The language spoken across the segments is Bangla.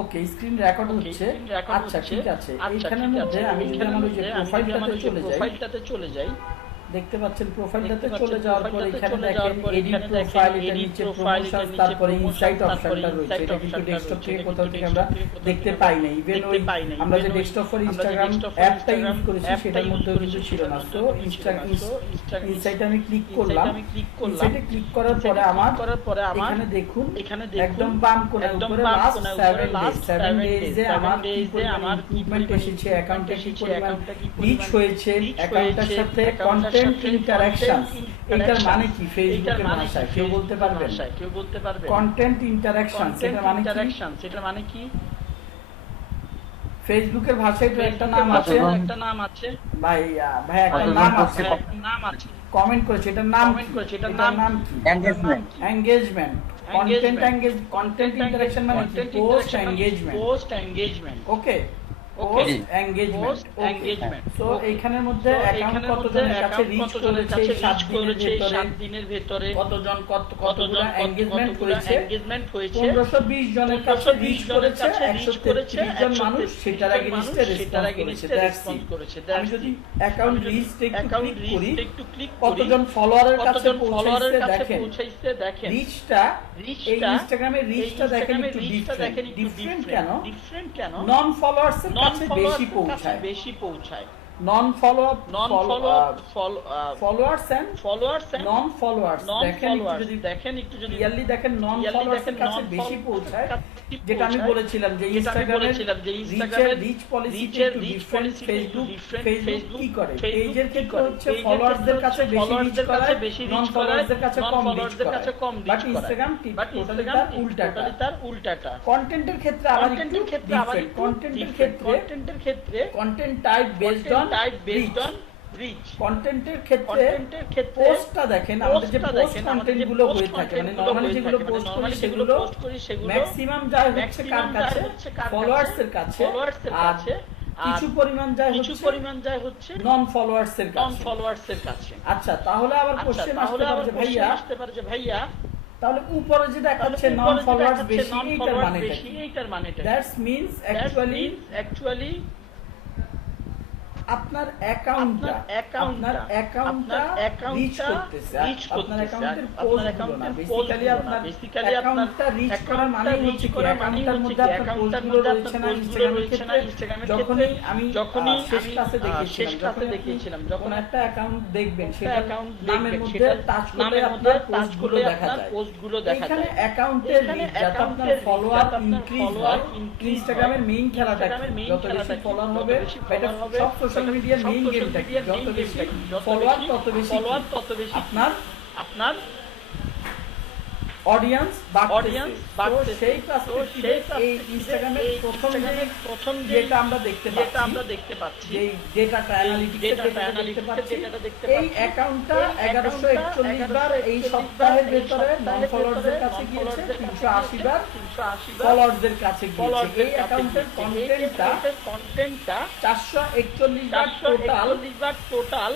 ওকে, স্ক্রিন রেকর্ড হচ্ছে। আচ্ছা ঠিক আছে, এইখানের মধ্যে আমি যদি আমার ওই যে প্রোফাইলটাতে চলে যাই, দেখতে পাচ্ছেন প্রোফাইলটাতে চলে যাওয়ার পর এখানে দেখেন এডিট প্রোফাইল, এটার নিচে প্রমোশন, তারপরে ইনসাইট অপশনটা রয়েছে। এটা কিন্তু ডেস্কটপ থেকে কোথাও থেকে আমরা দেখতে পাই না। ইভেন ওই আমরা যে ডেস্কটপ ফর ইনস্টাগ্রাম অ্যাপটা ইউজ করেছি সেটার মধ্যেও কিন্তু ছিল না। সো ইনসাইটে আমি ক্লিক করলাম। ইনসাইটে ক্লিক করার পরে আমার এখানে দেখুন একদম বাম কোণার উপরে লাস্ট 7 ডেজে আমার ইমপ্রুভমেন্ট এসেছে, অ্যাকাউন্টে কি পরিমাণ রিচ হয়েছে, অ্যাকাউন্টের সাথে কন্টেন্ট ইন্টারঅ্যাকশন। এটার মানে কি ফেসবুকের ভাষায় কেউ বলতে পারবেন? কন্টেন্ট ইন্টারঅ্যাকশন সেটার মানে কি? ফেসবুকের ভাষায় তো একটা নাম আছে ভাই, একটা নাম আছে, কমেন্ট করেছে, এটার নাম কি? এঙ্গেজমেন্ট। কন্টেন্ট ইন্টারঅ্যাকশন মানে পোস্ট এঙ্গেজমেন্ট। ওকে, পোস্ট এঙ্গেজমেন্ট। সো এইখানের মধ্যে অ্যাকাউন্ট কতজনের কাছে রিচ করেছে 7 দিনের ভেতরে, কতজন এঙ্গেজমেন্ট হয়েছে, 1520 জনের কাছে রিচ করেছে, 133 জন মানুষ সেটার এগেইনস্টে রেসপন্স করেছে। আমি যদি অ্যাকাউন্ট রিচটা একটু ক্লিক করি, কতজন ফলোয়ারের কাছে পৌঁছাইছে দেখেন। রিচটা এই ইনস্টাগ্রামের রিচটা দেখেন একটু ডিফারেন্ট কেন? নন ফলোয়ার্স কাছে বেশি পৌঁছায়। নন ফলোয়ার্স এন্ড নন ফলোয়ার্স দেখেন একটু যদি ক্লিয়ারলি দেখেন, নন ফলোয়ার্স এর কাছে বেশি পৌঁছায়। যেটা আমি বলেছিলাম যে ইনস্টাগ্রামের রিচ পলিসিতে একটু ডিফারেন্ট। ফেসবুক কি করে, পেজের ক্ষেত্রে হচ্ছে ফলোয়ার্সদের কাছে বেশি রিচ করায়, নন ফলোয়ার্সদের কাছে কম রিচ করায়। বাট ইনস্টাগ্রাম টোটালি তার উল্টাটা। কন্টেন্টের ক্ষেত্রে আবার একটু ডিফারেন্ট। কন্টেন্টের ক্ষেত্রে content type based on reach. কন্টেন্টের ক্ষেত্রে পোস্টটা দেখেন, আমাদের যে পোস্ট কন্টেন্ট গুলো হয়ে থাকে, মানে নরমালি যেগুলো পোস্ট করি সেগুলো ম্যাক্সিমাম যায় হচ্ছে কার কাছে? ফলোয়ার্স এর কাছে। আর কিছু পরিমাণ যায় হচ্ছে নন ফলোয়ার্স এর কাছে। আচ্ছা, তাহলে আবার কোশ্চেন আসতে পারে যে ভাইয়া তাহলে উপরে যে দেখাচ্ছে নন ফলোয়ার্স বেশি, এইটার মানেটা দ্যাটস মিন্স অ্যাকচুয়ালি আপনার অ্যাকাউন্টটা রিচ করতেছে, আপনার অ্যাকাউন্টের পোস্টগুলো না। বেসিক্যালি আপনার অ্যাকাউন্টটা রিচ করার মানে হচ্ছে কি, অ্যাকাউন্টের মধ্যে আপনার পোস্টগুলো রয়েছে না। ইনস্টাগ্রামের ক্ষেত্রে যখনই আমি শেষ ক্লাসে দেখিয়েছিলাম যখন একটা অ্যাকাউন্ট দেখবেন সেটা নামের মধ্যে টাচ করলে আপনার পোস্টগুলো দেখা যায়। এখানে অ্যাকাউন্টের রিচ, যত আপনার ফলোয়ার ইনক্রিজ হয়, ইনস্টাগ্রামের মেইন খেলাটা যত বেশি ফলোয়ার হবে, এটা সব সোশ্যাল মিডিয়ার মেইন গেমটা কি, যত বেশি ফলোয়ার তত বেশি আপনার অডিয়েন্স বাড়তেছে। সেই পার্সপেক্টিভে এই ইনস্টাগ্রামের প্রথম যেটা আমরা দেখতে পাচ্ছি, এই ডেটাটা অ্যানালিটিক্সে দেখতে পাচ্ছি, এই অ্যাকাউন্টটা 1141 বার এই সপ্তাহের ভেতরে নন ফলোয়ারদের কাছে গিয়েছে, 380 বার ফলোয়ারদের কাছে গিয়েছে। এই অ্যাকাউন্টের কন্টেন্টটা 441 বার টোটাল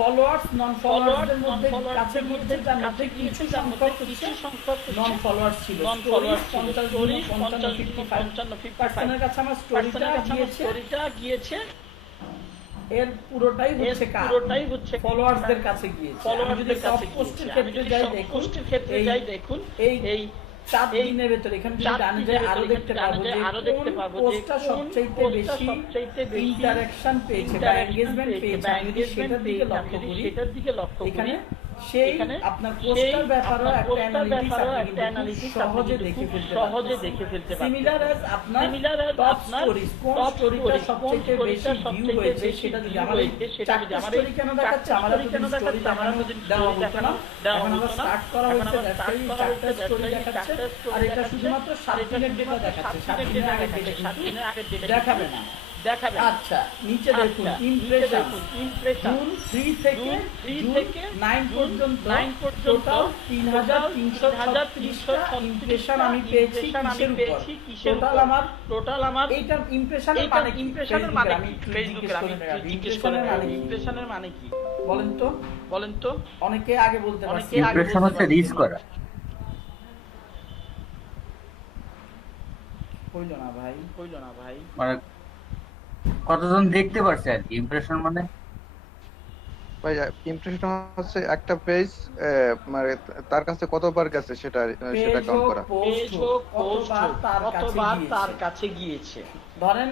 ফলোয়ার্স নন ফলোয়ার্সদের মধ্যে কাছের মধ্যে তার মধ্যে কিছু সংখ্যক নন ফলোয়ার্স ছিল। 55% কাছে আমার স্টোরিটা গিয়েছে, এর পুরোটাই হচ্ছে ফলোয়ার্সদের কাছে গিয়েছে। আমি যদি টপ পোস্টের ক্ষেত্রে যাই দেখুন এই 7 দিনের ভেতরে এখানে যদি ডানে যাই আরো দেখতে পাবো যে পোস্টটা সবচাইতে বেশি ইন্টারঅ্যাকশন পেয়েছে বা এনগেজমেন্ট পেয়েছে। আমি যদি সেটার দিকে লক্ষ্য করি, এখানে সেই আপনার পোস্টার ব্যাপারও একটা অ্যানালিটিক্স সহজে দেখে ফেলতে পারেন। সিমিলার অ্যাজ আপনার টপ স্টোরিজ, কোন স্টোরিটা সবচেয়ে বেশি ভিউ হয়েছে সেটা যদি আমাদের চারটা স্টোরি কেন দেখাচ্ছে, আমাদের যদি স্টোরি দেওয়া হতো না, এখন আমরা স্টার্ট করা হয়েছে চারটা স্টোরি দেখাচ্ছে। আর এটা শুধুমাত্র 7 দিনের ডেটা দেখাচ্ছে, 7 দিনের আগে ডেটা দেখাবে না। আচ্ছা, নিচে দেখুন ইমপ্রেশন জুন 3 থেকে জুন 9 পর্যন্ত টোটাল 3336টা ইমপ্রেশন আমি পেয়েছি। কিসের উপর? টোটাল আমার এইটা ইমপ্রেশনের মানে কি? ইমপ্রেশনের মানে কি বলেন তো অনেকে আগে বলতে পারছে। ইমপ্রেশন হচ্ছে রিচ করা। হইলো না ভাই মানে কতজন দেখতে পারছে আর কি ইমপ্রেশন মানে ভাই ইমপ্রেশন হচ্ছে একটা পেজ মানে তার কাছে কতবার গেছে সেটা সেটা কাউন্ট করা। পেজ হোক পোস্ট হোক কতবার তার কাছে গিয়েছে। ধরেন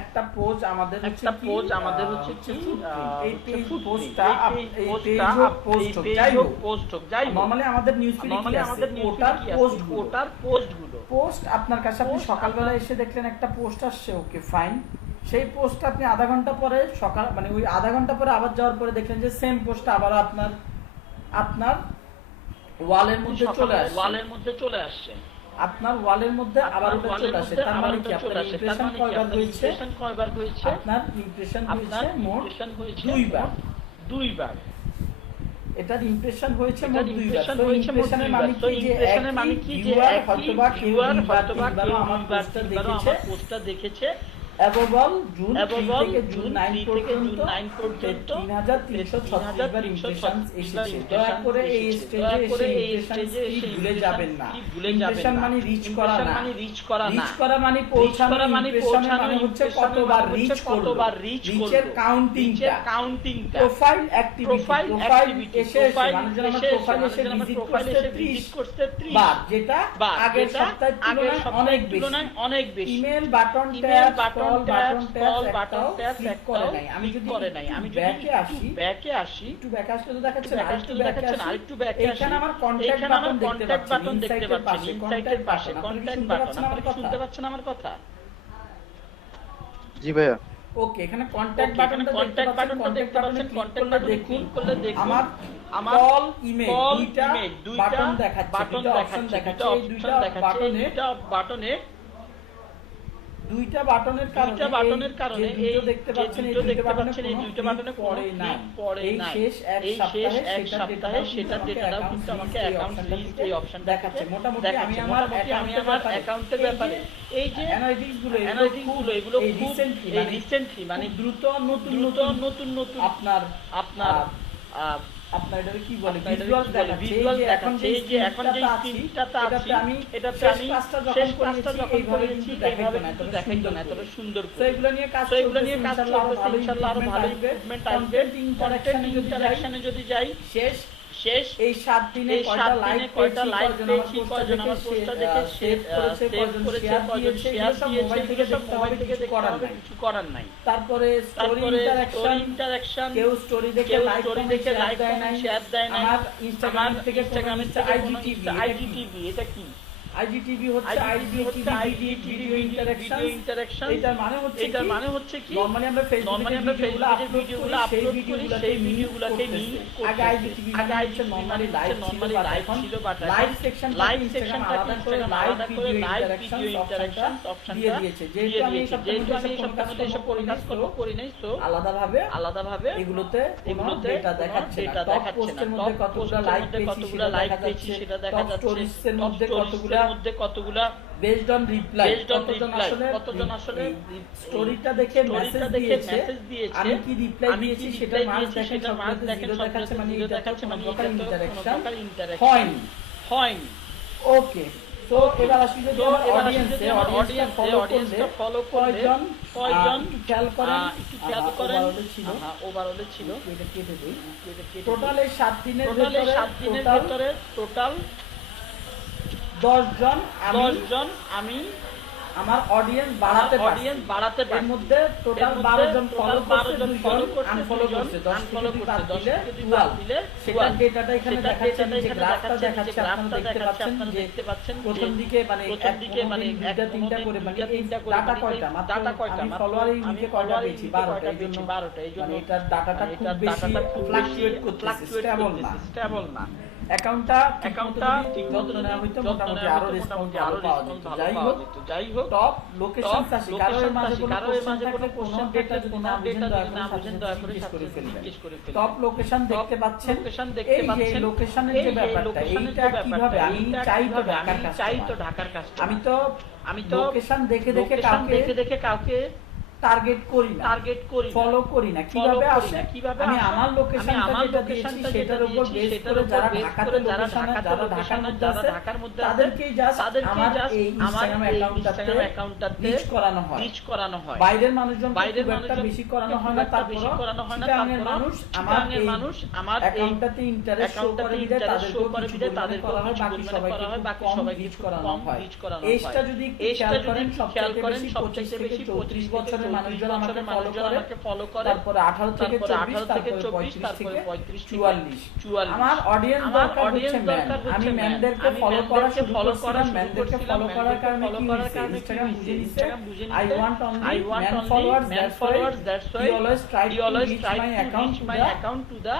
একটা পোজ আমাদের হচ্ছে কি এই পেজ পোস্টটা এই পেজ হোক পোস্ট হোক যাই হোক নরমালি আমাদের নিউজ ফিডে ওটার পোস্ট আপনার কাছে আপনি সকালবেলা এসে দেখলেন একটা পোস্ট আসছে, ওকে ফাইন। সেই পোস্টটা আপনি আধা ঘন্টা পরে সকাল মানে ওই আধা ঘন্টা পরে আবার যাওয়ার পরে দেখলেন যে সেম পোস্টটা আবার আপনার ওয়ালের মধ্যে চলে আসছে আপনার ওয়ালের মধ্যে আবার ওটা চলে আসে। তার মানে কি আপনার ইমপ্রেশন কয়বার হয়েছে? আপনার ইমপ্রেশন হয়েছে মোট দুইবার। এটার ইমপ্রেশন হয়েছে মোট দুইবার। তো ইমপ্রেশনের মানে কি যে একই ভিউয়ার হয়তোবা কেউ আমার পোস্টটা দেখেছে অ্যাবভ জুন 3 থেকে জুন 9 পর্যন্ত 3336 বার ইমপ্রেশনস এসেছে। দয়া করে এই স্টেজে এসে ইমপ্রেশন ভুলে যাবেন না। ইমপ্রেশন মানে রিচ করা না, রিচ করা মানে পৌঁছানো, ইমপ্রেশন মানে হচ্ছে কতবার রিচ করলো, রিচের কাউন্টিংটা। প্রোফাইল অ্যাক্টিভিটি এসে মানুষজন আমার প্রোফাইল এসে ভিজিট করতে 30 বার, যেটা আগের সপ্তাহের তুলনায় অনেক বেশি। Email button tab call button tab click করে নাই। আমি যদি ব্যাকে আসি একটু ব্যাকে আসলে তো দেখাচ্ছে আরেকটু ব্যাকে আসি। এখানে আমার কন্টাক্ট বাটন দেখতে পাচ্ছেন ইনসাইটের পাশে কন্টাক্ট বাটন। আপনি শুনতে পাচ্ছেন আমার কথা? জি ভাইয়া। ওকে, এখানে কন্টাক্ট বাটনটা দেখতে পাচ্ছেন। কন্টাক্ট বাটন ক্লিক করলে দেখুন আমার কল ইমেল দুইটা বাটন দেখাচ্ছে, দুইটা অপশন দেখাচ্ছে। এই দুইটা বাটনে দুইটা বাটনের কারণে এই দেখতে পাচ্ছেন এই দুইটা বাটনে পড়ে নাই। এই শেষ এক সপ্তাহে সেটা ডেটাটাও কিন্তু আমাকে অ্যাকাউন্ট লিস্ট এই অপশন দেখাচ্ছে। মোটামুটি আমি আমার অ্যাকাউন্টের ব্যাপারে এই যে অ্যানালিটিক্স গুলো এগুলো রিসেন্টলি মানে দ্রুত নতুন আপনার এটা কি বলে ভিজুয়াল দেখাচ্ছে। এই যে এখন যে স্ক্রিনটাতে আছি এটাতে আমি শেষ ক্লাসটা যখন করেছি এইভাবে কিন্তু দেখাইতো না এতটা সুন্দর। তো এগুলো নিয়ে কাজ করতে ইনশাআল্লাহ আরো ভালো ইমপ্রুভমেন্ট আসবে। কন্টেন্ট ইন্টারঅ্যাকশনে যদি যাই শেষ এই 7 দিনে কয়টা লাইক পেয়েছি, কয়জন আমার পোস্টটা দেখে সেভ করেছে, কয়জন শেয়ার দিয়েছে, সব মোবাইল থেকে দেখতে হবে, কিছু করার নাই। তারপরে স্টোরি ইন্টারঅ্যাকশন, কেউ স্টোরি দেখে লাইক দেয় না, শেয়ার দেয় না। আমার ইনস্টাগ্রাম থেকে আইজিটিভি এটা কি? আইজিটিভি হচ্ছে ভিডিও ইন্টারঅ্যাকশন। এটার মানে হচ্ছে কি নরমালি আমরা ফেসবুকে ভিডিওগুলো আপলোড করি সেই ভিডিওগুলোকে নিয়ে আগে আইজিটিভি হচ্ছে নরমালি লাইভ ছিল, বাট লাইভ সেকশনটা আলাদা করে লাইভ ভিডিও ইন্টারঅ্যাকশন অপশনটা দিয়ে দিয়েছে। যেহেতু আমি এই সপ্তাহে এসব করি নাই, তো আলাদাভাবে এগুলোতে ডেটা দেখাচ্ছে না। টপ পোস্টের মধ্যে কতগুলো লাইক পেয়েছি সেটা দেখা যাচ্ছে, স্টোরিজের মধ্যে কতগুলা বেসড অন রিপ্লাই কতজন আসলে স্টোরিটা দেখে মেসেজ দিয়েছে, আমি কি রিপ্লাই দিয়েছি সেটা মার্ক দেখেন, জিরো দেখাচ্ছে মানে এটা দেখাচ্ছে মানে ইন্টারঅ্যাকশন হয়নি। ওকে, তো এবার আসি যে অডিয়েন্সটা ফলো করলে কয়জন খেয়াল করেন ওভারঅলে ছিল এটা কেটে দেই। টোটাল এই 7 দিনের ভিতরে টোটাল 10 জন আমি আমার অডিয়েন্স বাড়াতে পারি। এর মধ্যে টোটাল 12 জন ফলো করছে, 2 জন আনফলো করছে। 10 থেকে বাদ দিলে সেটা ডেটাটা এখানে দেখাচ্ছে, নিচে গ্রাফটা দেখাচ্ছে। আপনারা দেখতে পাচ্ছেন প্রথম দিকে মানে দুইটা তিনটা করে মানে এই ডাটা কয়টা আমি ফলোয়ার ইউনিটে কয়টা পেয়েছি 12টা। এই জন্য এটার ডাটাটা খুব বেশি ফ্লাকচুয়েট করতেছে, স্টেবল না। অ্যাকাউন্টটা ঠিকমতো নেওয়া হইতো মোটামুটি আরো রেসপন্স পাওয়া যেত। যাই হোক টপ লোকেশন আসে, কারোর মাঝে কোনো কোশ্চেন ডেটা যদি না বুঝেন দয়া করে জিজ্ঞেস করে ফেলবেন। টপ লোকেশন দেখতে পাচ্ছেন, এই যে লোকেশনের যে ব্যাপারটা এইটা কিভাবে আমি চাই তো ঢাকার কাছে আমি তো লোকেশন দেখে কাউকে টার্গেট করি না, ফলো করি না। কিভাবে আসে? আমি আমার লোকেশনটা যেটা দিয়েছি সেটার উপর বেস করে যারা ঢাকাতে লোকেশনে, যারা ঢাকার মধ্যে আছে তাদেরকেই জাস্ট আমার এই ইনস্টাগ্রাম অ্যাকাউন্টটাতে রিচ করানো হয়। বাইরের মানুষজন খুব একটা বেশি করানো হয় না। তারপর চিটাগাংয়ের মানুষ আমার অ্যাকাউন্টটাতে ইন্টারেস্ট শো করে দিলে তাদের করা হয়, বাকি সবাইকে কম রিচ করানো হয়। এইটা যদি খেয়াল করেন, সবচেয়ে বেশি 25 থেকে 34 বছরের মানুষজন আমাকে ফলো করে, তারপরে 18 থেকে 24, তারপরে 35 থেকে 44। আমার অডিয়েন্স দরকার হচ্ছে ম্যান। আমি ম্যানদেরকে ফলো করা শুরু করলাম। ম্যানদেরকে ফলো করার কারণে কি হয়েছে, ইনস্টাগ্রাম বুঝে নিছে I want only man followers, that's why he always try to reach my account to the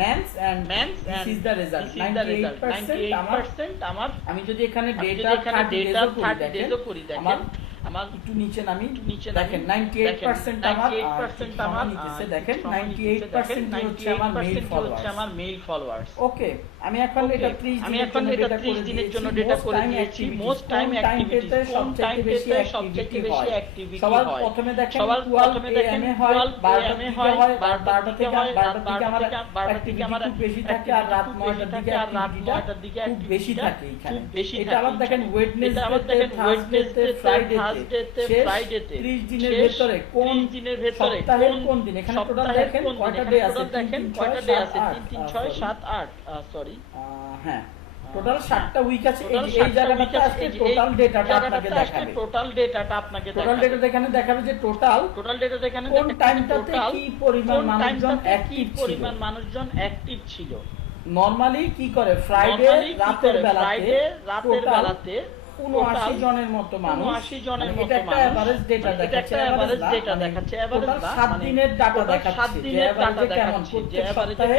men's and this is the result 98% আমার। আমি যদি এখানে ডেটা 30 ডেজ করি, দেখেন আমার একটু নিচে নামি, দেখেন 98% আমার নিচে, দেখেন 98% হচ্ছে আমার মেল ফলোয়ার্স। ওকে, আমি এখন এটা 30 দিনের জন্য ডেটা করে দিয়েছি। মোস্ট টাইম অ্যাক্টিভিটি, সবচেয়ে বেশি অ্যাক্টিভিটি হয়। সবার প্রথমে দেখেন 12 AM এ হয়, 12 থেকে হয়, 12টা থেকে আমার অ্যাক্টিভিটি খুব বেশি থাকে, আর রাত 9টার দিকে অ্যাক্টিভিটিটা খুব বেশি থাকে এখানে। এটা আবার দেখেন ওয়েডনেসডে, থার্সডে, ফ্রাইডেতে 30 দিনের ভেতরে কোন সপ্তাহের কোন দিন, এখানে টোটাল দেখেন কয়টা ডে আছে, 3 3 6 7 8 সরি, হ্যাঁ টোটাল 7টা উইক আছে। এই জায়গাটাতে আজকে টোটাল ডেটাটা আপনাকে দেখাবে। টোটাল ডেটা এখানে দেখাবে যে টোটাল ডেটা এখানে কোন টাইমটাতে কি পরিমাণ মানুষজন অ্যাক্টিভ ছিল। নরমালি কি করে, ফ্রাইডে রাতের বেলাতে 79 জনের মতো মানুষ, এটা একটা এভারেজ ডেটা দেখাচ্ছে, টোটাল 7 দিনের ডাটা দেখাচ্ছে যে এভারেজে কেমন, প্রত্যেক সপ্তাহে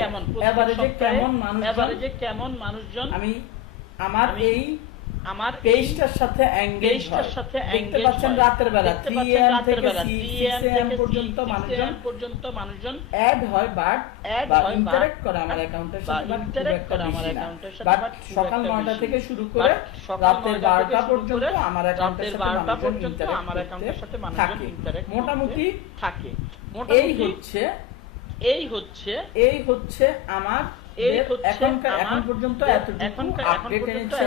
এভারেজে কেমন মানুষজন আমি আমার পেজটার সাথে এনগেজ হয়। দেখতে পাচ্ছেন রাতের বেলা 3 AM থেকে 6 AM পর্যন্ত মানুষজন অ্যাড হয়, বাট ইন্টারঅ্যাক্ট করে আমার অ্যাকাউন্টের সাথে, বাট সকাল 9টা থেকে শুরু করে রাতের 12টা পর্যন্ত আমার অ্যাকাউন্টের সাথে মানুষজন ইন্টারঅ্যাক্ট মোটামুটি থাকে। এই হচ্ছে আমার এখন পর্যন্ত এতটুকু আপডেট এনেছে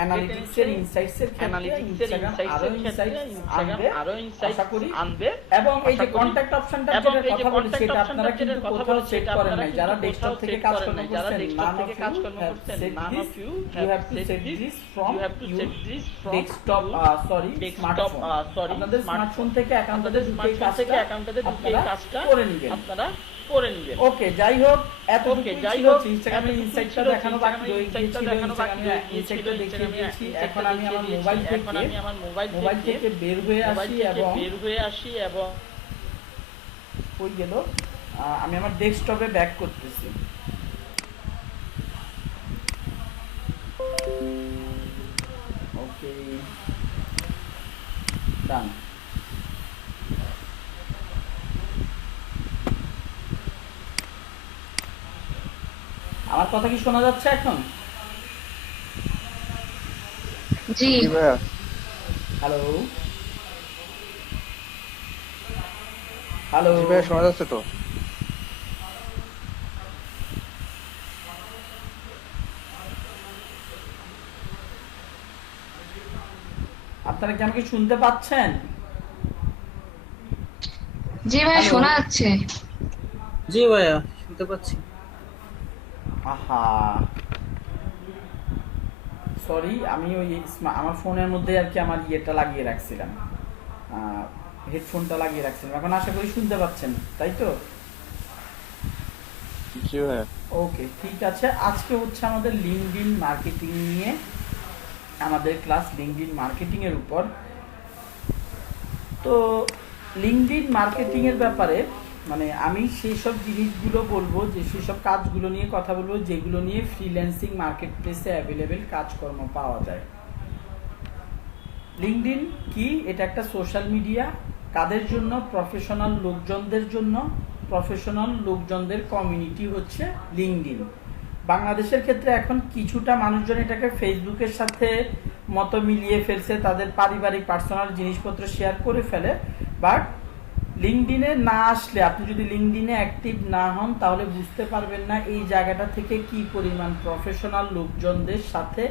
অ্যানালিটিক্স এর ইনসাইটস এর ক্ষেত্রে। ইনস্টাগ্রাম আরো ইনসাইটস আনবে। এবং এই যে কন্টাক্ট অপশনটা যেটা কথা বলেছি, সেটা আপনারা কিন্তু কোথাও সেট করেন নাই। যারা ডেস্কটপ থেকে কাজ করছেন, none of you have to set this from desktop, smartphone. আপনাদের স্মার্টফোন থেকে অ্যাকাউন্টে ঢুকে কাজটা করে নেবেন। ওকে, যাই হোক ইনস্টাগ্রামে ইনসাইটটা দেখানো বাকি রয়ে গিয়েছিল। ইনস্টাগ্রামে ইনসাইটটা দেখিয়ে দিয়েছি। এখন আমি আমার মোবাইল থেকে বের হয়ে আসি এবং কই গেল, আমি আমার ডেস্কটপে ব্যাক করতেছি। ওকে, ডান। আমার কথা কি শোনা যাচ্ছে এখন? জি ভাইয়া, হ্যালো জি ভাইয়া, শোনা যাচ্ছে তো? আপনারা কি আমাকে শুনতে পাচ্ছেন? জি ভাইয়া, শোনা যাচ্ছে। জি ভাইয়া, শুনতে পাচ্ছি। আহা, সরি, আমি ওই আমার ফোনের মধ্যে আর কি আমার ইয়েটা লাগিয়ে রাখছিলাম, হেডফোনটা লাগিয়ে রাখছিলাম। এখন আশা করি শুনতে পাচ্ছেন, তাই তো? জি ভাইয়া। ওকে, ঠিক আছে। আজকে হচ্ছে আমাদের লিঙ্কডইন মার্কেটিং নিয়ে আমাদের ক্লাস, লিঙ্কডইন মার্কেটিং এর উপর। তো লিঙ্কডইন মার্কেটিং এর ব্যাপারে মানে আমি সেই সব জিনিসগুলো বলবো, যে সেই সব কাজগুলো নিয়ে কথা বলবো যেগুলো নিয়ে ফ্রিল্যান্সিং মার্কেট প্লেসে অ্যাভেলেবেল কাজকর্ম পাওয়া যায়। লিঙ্কডইন কি? এটা একটা সোশ্যাল মিডিয়া। কাদের জন্য? প্রফেশনাল লোকজনদের কমিউনিটি হচ্ছে লিঙ্কডইন। বাংলাদেশের ক্ষেত্রে এখন কিছুটা মানুষজন এটাকে ফেসবুকের সাথে মতো মিলিয়ে ফেলছে, তাদের পারিবারিক পার্সোনাল জিনিসপত্র শেয়ার করে ফেলে, বাট লিঙ্কডইনে না আসলে, আপনি যদি লিঙ্কডইনে অ্যাক্টিভ না হন তাহলে বুঝতে পারবেন না এই জায়গাটা থেকে কি পরিমাণ প্রফেশনাল লোকজনদের সাথে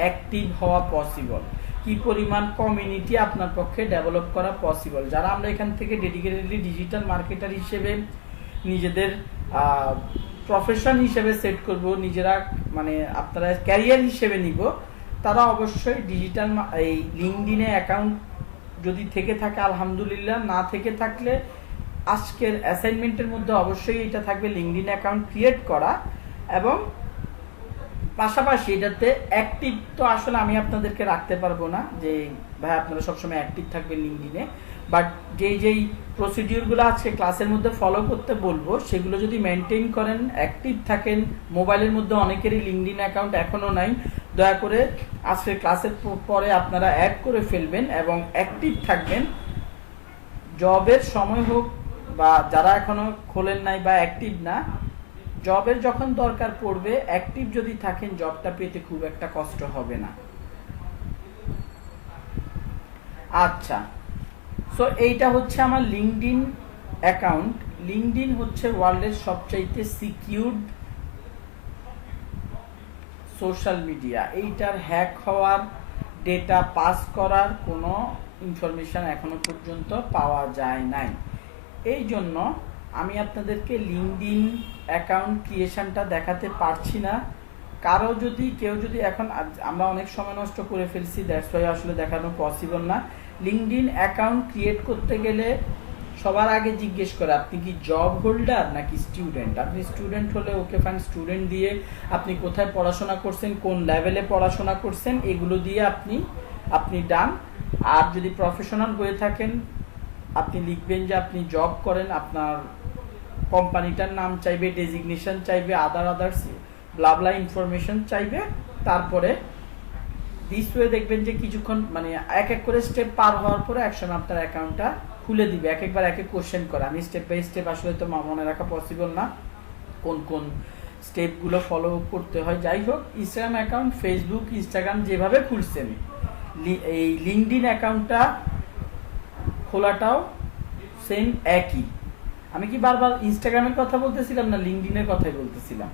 অ্যাক্টিভ হওয়া পসিবল, কি পরিমাণ কমিউনিটি আপনার পক্ষে ডেভেলপ করা পসিবল। যারা আমরা এখান থেকে ডেডিকেটেডলি ডিজিটাল মার্কেটার হিসেবে নিজেদের প্রফেশন হিসেবে সেট করব, নিজেরা মানে আপনারা ক্যারিয়ার হিসেবে নিব, তারা অবশ্যই ডিজিটাল এই লিঙ্কডইনে অ্যাকাউন্ট যদি থেকে থাকে আলহামদুলিল্লাহ, না থেকে থাকলে আজকের অ্যাসাইনমেন্টের মধ্যে অবশ্যই এটা থাকবে লিঙ্কডইন অ্যাকাউন্ট ক্রিয়েট করা। এবং পাশাপাশি এটাতে অ্যাক্টিভ তো আসলে আমি আপনাদেরকে রাখতে পারবো না যে ভাই আপনারা সবসময় অ্যাক্টিভ থাকবেন লিঙ্কডইনে, বাট যেই প্রসিডিউরগুলো আছে ক্লাসের মধ্যে ফলো করতে বলবো সেগুলো যদি মেনটেন করেন, অ্যাক্টিভ থাকেন। মোবাইলের মধ্যে অনেকেরই লিঙ্কডইন অ্যাকাউন্ট এখনো নাই, দয়া করে আজকের ক্লাসের পরে আপনারা অ্যাড করে ফেলবেন এবং অ্যাক্টিভ থাকবেন। জবের সময় হোক বা যারা এখনো খোলেন নাই বা অ্যাক্টিভ না, জবের যখন দরকার পড়বে অ্যাক্টিভ যদি থাকেন জবটা পেতে খুব একটা কষ্ট হবে না। আচ্ছা, সো এইটা হচ্ছে আমার লিঙ্কডইন অ্যাকাউন্ট। লিঙ্কডইন হচ্ছে ওয়ার্ল্ডের সবচাইতে সিকিউরড সোশ্যাল মিডিয়া। এইটার হ্যাক হওয়ার, ডেটা পাস করার কোনো ইনফরমেশন এখনো পর্যন্ত পাওয়া যায় নাই। এই জন্য আমি আপনাদেরকে লিঙ্কডইন অ্যাকাউন্ট ক্রিয়েশনটা দেখাতে পারছি না। কেউ যদি এখন, আমরা অনেক সময় নষ্ট করে ফেলছি, দ্যাটস ওয়াই আসলে দেখানো পসিবল না। লিঙ্কডইন অ্যাকাউন্ট ক্রিয়েট করতে গেলে সবার আগে জিজ্ঞেস করে আপনি কি জব হোল্ডার নাকি স্টুডেন্ট। আপনি স্টুডেন্ট হলে ওকে ফাইন, স্টুডেন্ট দিয়ে আপনি কোথায় পড়াশোনা করছেন, কোন লেভেলে পড়াশোনা করছেন, এগুলো দিয়ে আপনি ডান। আর যদি প্রফেশনাল হয়ে থাকেন আপনি লিখবেন যে আপনি জব করেন, আপনার কোম্পানিটার নাম চাইবে, ডেজিগনেশন চাইবে, আদার্স ব্লাবলা ইনফরমেশন চাইবে। তারপরে দিস ওয়ে দেখবেন যে কিছুক্ষণ মানে এক এক করে স্টেপ পার হওয়ার পরে একসময় আপনার অ্যাকাউন্টটা খুলে দিবে। একবার এক এক কোশ্চেন করে, আমি স্টেপ বাই স্টেপ আসলে তো মনে রাখা পসিবল না কোন স্টেপগুলো ফলো করতে হয়। যাই হোক, ইনস্টাগ্রাম অ্যাকাউন্ট, ফেসবুক, ইনস্টাগ্রাম যেভাবে খুলছেন এই লিঙ্কডইন অ্যাকাউন্টটা খোলাটাও সেম একই। আমি কি বারবার ইনস্টাগ্রামের কথা বলতেছিলাম না লিঙ্কডইনের কথাই বলতেছিলাম?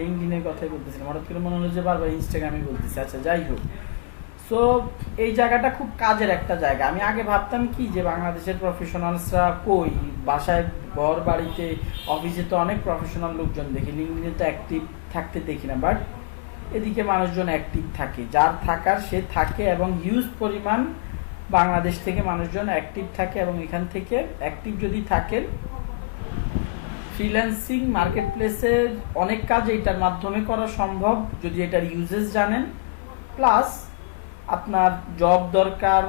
লিঙ্কডইনের কথাই বলতেছিলাম, হঠাৎ করে মনে হলো যে বারবার ইনস্টাগ্রামে বলতেছি। আচ্ছা, যাই হোক, সো এই জায়গাটা খুব কাজের একটা জায়গা। আমি আগে ভাবতাম কি যে বাংলাদেশের প্রফেশনালসরা কই, বাসায় ঘর বাড়িতে অফিসে তো অনেক প্রফেশনাল লোকজন দেখি, লিঙ্কডইনে তো অ্যাক্টিভ থাকতে দেখি না। বাট এদিকে মানুষজন অ্যাক্টিভ থাকে, যার থাকার সে থাকে এবং হিউজ পরিমাণ বাংলাদেশ থেকে মানুষজন অ্যাক্টিভ থাকে। এবং এখান থেকে অ্যাক্টিভ যদি থাকেন, ফ্রিল্যান্সিং মার্কেট প্লেসের অনেক কাজ এটার মাধ্যমে করা সম্ভব যদি এটার ইউজেস জানেন। প্লাস আপনার জব দরকার,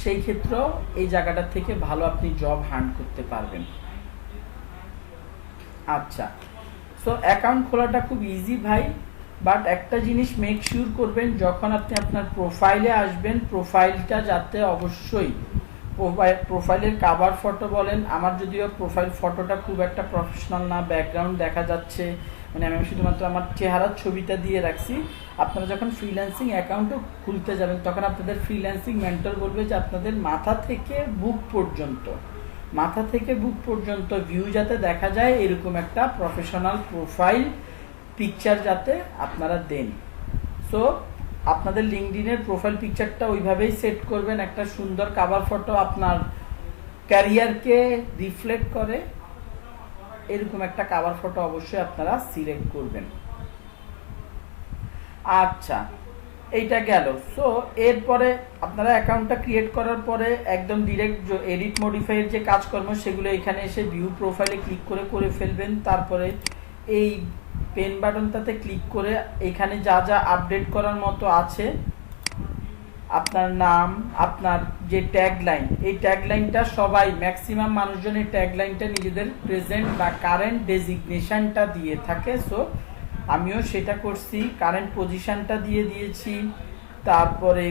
সেই ক্ষেত্রেও এই জায়গাটা থেকে ভালো আপনি জব হান্ট করতে পারবেন। আচ্ছা, সো অ্যাকাউন্ট খোলাটা খুব ইজি ভাই, বাট একটা জিনিস মেক শিওর করবেন যখন আপনি আপনার প্রোফাইলে আসবেন, প্রোফাইলটা যাতে অবশ্যই প্রোফাইলের কাভার ফটো বলেন, আমার যদিও প্রোফাইল ফটোটা খুব একটা প্রফেশনাল না, ব্যাকগ্রাউন্ড দেখা যাচ্ছে, মানে আমি শুধুমাত্র আমার চেহারার ছবিটা দিয়ে রাখছি। আপনারা যখন ফ্রিল্যান্সিং অ্যাকাউন্টও খুলতে যাবেন তখন আপনাদের ফ্রিল্যান্সিং মেন্টর বলবে যে আপনাদের মাথা থেকে বুক পর্যন্ত ভিউ যাতে দেখা যায় এরকম একটা প্রফেশনাল প্রোফাইল পিকচার যাতে আপনারা দেন। সো আপনাদের লিঙ্কডইনের প্রোফাইল পিকচারটা ওইভাবেই সেট করবেন, একটা সুন্দর কাভার ফটো আপনার ক্যারিয়ারকে রিফ্লেক্ট করে এরকম একটা কাভার ফটো অবশ্যই আপনারা সিলেক্ট করবেন। আচ্ছা, এইটা গেল। সো এরপরে আপনারা অ্যাকাউন্টটা ক্রিয়েট করার পরে একদম ডিরেক্ট এডিট মডিফাইয়ের যে কাজকর্ম সেগুলো এখানে এসে ভিউ প্রোফাইলে ক্লিক করে ফেলবেন। তারপরে এই পেন বাটনটাতে ক্লিক করে এখানে যা যা আপডেট করার মতো আছে, আপনার নাম, আপনার যে ট্যাগলাইন, এই ট্যাগলাইনটা সবাই ম্যাক্সিমাম মানুষজন এই ট্যাগলাইনটা নিজেদের প্রেজেন্ট বা কারেন্ট ডেজিগনেশনটা দিয়ে থাকে। সো আমিও সেটা করছি, কারেন্ট পজিশনটা দিয়ে দিয়েছি। তারপরে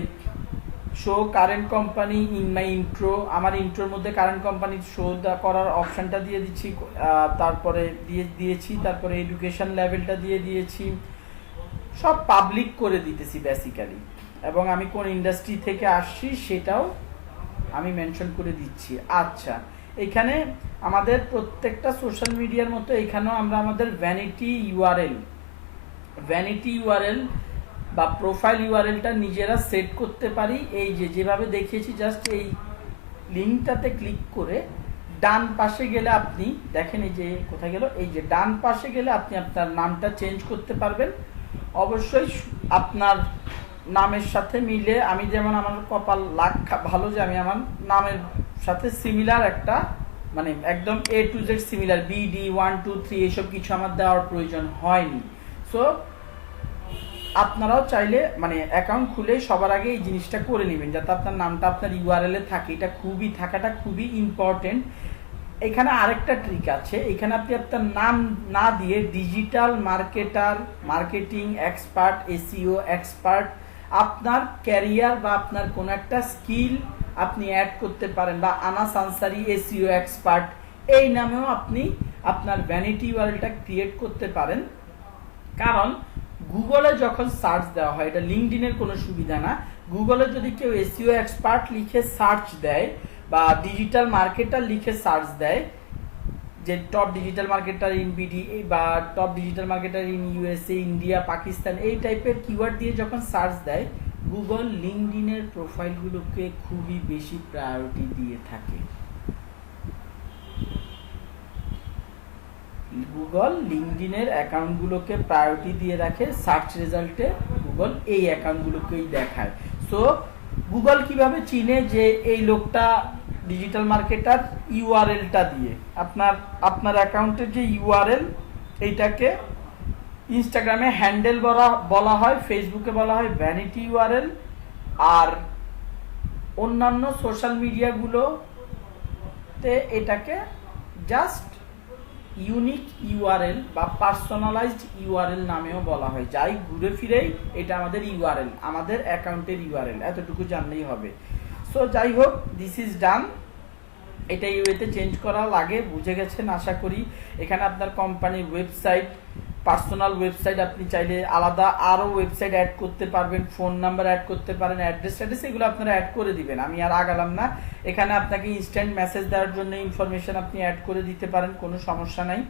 show current company in my intro, আমার ইন্ট্রোর মধ্যে কারেন্ট কোম্পানি শো করার অপশানটা দিয়ে দিচ্ছি, তারপরে দিয়েছি। তারপরে এডুকেশন লেভেলটা দিয়ে দিয়েছি, সব পাবলিক করে দিতেছি বেসিক্যালি। এবং আমি কোন ইন্ডাস্ট্রি থেকে আসছি সেটাও আমি মেনশন করে দিচ্ছি। আচ্ছা, এখানে আমাদের প্রত্যেকটা সোশ্যাল মিডিয়ার মতো এখানেও আমরা আমাদের ভ্যানিটি ইউআরএল বা প্রোফাইল ইউআরএলটা নিজেরা সেট করতে পারি। এই যেভাবে দেখিয়েছি, জাস্ট এই লিঙ্কটাতে ক্লিক করে ডান পাশে গেলে আপনি দেখেন, এই যে কোথায় গেল, এই যে ডান পাশে গেলে আপনি আপনার নামটা চেঞ্জ করতে পারবেন। অবশ্যই আপনার নামের সাথে মিলে, আমি যেমন আমার কপাল লাখ ভালো যে আমি আমার নামের সাথে সিমিলার একটা, মানে একদম A to Z similar, BD 1 2 3 এসব কিছু আমার দেওয়ার প্রয়োজন হয়নি। সো আপনারাও চাইলে মানে অ্যাকাউন্ট খুলে সবার আগে এই জিনিসটা করে নেবেন, যাতে আপনার নামটা আপনার ইউআরএল এ থাকে। এটা থাকাটা খুবই ইম্পর্টেন্ট। এখানে আরেকটা ট্রিক আছে, এখানে আপনি আপনার নাম না দিয়ে digital marketer, marketing expert, SEO expert, আপনার ক্যারিয়ার বা আপনার কোনো একটা স্কিল আপনি অ্যাড করতে পারেন, বা আনাস আনসারি এসইও এক্সপার্ট এই নামেও আপনি আপনার ভ্যানিটি ইউআরএলটা ক্রিয়েট করতে পারেন। কারণ গুগলে যখন সার্চ দেওয়া হয়, এটা লিঙ্কডইনের কোনো সুবিধা না, গুগলে যদি কেউ এসইও এক্সপার্ট লিখে সার্চ দেয় বা ডিজিটাল মার্কেটার লিখে সার্চ দেয়, যে top digital marketer in BD বা top digital marketer in USA, India, Pakistan, এই টাইপের কিওয়ার্ড দিয়ে যখন সার্চ দেয়, গুগল লিঙ্কডইনের প্রোফাইলগুলোকে খুবই বেশি প্রায়োরিটি দিয়ে থাকে। গুগল লিঙ্কডইনের অ্যাকাউন্টগুলোকে প্রায়োরিটি দিয়ে রাখে, সার্চ রেজাল্টে গুগল এই অ্যাকাউন্টগুলোকেই দেখায়। সো গুগল কিভাবে চিনে যে এই লোকটা ডিজিটাল মার্কেটার? ইউআরএলটা দিয়ে। আপনার অ্যাকাউন্টের যে ইউআরএল, এইটাকে ইনস্টাগ্রামে হ্যান্ডেল বলা হয়, ফেসবুকে বলা হয় ভ্যানিটি ইউআরএল, আর অন্যান্য সোশ্যাল মিডিয়াগুলোতে এটাকে জাস্ট ইউনিক ইউআরএল বা পার্সোনালাইজড ইউআরএল নামেও বলা হয়। যাই ঘুরে ফিরেই এটা আমাদের ইউআরএল, আমাদের অ্যাকাউন্টের ইউআরএল, এতটুকু জানলেই হবে। সো যাই হোক, দিস ইজ ডান। এটা ইউএতে চেঞ্জ করা লাগে, বুঝে গেছেন আশা করি। এখানে আপনার কোম্পানির ওয়েবসাইট, পার্সোনাল ওয়েবসাইট, আপনি চাইলে আলাদা আরও ওয়েবসাইট অ্যাড করতে পারবেন, ফোন নাম্বার অ্যাড করতে পারেন, অ্যাড্রেস এগুলো আপনারা অ্যাড করে দিবেন। আমি আর আগালাম না। এখানে আপনাকে ইনস্ট্যান্ট মেসেজ দেওয়ার জন্য ইনফরমেশন আপনি অ্যাড করে দিতে পারেন, কোনো সমস্যা নাই।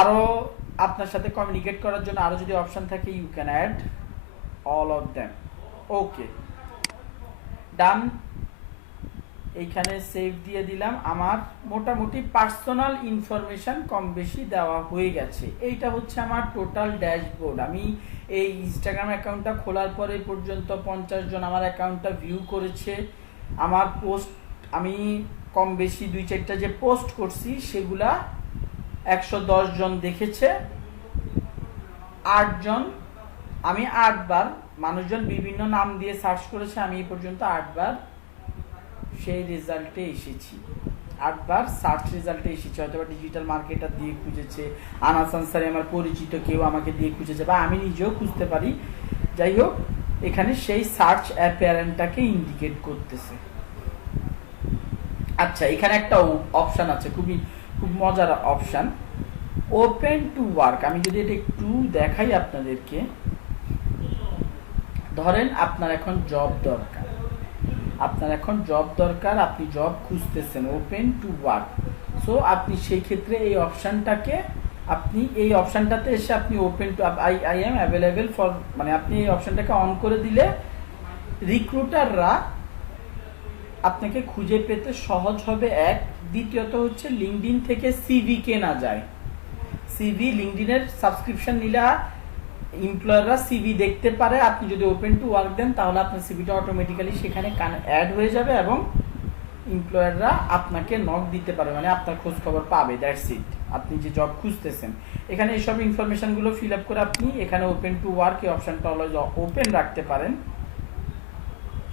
আরও আপনার সাথে কমিউনিকেট করার জন্য আরও যদি অপশন থাকে, you can add all of them. Okay, done. এইখানে সেভ দিয়ে দিলাম। আমার মোটামুটি পার্সোনাল ইনফরমেশন কম বেশি দেওয়া হয়ে গেছে। এইটা হচ্ছে আমার টোটাল ড্যাশবোর্ড। আমি এই ইনস্টাগ্রাম অ্যাকাউন্টটা খোলার পরে পর্যন্ত 50 জন আমার অ্যাকাউন্টটা ভিউ করেছে। আমার পোস্ট আমি কম বেশি 2-4টা যে পোস্ট করছি সেগুলা 110 জন দেখেছে। 8 জন, আমি 8 বার, মানুষজন বিভিন্ন নাম দিয়ে সার্চ করেছে, আমি এই পর্যন্ত 8 বার সেই রেজাল্টে এসেছি। 8 বার সার্চ রেজাল্টে এসেছি। হয়তো ডিজিটাল মার্কেটার দিয়ে খুঁজেছে, আনাস আনসারি আমার পরিচিত কেউ আমাকে দিয়ে খুঁজেছে, বা আমি নিজেও খুঁজতে পারি। যাই হোক, এখানে সেই সার্চ অ্যাপিয়ারেন্টটাকে ইন্ডিকেট করতেছে। আচ্ছা, এখানে একটা অপশন আছে, খুব মজার অপশন, ওপেন টু ওয়ার্ক। আমি যদি এটা একটু দেখাই আপনাদেরকে, ধরেন আপনার এখন জব দরকার, আপনি জব খুঁজতেছেন, ওপেন টু ওয়ার্ক। সো আপনি সেই ক্ষেত্রে এই অপশনটাকে, আপনি এই অপশনটাতে এসে আপনি open to I am available for, মানে আপনি এই অপশনটাকে অন করে দিলে রিক্রুটাররা আপনাকে খুঁজে পেতে সহজ হবে। এক, দ্বিতীয়ত হচ্ছে লিঙ্কডইন থেকে সিভি কেনা যায়। সিভি লিঙ্কডইনের সাবস্ক্রিপশন নিলে এমপ্লয়াররা সিভি দেখতে পারে। আপনি যদি ওপেন টু ওয়ার্ক দেন, তাহলে আপনার সিভিটা অটোমেটিক্যালি সেখানে অ্যাড হয়ে যাবে এবং এমপ্লয়াররা আপনাকে নক দিতে পারে, মানে আপনার খোঁজ খবর পাবে। That's it. আপনি যে জব খুঁজতেছেন, এখানে এইসব ইনফরমেশনগুলো ফিল আপ করে আপনি এখানে ওপেন টু ওয়ার্ক এই অপশনটা অলওয়েজ ওপেন রাখতে পারেন।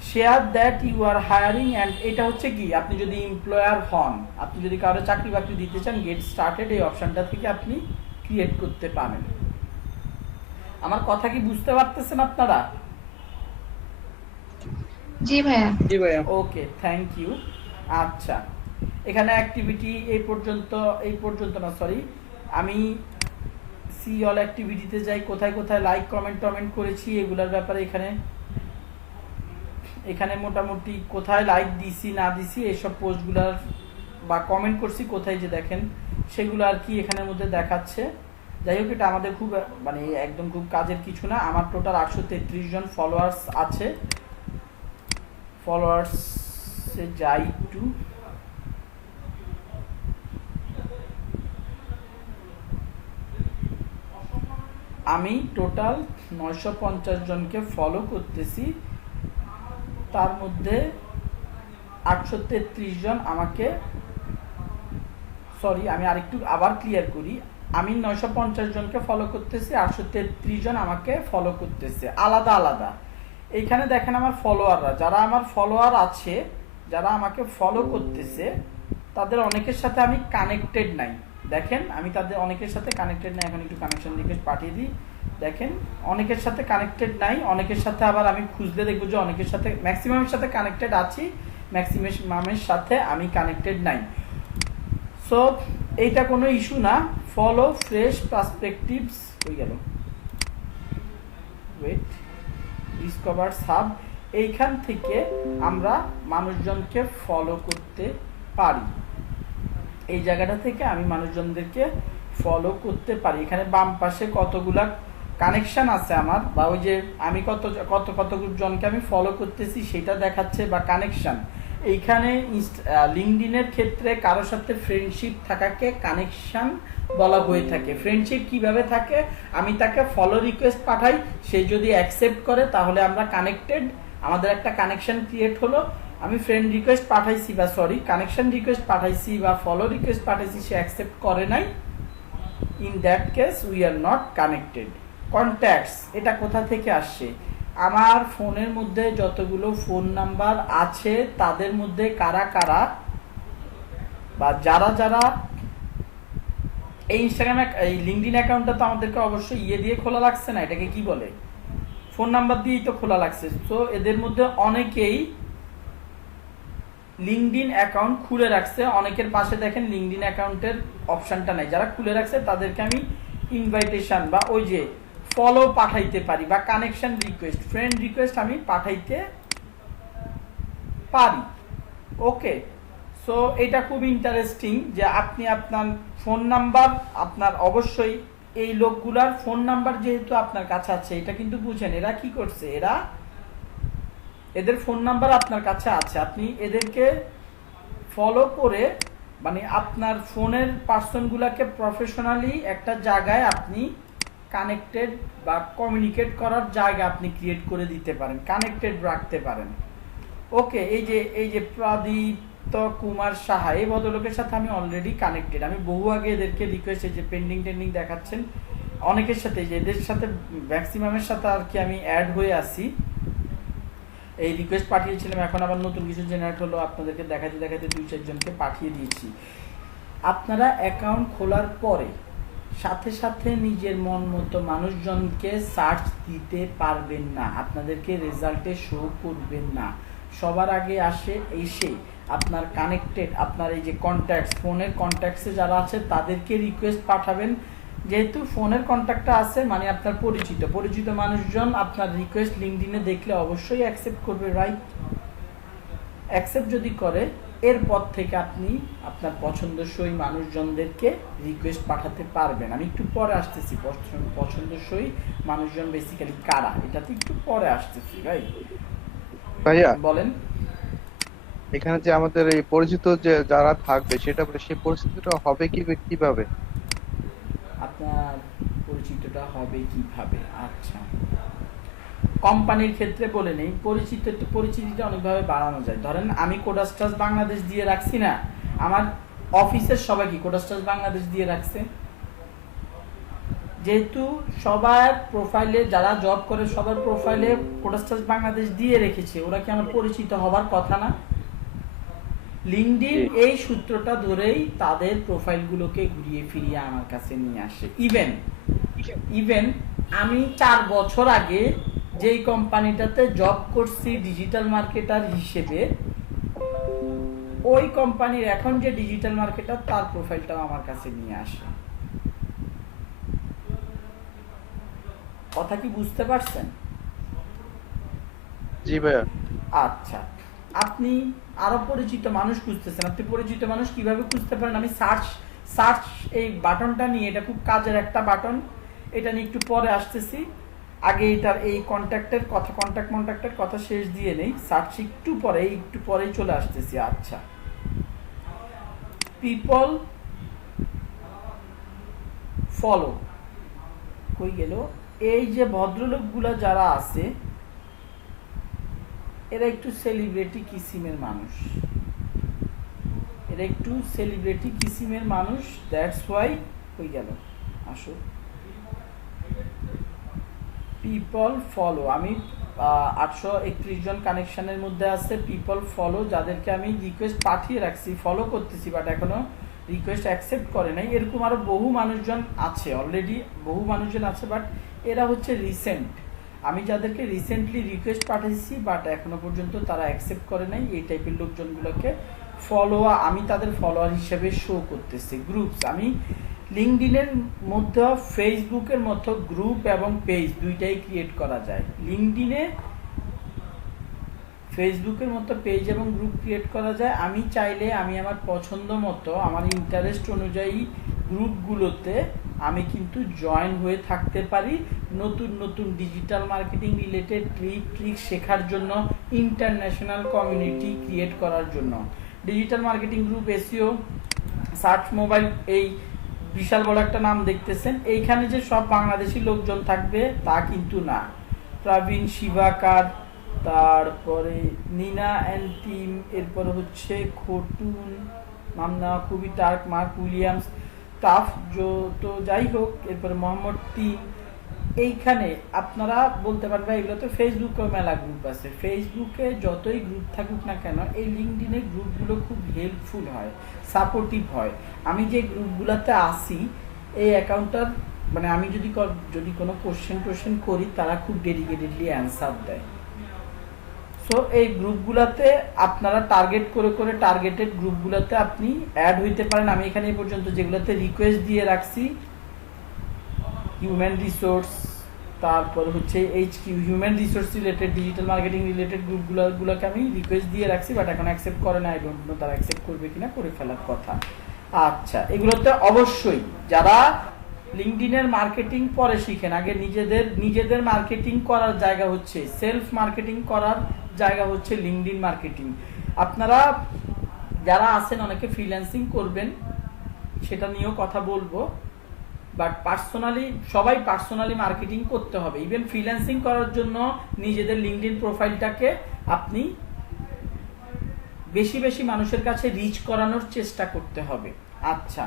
Share that you are hiring, and এটা হচ্ছে কি, আপনি যদি এমপ্লয়ার হন, আপনি যদি কারো চাকরি বাকরি দিতে চান, গেট স্টার্টেড এই অপশনটা থেকে আপনি ক্রিয়েট করতে পারেন। আমার কথা কি বুঝতে পারতেছেন আপনারা? জি ভাইয়া। ওকে, থ্যাংক ইউ। আচ্ছা, এখানে অ্যাক্টিভিটি এই পর্যন্ত না, সরি, আমি সি অল অ্যাক্টিভিটিতে যাই, কোথায় কোথায় লাইক কমেন্ট করেছি এগুলোর ব্যাপারে এখানে এখানে মোটামুটি কোথায় লাইক দিছি না দিছি এইসব পোস্টগুলার বা কমেন্ট করছি কোথায় যে দেখেন সেগুলো আর কি এখানের মধ্যে দেখাচ্ছে। যাই হোক, এটা আমাদের খুব মানে একদম খুব কাজের কিছু না। আমার টোটাল 833 জন ফলোয়ার্স আছে। ফলোয়ার্সে যাই একটু, আমি টোটাল 950 জনকে ফলো করতেছি, তার মধ্যে 833 জন আমাকে, সরি আমি আরেকটু আবার ক্লিয়ার করি, আমি 950 জনকে ফলো করতেছি, 833 জন আমাকে ফলো করতেছে আলাদা আলাদা। এইখানে দেখেন আমার ফলোয়াররা, যারা আমার ফলোয়ার আছে, যারা আমাকে ফলো করতেছে, তাদের অনেকের সাথে আমি কানেক্টেড নাই। দেখেন আমি তাদের অনেকের সাথে কানেক্টেড নাই। এখন একটু কানেকশন রিকোয়েস্ট পাঠিয়ে দিই। দেখেন অনেকের সাথে কানেক্টেড নাই, অনেকের সাথে আবার আমি খুঁজলে দেখবো যে অনেকের সাথে, ম্যাক্সিমামের সাথে কানেক্টেড আছি, ম্যাক্সিমামের সাথে আমি কানেক্টেড নাই। সো এইটা কোনো ইস্যু না। ফলো ফ্রেশ পার্সপেক্টিভস হয়ে গেল, ওয়েট, ডিসকভার সাব, এইখান থেকে আমরা মানুষজনকে ফলো করতে পারি। এই জায়গাটা থেকে আমি মানুষজনদেরকে ফলো করতে পারি। এখানে বাম পাশে কতগুলা কানেকশন আছে আমার, বা ওই যে আমি কত জনকে আমি ফলো করতেছি সেটা দেখাচ্ছে, বা কানেকশন। এইখানে লিঙ্কডইনের ক্ষেত্রে কারোর সাথে ফ্রেন্ডশিপ থাকাকে কানেকশন বলা হয়ে থাকে। ফ্রেন্ডশিপ কিভাবে থাকে, আমি তাকে ফলো রিকোয়েস্ট পাঠাই, সে যদি অ্যাকসেপ্ট করে তাহলে আমরা কানেক্টেড, আমাদের একটা কানেকশন ক্রিয়েট হলো। আমি ফ্রেন্ড রিকোয়েস্ট পাঠাইছি বা সরি কানেকশন রিকোয়েস্ট পাঠাইছি বা ফলো রিকোয়েস্ট পাঠাইছি, সে অ্যাকসেপ্ট করে নাই, in that case we are not connected. Contacts, এটা কোথা থেকে আসছে? আমার ফোনের মধ্যে যতগুলো ফোন নাম্বার আছে তাদের মধ্যে কারা কারা বা যারা যারা এই ইনস্টাগ্রামে, এই লিঙ্কডইন অ্যাকাউন্টটা তো আমাদেরকে অবশ্যই ইয়ে দিয়ে খোলা লাগছে না, এটাকে কি বলে, ফোন নাম্বার দিয়েই তো খোলা লাগছে। তো এদের মধ্যে অনেকেই লিঙ্কডইন অ্যাকাউন্ট খুলে রাখছে, অনেকের পাশে দেখেন লিঙ্কডইন অ্যাকাউন্টের অপশনটা নাই। যারা খুলে রাখছে তাদেরকে আমি ইনভাইটেশন বা ওই যে ফলো পাঠাইতে পারি, বা কানেকশন রিকোয়েস্ট, ফ্রেন্ড রিকোয়েস্ট আমি পাঠাইতে পারি। ওকে, সো এটা খুব ইন্টারেস্টিং যে আপনি আপনার ফোন নাম্বার, আপনার অবশ্যই এই লোকগুলার ফোন নাম্বার যেহেতু আপনার কাছে আছে, এটা কিন্তু বুঝেন এরা কি করছে, এদের ফোন নাম্বার আপনার কাছে আছে, আপনি এদেরকে ফলো করে মানে আপনার ফোনের পার্সনগুলোকে প্রফেশনালি একটা জায়গায় আপনি কানেক্টেড বা কমিউনিকেট করার জায়গা আপনি ক্রিয়েট করে দিতে পারেন, কানেক্টেড রাখতে পারেন। ওকে, এই যে প্রদীপ্ত কুমার সাহা, এই ভদ্রলোকের সাথে আমি অলরেডি কানেক্টেড। আমি বহু আগে এদেরকে রিকোয়েস্ট, যে পেন্ডিং দেখাচ্ছেন অনেকের সাথে, যে এদের সাথে ম্যাক্সিমামের সাথে আর কি আমি অ্যাড হয়ে আসি। এই রিকোয়েস্ট পাঠিয়েছিলাম, এখন আবার নতুন কিছু জেনারেট হলো, আপনাদেরকে দেখাতে দেখাতে 2-4 জনকে পাঠিয়ে দিয়েছি। আপনারা অ্যাকাউন্ট খোলার পরে সাথে সাথে নিজের মন মতো মানুষজনকে সার্চ দিতে পারবেন না, আপনাদেরকে রেজাল্টে শো করবেন না। সবার আগে এসে আপনার কানেক্টেড, আপনার এই যে কন্ট্যাক্টস, ফোনের কন্ট্যাক্টসে যারা আছে তাদেরকে রিকোয়েস্ট পাঠাবেন। যেহেতু ফোনের কন্ট্যাক্টটা আছে মানে আপনার পরিচিত মানুষজন আপনার রিকোয়েস্ট লিঙ্কডইনে দেখলে অবশ্যই অ্যাকসেপ্ট করবে, রাইট? অ্যাকসেপ্ট যদি করে, এরপর থেকে আপনি আপনার পছন্দসই মানুষজনদেরকে রিকোয়েস্ট পাঠাতে পারবেন। আমি একটু পরে আসতেছি পছন্দসই মানুষজন বেসিক্যালি কারা, এটাতে একটু পরে আসতেছি, রাইট? ভাইয়া বলেন। এখানে যে আমাদের এই পরিচিত যে যারা থাকবে, সেটা সেই পরিচিতিটা হবে কিভাবে? আপনার পরিচিতটা হবে কিভাবে? আচ্ছা, কোম্পানির ক্ষেত্রে বলে নেই, পরিচিতিটা অনেকভাবে বাড়ানো যায়। ধরেন আমি কোডাস্টাস বাংলাদেশ দিয়ে রাখছি না, আমার অফিসের সবাই কি কোডাস্টাস বাংলাদেশ দিয়ে রাখছে, যেহেতু সবার প্রোফাইলে, যারা জব করে সবার প্রোফাইলে কোডাস্টাস বাংলাদেশ দিয়ে রেখেছে, ওরা কি আমার পরিচিত হবার কথা না? লিঙ্কডইন এই সূত্রটা ধরেই তাদের প্রোফাইলগুলোকে ঘুরিয়ে ফিরিয়ে আমার কাছে নিয়ে আসে। ইভেন আমি 4 বছর আগে যেই কোম্পানিটাতে জব করছি ডিজিটাল মার্কেটার হিসেবে, ওই কোম্পানির এখন যে ডিজিটাল মার্কেটার, তার প্রোফাইলটাও আমার কাছে নিয়ে আসে। কথা কি বুঝতে পারছেন? জি ভাইয়া। আচ্ছা, আপনি আরো পরিচিত মানুষ খুঁজতেছেন। আপনি পরিচিত মানুষ কিভাবে খুঁজতে পারেন? আমি সার্চ এই বাটনটা নিয়ে, এটা খুব কাজের একটা বাটন, এটা নিয়ে একটু পরে আসতেছি। আগে এটার এই কন্ট্যাক্টের কথা শেষ দিয়ে নেই, সার্চ একটু পরেই চলে আসতেছি। আচ্ছা, পিপল ফলো কই গেল? এই যে ভদ্রলোকগুলা যারা আছে এরা একটু সেলিব্রিটি কিসিমের মানুষ, দ্যাটস ওয়াই হয়ে গেল। আসো, পিপল ফলো, আমি 831 জন কানেকশনের মধ্যে আছে পিপল ফলো, যাদেরকে আমি রিকোয়েস্ট পাঠিয়ে রাখছি, ফলো করতেছি, বাট এখনো রিকোয়েস্ট অ্যাকসেপ্ট করে নাই। এরকম আরো বহু মানুষজন আছে, অলরেডি বহু মানুষজন আছে, বাট এরা হচ্ছে রিসেন্ট। আমি যাদেরকে রিসেন্টলি রিকোয়েস্ট পাঠিয়েছি বাট এখনো পর্যন্ত তারা অ্যাকসেপ্ট করে নাই, এই টাইপের লোকজনগুলোকে আমি তাদের ফলোয়ার হিসেবে শো করতেছি। গ্রুপস, আমি লিঙ্কডইনের মধ্যে ফেসবুকের মতো গ্রুপ এবং পেজ দুইটাই ক্রিয়েট করা যায়। লিঙ্কডইনে ফেসবুকের মতো পেজ এবং গ্রুপ ক্রিয়েট করা যায়। আমি চাইলে আমি আমার পছন্দ মতো, আমার ইন্টারেস্ট অনুযায়ী গ্রুপগুলোতে আমি কিন্তু জয়েন হয়ে থাকতে পারি, নতুন ডিজিটাল মার্কেটিং রিলেটেড ট্রিক শেখার জন্য, ইন্টারন্যাশনাল কমিউনিটি ক্রিয়েট করার জন্য। Digital marketing group, SEO, search mobile, এই বিশাল বড় একটা নাম দেখতেছেন। এইখানে যে সব বাংলাদেশি লোকজন থাকবে তা কিন্তু না। প্রবীণ শিবাকার, তারপরে নিনা অ্যান্ড টিম, এরপরে হচ্ছে খটুন, নাম নেওয়া খুবই টার্ক, মার্ক উইলিয়ামস, টাফ তো যাই হোক, এরপরে মোহাম্মদ টিম। এইখানে আপনারা বলতে পারবেন এগুলো তো ফেসবুকে মেলা গ্রুপ আছে। ফেসবুকে যতই গ্রুপ থাকুক না কেন, এই লিঙ্কডইনের গ্রুপগুলো খুব হেল্পফুল হয়, সাপোর্টিভ হয়। আমি যে গ্রুপগুলোতে আসি, এই অ্যাকাউন্টটার মানে আমি যদি কোনো কোশ্চেন করি, তারা খুব ডেডিকেটেডলি অ্যান্সার দেয়। সো এই গ্রুপগুলোতে আপনারা টার্গেটেড গ্রুপগুলোতে আপনি অ্যাড হইতে পারেন। আমি এখানে এই পর্যন্ত যেগুলোতে রিকোয়েস্ট দিয়ে রাখছি, হিউম্যান রিসোর্স, তারপর হচ্ছে human resource related, digital marketing related গ্রুপগুলোকে আমি রিকোয়েস্ট দিয়ে রাখছি, বাট এখন অ্যাকসেপ্ট করে না। আই ডোন্ট নো তারা অ্যাকসেপ্ট করবে কিনা, করে ফেলার কথা। আচ্ছা, এগুলোতে অবশ্যই যারা লিঙ্কডইনের মার্কেটিং পরে শিখেন, আগে নিজেদের মার্কেটিং করার জায়গা হচ্ছে, সেলফ মার্কেটিং করার জায়গা হচ্ছে লিঙ্কডইন মার্কেটিং। আপনারা যারা আছেন অনেকে ফ্রিল্যান্সিং করবেন, সেটা নিয়েও কথা বলবো, বাট সবাই পার্সোনালি মার্কেটিং করতে হবে। ইভেন ফ্রিল্যান্সিং করার জন্য নিজেদের লিঙ্কডইন প্রোফাইলটাকে আপনি বেশি মানুষের কাছে রিচ করানোর চেষ্টা করতে হবে। আচ্ছা,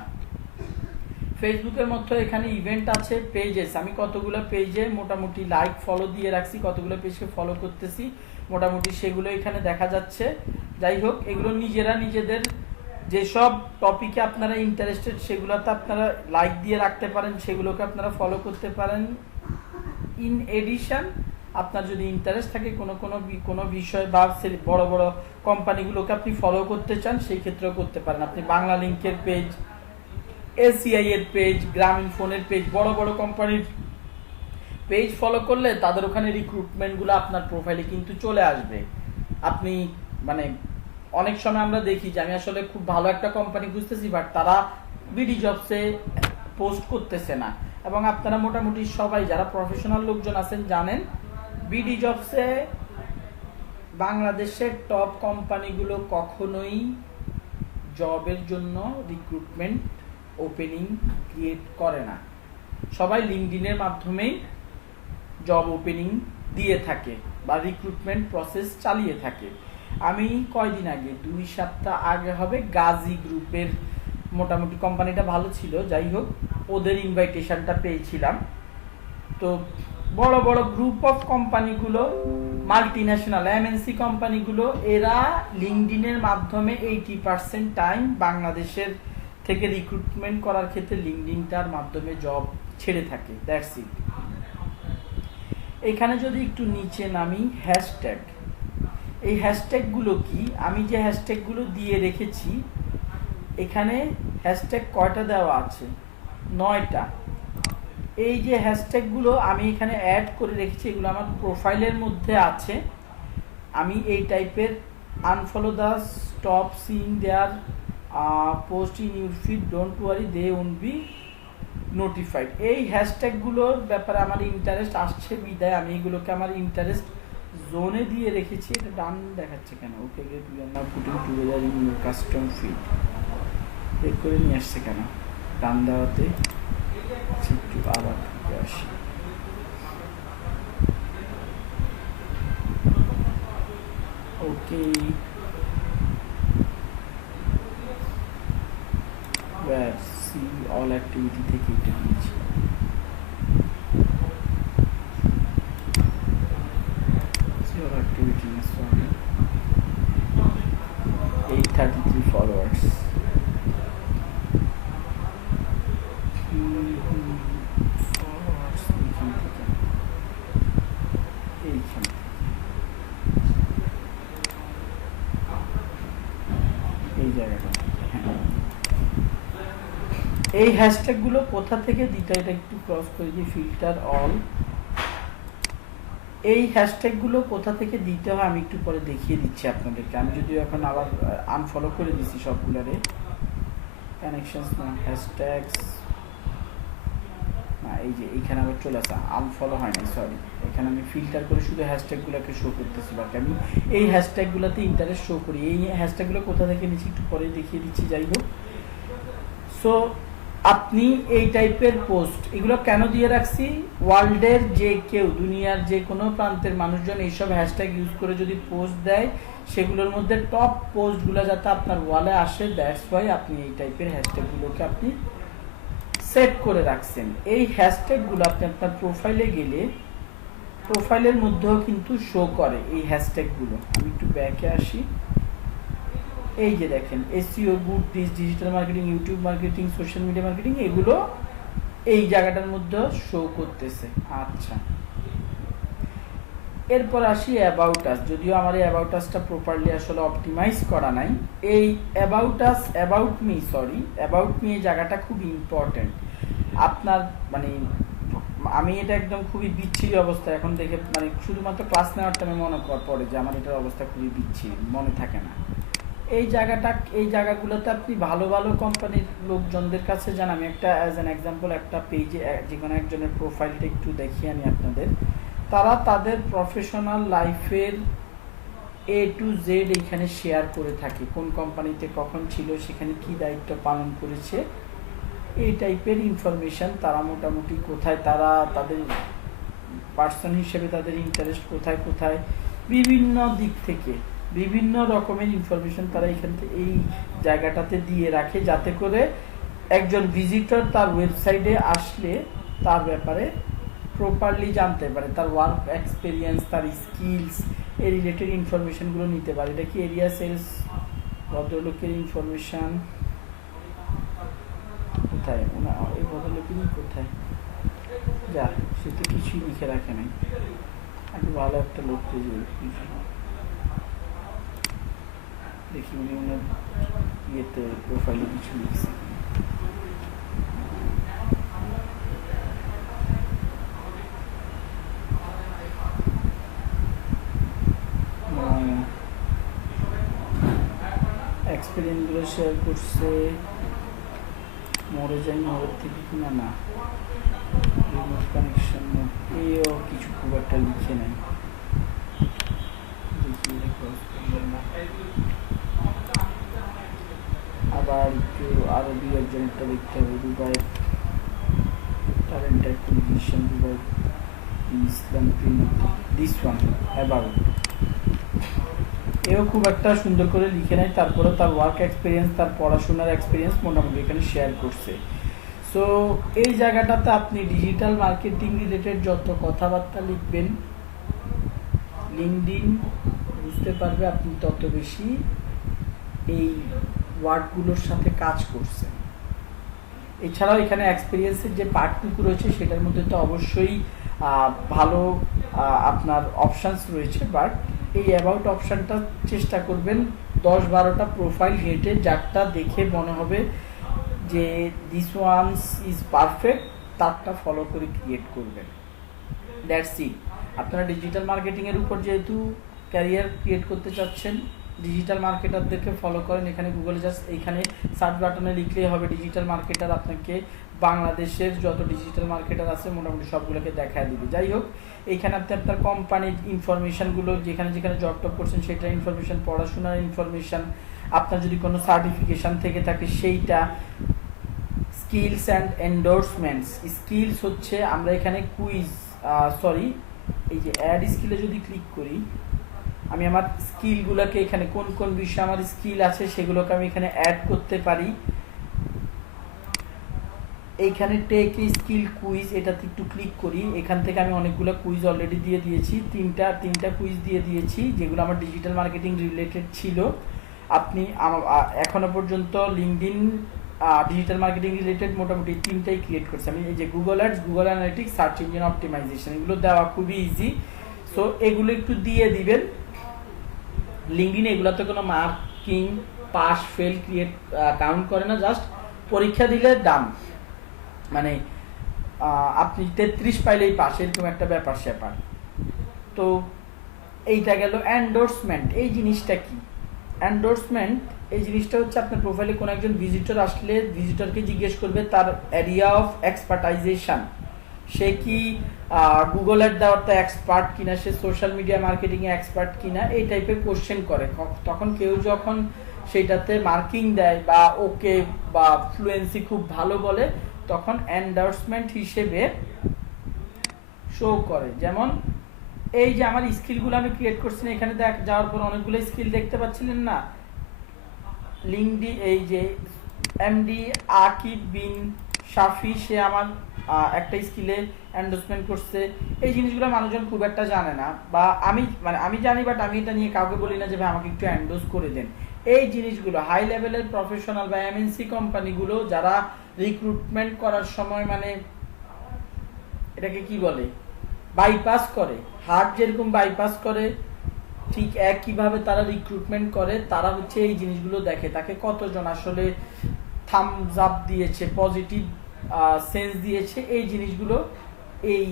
ফেসবুকের মতো এখানে ইভেন্ট আছে, পেজেস, আমি কতগুলো পেজে মোটামুটি লাইক ফলো দিয়ে রাখছি, কতগুলো পেজকে ফলো করতেছি, মোটামুটি সেগুলো এখানে দেখা যাচ্ছে। যাই হোক, এগুলো নিজেদের যেসব টপিকে আপনারা ইন্টারেস্টেড সেগুলোতে আপনারা লাইক দিয়ে রাখতে পারেন, সেগুলোকে আপনারা ফলো করতে পারেন। ইন এডিশন, আপনার যদি ইন্টারেস্ট থাকে কোনো বিষয় বা বড় কোম্পানিগুলোকে আপনি ফলো করতে চান, সেই ক্ষেত্রেও করতে পারেন। আপনি বাংলা লিঙ্কের পেজ, এসিআই এর পেজ, গ্রামীণ ফোনের পেজ, বড় কোম্পানির পেজ ফলো করলে তাদের ওখানে রিক্রুটমেন্টগুলো আপনার প্রোফাইলে কিন্তু চলে আসবে। আপনি মানে অনেক সময় আমরা দেখি যে আমি আসলে খুব ভালো একটা কোম্পানি খুঁজতেছি, বাট তারা বিডি জবসে পোস্ট করতেছে না। এবং আপনারা মোটামুটি সবাই যারা প্রফেশনাল লোকজন আছেন জানেন, বিডি জবসে বাংলাদেশের টপ কোম্পানিগুলো কখনোই জবের জন্য রিক্রুটমেন্ট ওপেনিং ক্রিয়েট করে না। সবাই লিঙ্কডইনের মাধ্যমেই জব ওপেনিং দিয়ে থাকে বা রিক্রুটমেন্ট প্রসেস চালিয়ে থাকে। আমি কয়দিন আগে, 2 সপ্তাহ আগে হবে, গাজী গ্রুপের মোটামুটি কোম্পানিটা ভালো ছিল, যাই হোক ওদের ইনভাইটেশনটা পেয়েছিলাম। তো বড় গ্রুপ অফ কোম্পানিগুলো, মাল্টি ন্যাশনাল এমএনসি কোম্পানিগুলো, এরা লিঙ্কডইনের মাধ্যমে 80% টাইম বাংলাদেশের থেকে রিক্রুটমেন্ট করার ক্ষেত্রে লিঙ্কডইনটার মাধ্যমে জব ছেড়ে থাকে। That's it. এখানে যদি একটু নিচে নামি, হ্যাশট্যাগ, এই হ্যাশট্যাগুলো কি? আমি যে হ্যাশট্যাগুলো দিয়ে রেখেছি, এখানে হ্যাশট্যাগ কয়টা দেওয়া আছে? 9টা। এই যে হ্যাশট্যাগুলো আমি এখানে অ্যাড করে রেখেছি, এগুলো আমার প্রোফাইলের মধ্যে আছে। আমি এই টাইপের unfollow the stop seeing their post in your feed, don't worry they will be notified. এই হ্যাশট্যাগুলোর ব্যাপারে আমার ইন্টারেস্ট আসছে বিদায় আমি এগুলোকে আমার ইন্টারেস্ট জোনে দিয়ে রেখেছি। এটা ডান দেখাচ্ছে কেন? Okay get we are now putting together in your custom feed, check করে নিয়ে আসছে কেন ডান দেওয়াতে? একটু আবার ঢুকে আসি। ওকে, সি অল অ্যাক্টিভিটি থেকে এটা দিয়েছি। Your activity is 833 followers. Followers এইখান থেকে এই জায়গাটা। এই হ্যাশট্যাগুলো কোথা থেকে দিতে, এটা একটু ক্রস করে দিই, ফিল্টার অল। এই হ্যাশট্যাগুলো কোথা থেকে দিতে হয় আমি একটু পরে দেখিয়ে দিচ্ছি আপনাদেরকে। আমি যদিও এখন আবার আনফলো করে দিচ্ছি সবগুলোরে। কানেকশনস না, হ্যাশট্যাগস না, এই যে এইখানে আবার চলে আসা, আনফলো হয় না, সরি। এখানে আমি ফিল্টার করে শুধু হ্যাশট্যাগুলোকে শো করতেছি, বাকি আমি এই হ্যাশট্যাগুলোতে ইন্টারেস্ট শো করি। এই হ্যাশট্যাগুলো কোথা থেকে নিচ্ছি একটু পরে দেখিয়ে দিচ্ছি। যাই হোক, সো আপনি এই টাইপের পোস্ট এগুলো কেন দিয়ে রাখছি, ওয়ার্ল্ডের যে কেউ, দুনিয়ার যে কোনো প্রান্তের মানুষজন এইসব হ্যাশট্যাগ ইউজ করে যদি পোস্ট দেয়, সেগুলোর মধ্যে টপ পোস্টগুলো যাতে আপনার ওয়ালে আসে, দ্যাটস ওয়াই আপনি এই টাইপের হ্যাশট্যাগুলোকে আপনি সেট করে রাখছেন। এই হ্যাশট্যাগুলো আপনি আপনার প্রোফাইলে গেলে প্রোফাইলের মধ্যেও কিন্তু শো করে এই হ্যাশট্যাগুলো। আমি একটু ব্যাকে আসি। এই যে দেখেন SEO, good dish, digital marketing, YouTube marketing, social media marketing, এগুলো এই জায়গাটার মধ্যে শো করতেছে। আচ্ছা, এরপর আসি অ্যাবাউট আস। যদিও আমার এই অ্যাবাউট আসটা প্রপারলি আসলে অপটিমাইজ করা নাই। এই about us, about me, sorry, about me এই জায়গাটা খুব ইম্পর্টেন্ট। আপনার মানে আমি এটা একদম খুবই বিচ্ছিরি অবস্থা এখন দেখে, মানে শুধুমাত্র ক্লাস নেওয়ার টাইমে মনে পড়ে যে আমার এটার অবস্থা খুবই বিচ্ছিরি, মনে থাকে না। এই জায়গাগুলোতে আপনি ভালো ভালো কোম্পানির লোকজনদের কাছে যান। আমি একটা অ্যাজ অ্যান এক্সাম্পল একটা পেজে যে কোনো একজনের প্রোফাইলটা একটু দেখিয়ে আনি আপনাদের। তারা তাদের প্রফেশনাল লাইফের A to Z এখানে শেয়ার করে থাকে, কোন কোম্পানিতে কখন ছিল, সেখানে কি দায়িত্ব পালন করেছে, এই টাইপের ইনফরমেশন। তারা মোটামুটি কোথায়, তারা তাদের পার্সন হিসেবে তাদের ইন্টারেস্ট কোথায় কোথায়, বিভিন্ন দিক থেকে বিভিন্ন রকমের ইনফরমেশন তারা এখান থেকে এই জায়গাটাতে দিয়ে রাখে, যাতে করে একজন ভিজিটর তার ওয়েবসাইটে আসলে তার ব্যাপারে প্রপারলি জানতে পারে, তার ওয়ার্ক এক্সপিরিয়েন্স, তার স্কিলস, এই রিলেটেড ইনফরমেশনগুলো নিতে পারে। এটা কি এরিয়া সেলস ভদ্রলোকের ইনফরমেশন কোথায়? এই ভদ্রলোকেরই কোথায় যা, সে তো কিছুই লিখে রাখে নাই। আগে ভালো একটা লোক পেয়ে দেখি উনি ওনার ইয়েতে প্রোফাইলে কিছু লিখছে। এক্সপিরিয়েন্সগুলো শেয়ার করছে, মরে যাই মরের থেকে কিনা না, রিমোট কানেকশন, এও কিছু খুব একটা লিখে নেই। দেখি আবার একটু আরো দুই একজনেরটা দেখতে হবে। Dubai talent acquisition, Dubai Islam premier, this one about, এও খুব একটা সুন্দর করে লিখে নেয়। তারপরে তার ওয়ার্ক এক্সপিরিয়েন্স, তার পড়াশোনার এক্সপিরিয়েন্স মোটামুটি এখানে শেয়ার করছে। সো এই জায়গাটাতে আপনি ডিজিটাল মার্কেটিং রিলেটেড যত কথাবার্তা লিখবেন, লিঙ্কডইন বুঝতে পারবে আপনি তত বেশি এই ওয়ার্ডগুলোর সাথে কাজ করছেন। এছাড়াও এখানে এক্সপিরিয়েন্সের যে পার্টটুকু রয়েছে সেটার মধ্যে তো অবশ্যই ভালো আপনার অপশানস রয়েছে, বাট এই অ্যাবাউট অপশানটা চেষ্টা করবেন 10-12টা প্রোফাইল ঘেটে, যারটা দেখে মনে হবে যে দিস ওয়ানস ইজ পারফেক্ট, তারটা ফলো করে ক্রিয়েট করবেন। That's it. আপনারা ডিজিটাল মার্কেটিংয়ের উপর যেহেতু ক্যারিয়ার ক্রিয়েট করতে চাচ্ছেন, ডিজিটাল মার্কেটারদেরকে ফলো করেন। এখানে গুগলে জাস্ট এইখানে সার্চ বাটনে লিখলেই হবে ডিজিটাল মার্কেটার, আপনাকে বাংলাদেশের যত ডিজিটাল মার্কেটার আছে মোটামুটি সবগুলোকে দেখায় দিবে। যাই হোক, এইখানে আপনি আপনার কোম্পানির ইনফরমেশানগুলো যেখানে যেখানে জব টপ করছেন সেটার ইনফরমেশান, পড়াশোনার ইনফরমেশান, আপনার যদি কোনো সার্টিফিকেশান থেকে থাকে সেইটা, স্কিলস অ্যান্ড এন্ডোর্সমেন্টস। স্কিলস হচ্ছে আমরা এখানে কুইজ এই যে অ্যাড স্কিলে যদি ক্লিক করি, আমি আমার স্কিলগুলোকে এখানে কোন কোন বিষয়ে আমার স্কিল আছে সেগুলোকে আমি এখানে অ্যাড করতে পারি। এইখানে টেক স্কিল কুইজ, এটাতে একটু ক্লিক করি। এখান থেকে আমি অনেকগুলো কুইজ অলরেডি দিয়ে দিয়েছি, তিনটা কুইজ দিয়ে দিয়েছি যেগুলো আমার ডিজিটাল মার্কেটিং রিলেটেড ছিল। আপনি এখনো পর্যন্ত লিঙ্কডইন ডিজিটাল মার্কেটিং রিলেটেড মোটামুটি 3টাই ক্রিয়েট করছি আমি। এই যে Google ads, Google analytics, search engine optimization, এগুলো দেওয়া খুবই ইজি। সো এগুলো একটু দিয়ে দিবেন। লিঙ্কডইন এগুলোতে কোনো মার্কিং, পাস ফেল কাউন্ট করে না, জাস্ট পরীক্ষা দিলে ডান, মানে আপনি 33 পাইলেই পাস, এরকম একটা ব্যাপার স্যাপার। তো এইটা গেল। এন্ডোর্সমেন্ট এই জিনিসটা কি? এন্ডোর্সমেন্ট এই জিনিসটা হচ্ছে আপনার প্রোফাইলে কোনো একজন ভিজিটর আসলে ভিজিটরকে জিজ্ঞেস করবে তার এরিয়া অফ এক্সপার্টাইজেশন, সে কি গুগল অ্যাড দেওয়ারটা এক্সপার্ট কিনা, সে সোশ্যাল মিডিয়া মার্কেটিংয়ে এক্সপার্ট কিনা, এই টাইপের কোশ্চেন করে। তখন কেউ যখন সেইটাতে মার্কিং দেয় বা ওকে বা ফ্লুয়েন্সি খুব ভালো বলে, তখন এন্ডোর্সমেন্ট হিসেবে শো করে। যেমন এই যে আমার স্কিলগুলো আমি ক্রিয়েট করছি, এখানে যাওয়ার পর অনেকগুলো স্কিল দেখতে পাচ্ছিলেন না, লিঙ্কডইন এই যে এমডি আকিব বিন শাফি, সে আমার একটা স্কিলে এন্ডোর্সমেন্ট করছে। এই জিনিসগুলো মানুষজন খুব একটা জানে না, বা আমি জানি, বাট আমি এটা নিয়ে কাউকে বলি না যে ভাই আমাকে একটু এন্ডোর্স করে দেন। এই জিনিসগুলো হাই লেভেলের প্রফেশনাল বা এমএনসি কোম্পানিগুলো যারা রিক্রুটমেন্ট করার সময় মানে এটাকে কি বলে, বাইপাস করে, হার্ট যেরকম বাইপাস করে ঠিক একইভাবে তারা রিক্রুটমেন্ট করে। তারা হচ্ছে এই জিনিসগুলো দেখে, তাকে কতজন আসলে থামস আপ দিয়েছে, পজিটিভ সেন্স দিয়েছে, এই জিনিসগুলো এই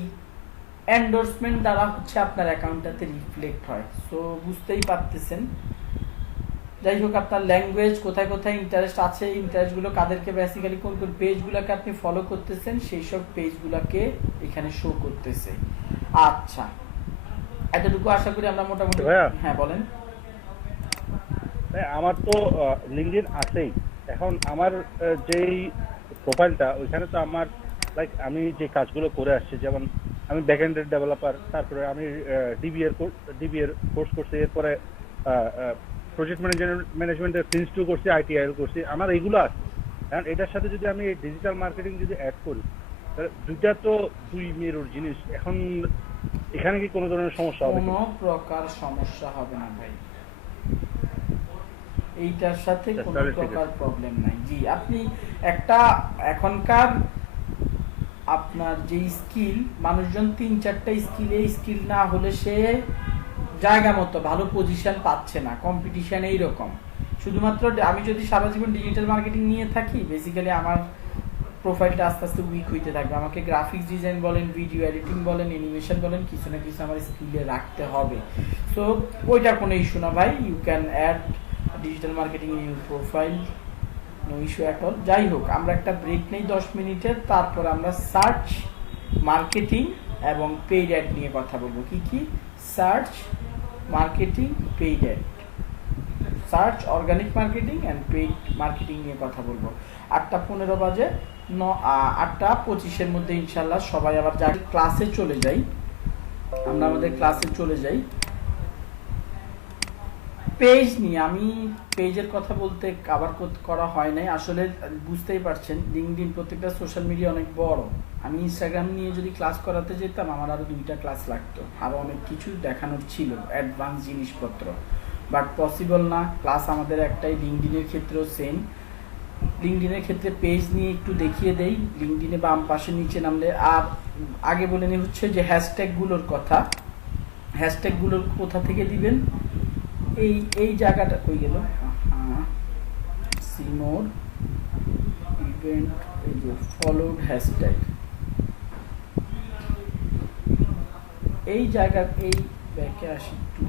এন্ডোর্সমেন্ট দ্বারা হচ্ছে আপনার অ্যাকাউন্টটাতে রিফ্লেক্ট হয়। সো বুঝতেই পারতেছেন। যাই হোক, আপনার ল্যাঙ্গুয়েজ, কোথায় কোথায় ইন্টারেস্ট আছে, ইন্টারেস্টগুলো কাদেরকে, বেসিক্যালি কোন কোন পেজগুলোকে আপনি ফলো করতেছেন, সেই সব পেজগুলোকে এখানে শো করতেছে। আচ্ছা, এতটুকু আশা করি আমরা মোটামুটি। হ্যাঁ বলেন। আমার তো লিঙ্কডইন আছেই, এখন আমার যেই প্রোফাইলটা ওইখানে তো আমার লাইক আমি যে কাজগুলো করে আসছি, যেমন আমি ব্যাকএন্ডের ডেভেলপার, তারপরে আমি ডিবিএর কোর্স করছি, এরপরে প্রজেক্ট ম্যানেজমেন্টের প্রিন্স 2 করছি, আইটিআইএল করছি, আমার এইগুলো আছে। কারণ এটার সাথে যদি আমি ডিজিটাল মার্কেটিং যদি অ্যাড করি, তাহলে দুইটা তো দুই মেরুর জিনিস। এখন এখানে কি কোনো ধরনের সমস্যা হবে? কোনো প্রকার সমস্যা হবে না ভাই, এইটার সাথে কোনো প্রকার প্রবলেম নাই। জি, আপনি একটা এখনকার আপনার যে স্কিল, মানুষজন 3-4টা স্কিল না হলে সে জায়গা মতো ভালো পজিশন পাচ্ছে না, কম্পিটিশন এইরকম। শুধুমাত্র আমি যদি সারা জীবন ডিজিটাল মার্কেটিং নিয়ে থাকি, বেসিক্যালি আমার প্রোফাইলটা আস্তে আস্তে উইক হইতে থাকবে। আমাকে গ্রাফিক্স ডিজাইন বলেন, ভিডিও এডিটিং বলেন, অ্যানিমেশন বলেন, কিছু না কিছু আমার স্কিলে রাখতে হবে। সো ওইটা কোনো ইস্যু না ভাই, you can add digital marketing in your profile, no issue at all. যাই হোক, আমরা একটা ব্রেক নেই 10 মিনিটের, তারপর আমরা সার্চ মার্কেটিং এবং পেইড অ্যাড নিয়ে কথা বলবো। কি কি? Search marketing, paid add, search organic marketing and paid marketing নিয়ে কথা বলবো। 8:15 বাজে, 8:25-এর মধ্যে ইনশাল্লাহ সবাই আবার ক্লাসে চলে যাই, আমরা আমাদের ক্লাসে চলে যাই। পেজ নিয়ে আমি পেজের কথা বলতে আবার করা হয় নাই, আসলে বুঝতেই পারছেন লিঙ্কডইন প্রত্যেকটা সোশ্যাল মিডিয়া অনেক বড়। আমি ইনস্টাগ্রাম নিয়ে যদি ক্লাস করাতে যেতাম আমার আরো 2টা ক্লাস লাগতো, আরো অনেক কিছু দেখানোর ছিল, অ্যাডভান্স জিনিসপত্র, বাট পসিবল না। ক্লাস আমাদের একটাই, লিঙ্কডইনের ক্ষেত্রেও সেম। লিঙ্কডইনের ক্ষেত্রে পেজ নিয়ে একটু দেখিয়ে দেই। লিঙ্কডইনে বাম পাশে নিচে নামলে, আর আগে বলে নিই হচ্ছে যে হ্যাশট্যাগুলোর কথা। হ্যাশট্যাগুলোর কোথা থেকে দিবেন, এই জায়গাটা কই গেল, সিমোর ইভেন্ট, এই যে ফলোড হ্যাশট্যাগ, এই জায়গার এই ব্যাকে আসি একটু,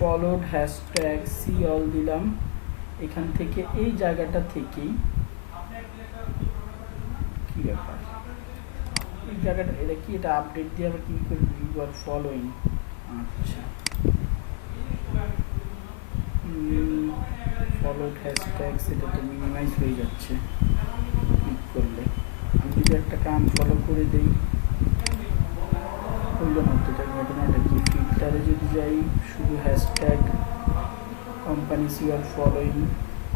ফলোড হ্যাশট্যাগ সি অল দিলাম, এখান থেকে এই জায়গাটা থেকেই কি ব্যাপার এই জায়গাটা, এটা কি, এটা আপডেট দিয়ে আবার কি করে ইউ আর ফলোইং, আচ্ছা ফলোড হ্যাশট্যাগ সেটা তো মিনিমাইজ হয়ে যাচ্ছে ক্লিক করলে। আমি যদি একটা কাম ফলো করে দেই হইল না, তো এটা ঘটনাটা কি, ফিল্টারে যদি যাই শুধু hashtag companies you are following,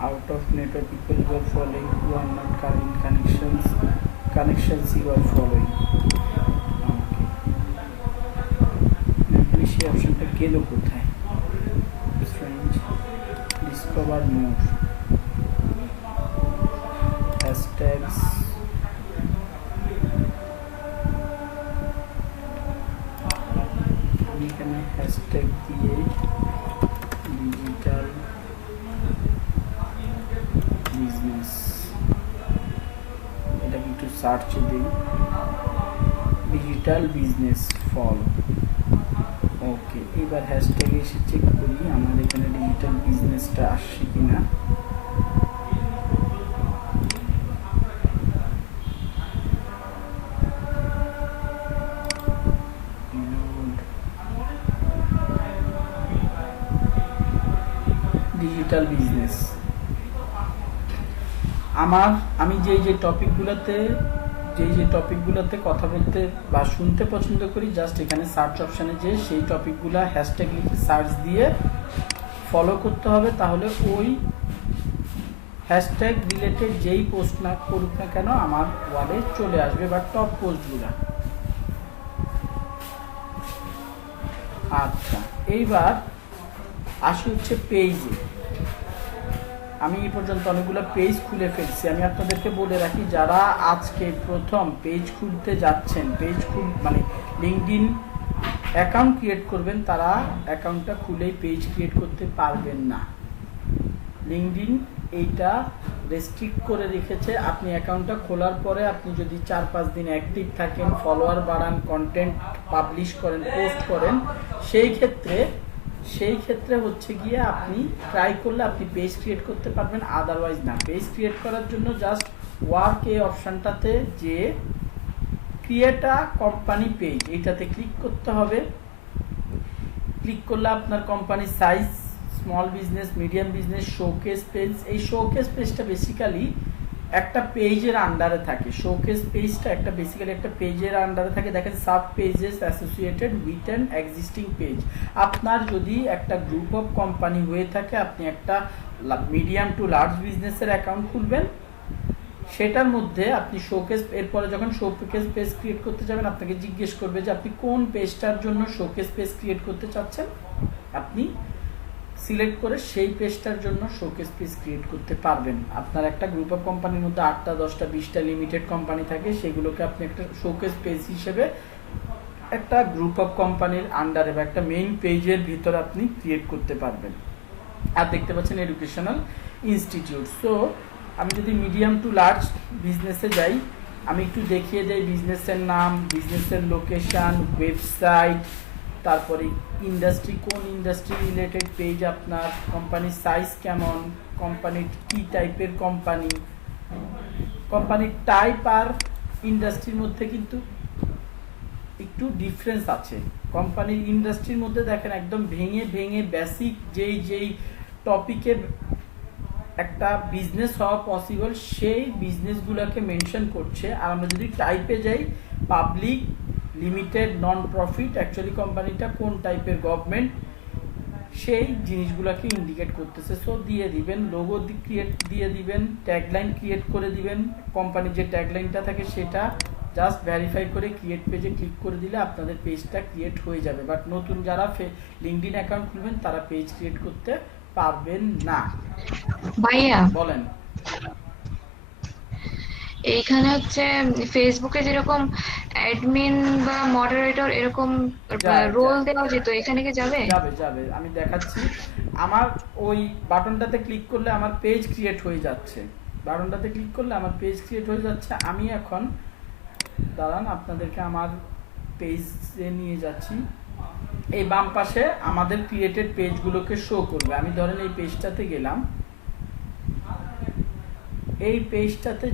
out of network people you are following, who are not current connections you are following, okay সেই অপশনটা গেল কোথায়, strange, discover more hashtags, আমি এখানে হ্যাশট্যাগ দিয়ে ডিজিটাল বিজনেস, এটাকে একটু সার্চে দিই, ডিজিটাল বিজনেস ফলো, ওকে এবার হ্যাশট্যাগে এসে চেক করি আমার এখানে ডিজিটাল বিজনেসটা আসছে কিনা। ডিজিটাল বিজনেস আমি যে টপিকগুলোতে কথা বলতে বা শুনতে পছন্দ করি, জাস্ট এখানে সার্চ অপশানে যে সেই টপিকগুলো হ্যাশট্যাগ লিখে সার্চ দিয়ে ফলো করতে হবে, তাহলে ওই হ্যাশট্যাগ রিলেটেড যেই পোস্ট না করুক না কেন আমার ওয়ালে চলে আসবে, বা টপ পোস্টগুলো। আচ্ছা এইবার আসি হচ্ছে পেজে। আমি এই পর্যন্ত অনেকগুলো পেজ খুলে ফেলছি। আমি আপনাদেরকে বলে রাখি, যারা আজকে প্রথম পেজ খুলতে যাচ্ছেন, মানে লিঙ্কডইন অ্যাকাউন্ট ক্রিয়েট করবেন, তারা অ্যাকাউন্টটা খুলেই পেজ ক্রিয়েট করতে পারবেন না। লিঙ্কডইন এইটা রেস্ট্রিক্ট করে রেখেছে। আপনি অ্যাকাউন্টটা খোলার পরে আপনি যদি 4-5 দিন অ্যাক্টিভ থাকেন, ফলোয়ার বাড়ান, কন্টেন্ট পাবলিশ করেন, পোস্ট করেন, সেই ক্ষেত্রে হচ্ছে গিয়ে আপনি ট্রাই করলে আপনি পেজ ক্রিয়েট করতে পারবেন, আদারওয়াইজ না। পেজ ক্রিয়েট করার জন্য জাস্ট ওয়ার্ক এই অপশানটাতে যে ক্রিয়েট আ কোম্পানি পেজ, এইটাতে ক্লিক করতে হবে। ক্লিক করলে আপনার কোম্পানির size, small business, medium business, showcase page, এই শোকেস পেজটা বেসিক্যালি একটা পেজের আন্ডারে থাকে। শোকেস পেজটা বেসিক্যালি একটা পেজের আন্ডারে থাকে। দেখেন sub pages associated with an existing page. আপনার যদি একটা গ্রুপ অফ কোম্পানি হয়ে থাকে, আপনি একটা মিডিয়াম টু লার্জ বিজনেসের অ্যাকাউন্ট খুলবেন, সেটার মধ্যে আপনি শোকেস, এরপরে যখন শোকেস পেজ ক্রিয়েট করতে যাবেন আপনাকে জিজ্ঞেস করবে যে আপনি কোন পেজটার জন্য শোকেস পেজ ক্রিয়েট করতে চাচ্ছেন, আপনি সিলেক্ট করে সেই পেজটার জন্য শোকেস পেজ ক্রিয়েট করতে পারবেন। আপনার একটা গ্রুপ অফ কোম্পানির মধ্যে 8টা 10টা 20টা লিমিটেড কোম্পানি থাকে, সেগুলোকে আপনি একটা শোকেস পেজ হিসেবে একটা গ্রুপ অফ কোম্পানির আন্ডারে বা একটা মেইন পেজের ভিতরে আপনি ক্রিয়েট করতে পারবেন। আর দেখতে পাচ্ছেন এডুকেশনাল ইনস্টিটিউট। সো আমি যদি মিডিয়াম টু লার্জ বিজনেসে যাই, আমি একটু দেখিয়ে দেই বিজনেসের নাম, বিজনেসের লোকেশান, ওয়েবসাইট, তারপরে ইন্ডাস্ট্রি, কোন ইন্ডাস্ট্রি রিলেটেড পেজ আপনার, কোম্পানির সাইজ কেমন, কোম্পানির কী টাইপের কোম্পানির টাইপ আর ইন্ডাস্ট্রির মধ্যে কিন্তু একটু ডিফারেন্স আছে। কোম্পানির ইন্ডাস্ট্রির মধ্যে দেখেন একদম ভেঙে বেসিক যেই টপিকে একটা বিজনেস হওয়া পসিবল সেই বিজনেসগুলোকে মেনশন করছে। আর আমরা যদি টাইপে যাই, public, limited, non profit, actually কোম্পানিটা কোন টাইপের, গভর্নমেন্ট, সেই জিনিসগুলোকে ইন্ডিকেট করতেছে। সো দিয়ে দিবেন, লোগো ক্রিয়েট দিয়ে দিবেন, ট্যাগলাইন ক্রিয়েট করে দিবেন। কোম্পানির যে ট্যাগলাইনটা থাকে সেটা জাস্ট ভেরিফাই করে ক্রিয়েট পেজে ক্লিক করে দিলে আপনাদের পেজটা ক্রিয়েট হয়ে যাবে। বাট নতুন যারা লিঙ্কডইন অ্যাকাউন্ট খুলবেন তারা পেজ ক্রিয়েট করতে পারবেন না। ভাইয়া বলেন। এইখানে হচ্ছে ফেসবুকে যেরকম অ্যাডমিন বা মডারেটর এরকম রোল দেওয়া যেত, এখানে কি যাবে? যাবে আমি দেখাচ্ছি। আমার ওই বাটনটাতে ক্লিক করলে আমার পেজ ক্রিয়েট হয়ে যাচ্ছে। আমি এখন দাঁড়ান আপনাদেরকে আমার পেজে নিয়ে যাচ্ছি। এই বাম পাশে আমাদের ক্রিয়েটেড পেজগুলোকে শো করবে। আমি ধরেন এই পেজটাতে গেলাম, এই পেজটাতে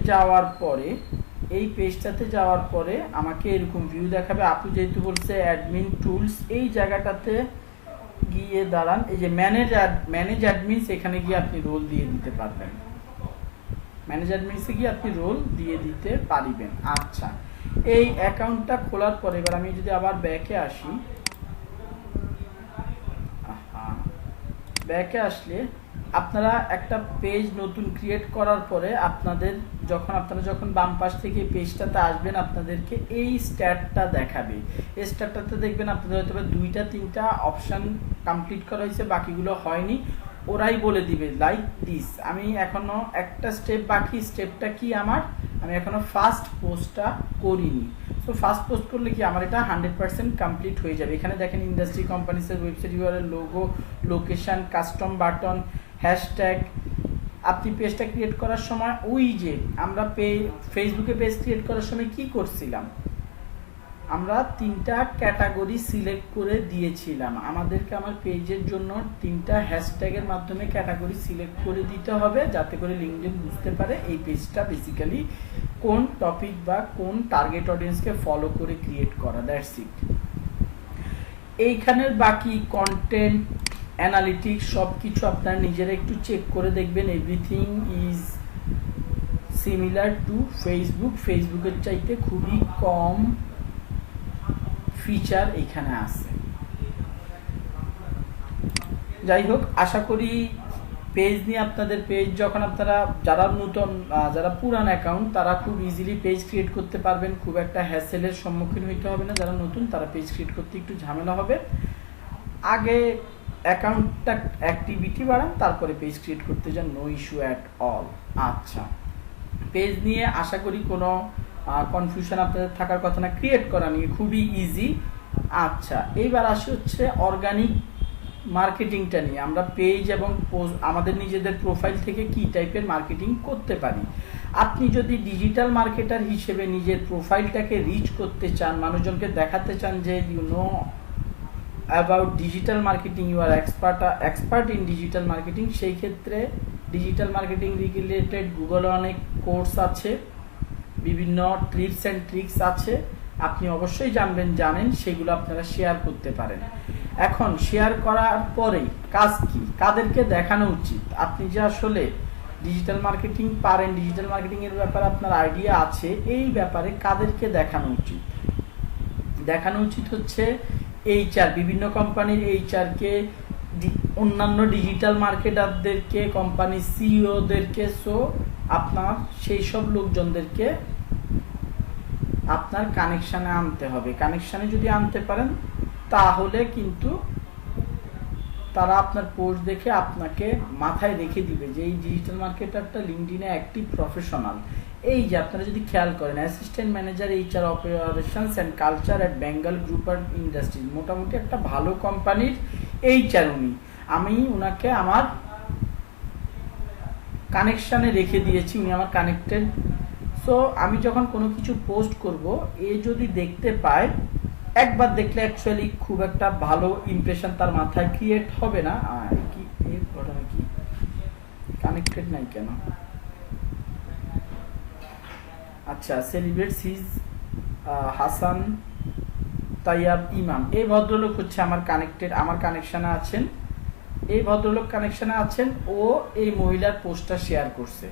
যাওয়ার পরে আমাকে এরকম ভিউ দেখাবে। আপু যেহেতু বলছে অ্যাডমিন টুলস, এই জায়গাটাতে গিয়ে দাঁড়ান, এই যে ম্যানেজ অ্যাডমিনস, এখানে গিয়ে আপনি রোল দিয়ে দিতে পারবেন। ম্যানেজ অ্যাডমিনসে গিয়ে আপনি রোল দিয়ে দিতে পারবেন। আচ্ছা, এই অ্যাকাউন্টটা খোলার পরে এবার আমি যদি আবার ব্যাকে আসি, ব্যাকে আসলে আপনারা একটা পেজ নতুন ক্রিয়েট করার পরে আপনারা যখন বাম পাশ থেকে পেজটাতে আসবেন, আপনাদেরকে এই স্ট্যাটটা দেখাবে। এই স্ট্যাটটাতে দেখবেন আপনাদের হয়তো 2-3টা অপশন কমপ্লিট করা হয়েছে, বাকিগুলো হয়নি। ওরাই বলে দিবে লাইক দিস। আমি এখনো একটা স্টেপ বাকি, স্টেপটা কি আমি এখনো ফার্স্ট পোস্টটা করিনি। সো ফার্স্ট পোস্ট করলে কি আমার এটা 100% কমপ্লিট হয়ে যাবে। এখানে দেখেন ইন্ডাস্ট্রি, কোম্পানিসের website URL, logo, location, custom button, hashtag. আপনি পেজটা ক্রিয়েট করার সময় ওই যে আমরা ফেসবুকে পেজ ক্রিয়েট করার সময় কি করছিলাম, আমরা 3টা ক্যাটাগরি সিলেক্ট করে দিয়েছিলাম। আমাদেরকে আমার পেজের জন্য 3টা হ্যাশট্যাগের মাধ্যমে ক্যাটাগরি সিলেক্ট করে দিতে হবে, যাতে করে লিঙ্কডইন বুঝতে পারে এই পেজটা বেসিক্যালি কোন টপিক বা কোন টার্গেট অডিয়েন্সকে ফলো করে ক্রিয়েট করা। That's it. এইখানের বাকি কন্টেন্ট, অ্যানালিটিক্স সব কিছু আপনারা নিজেরা একটু চেক করে দেখবেন। এভরিথিং ইজ সিমিলার টু ফেসবুকের চাইতে খুবই কম ফিচার এখানে আছে। যাই হোক, আশা করি পেজ নিয়ে আপনাদের পেজ যখন আপনারা যারা পুরান অ্যাকাউন্ট তারা খুব ইজিলি পেজ ক্রিয়েট করতে পারবেন, খুব একটা হ্যাসেলের সম্মুখীন হইতে হবে না। যারা নতুন তারা পেজ ক্রিয়েট করতে একটু ঝামেলা হবে। আগে অ্যাকাউন্টটা অ্যাক্টিভিটি বাড়ান, তারপরে পেজ ক্রিয়েট করতে যান, নো ইস্যু অ্যাট অল। আচ্ছা, পেজ নিয়ে আশা করি কোনো কনফিউশন আপনাদের থাকার কথা না, ক্রিয়েট করা নিয়ে খুবই ইজি। আচ্ছা, এইবার আসি হচ্ছে অর্গানিক মার্কেটিংটা নিয়ে। আমরা পেজ এবং আমাদের নিজেদের প্রোফাইল থেকে কি টাইপের মার্কেটিং করতে পারি। আপনি যদি ডিজিটাল মার্কেটার হিসেবে নিজের প্রোফাইলটাকে রিচ করতে চান, মানুষজনকে দেখাতে চান যে you know about digital marketing, you are expert in digital marketing, সেই ক্ষেত্রে ডিজিটাল মার্কেটিং রিলেটেড গুগলে অনেক কোর্স আছে, বিভিন্ন টিপস অ্যান্ড ট্রিক্স আছে, আপনি অবশ্যই জানেন, সেগুলো আপনারা শেয়ার করতে পারেন। এখন শেয়ার করার পরেই কাজ কি, কাদেরকে দেখানো উচিত? আপনি যে আসলে ডিজিটাল মার্কেটিং পারেন, ডিজিটাল মার্কেটিং এর ব্যাপারে আপনার আইডিয়া আছে, এই ব্যাপারে কাদেরকে দেখানো উচিত? দেখানো উচিত হচ্ছে এইচআর, বিভিন্ন কোম্পানির এইচআরকে, অন্যান্য ডিজিটাল মার্কেটারদেরকে, কোম্পানির সিইওদেরকে। সো আপনার সেই সব লোকজনদেরকে আপনার কানেকশানে আনতে হবে। কানেকশানে যদি আনতে পারেন তাহলে কিন্তু তারা আপনার পোস্ট দেখে আপনাকে মাথায় রেখে দিবে যে এই ডিজিটাল মার্কেটারটা লিঙ্কডইনে অ্যাক্টিভ প্রফেশনাল। এই যে আপনারা যদি খেয়াল করেন, assistant manager HR operations and culture at Bengal group and industries, মোটামুটি একটা ভালো কোম্পানির এইচআর উনি। আমি ওনাকে আমার কানেকশানে রেখে দিয়েছি, উনি আমার কানেক্টেড। সো আমি যখন কোনো কিছু পোস্ট করব, এ যদি দেখতে পায়, একবার দেখলে অ্যাকচুয়ালি খুব একটা ভালো ইমপ্রেশন তার মাথায় ক্রিয়েট হবে না। কি এর ঘটনা কি কানেক্টেড নাই কেন? আচ্ছা, সেলিব্রেটস হিজ হাসান তাইয়াব ইমাম, এই ভদ্রলোক হচ্ছে আমার কানেকশনে আছেন। এই ভদ্রলোক কানেকশনে আছেন, ও এই মহিলার পোস্টটা শেয়ার করছে।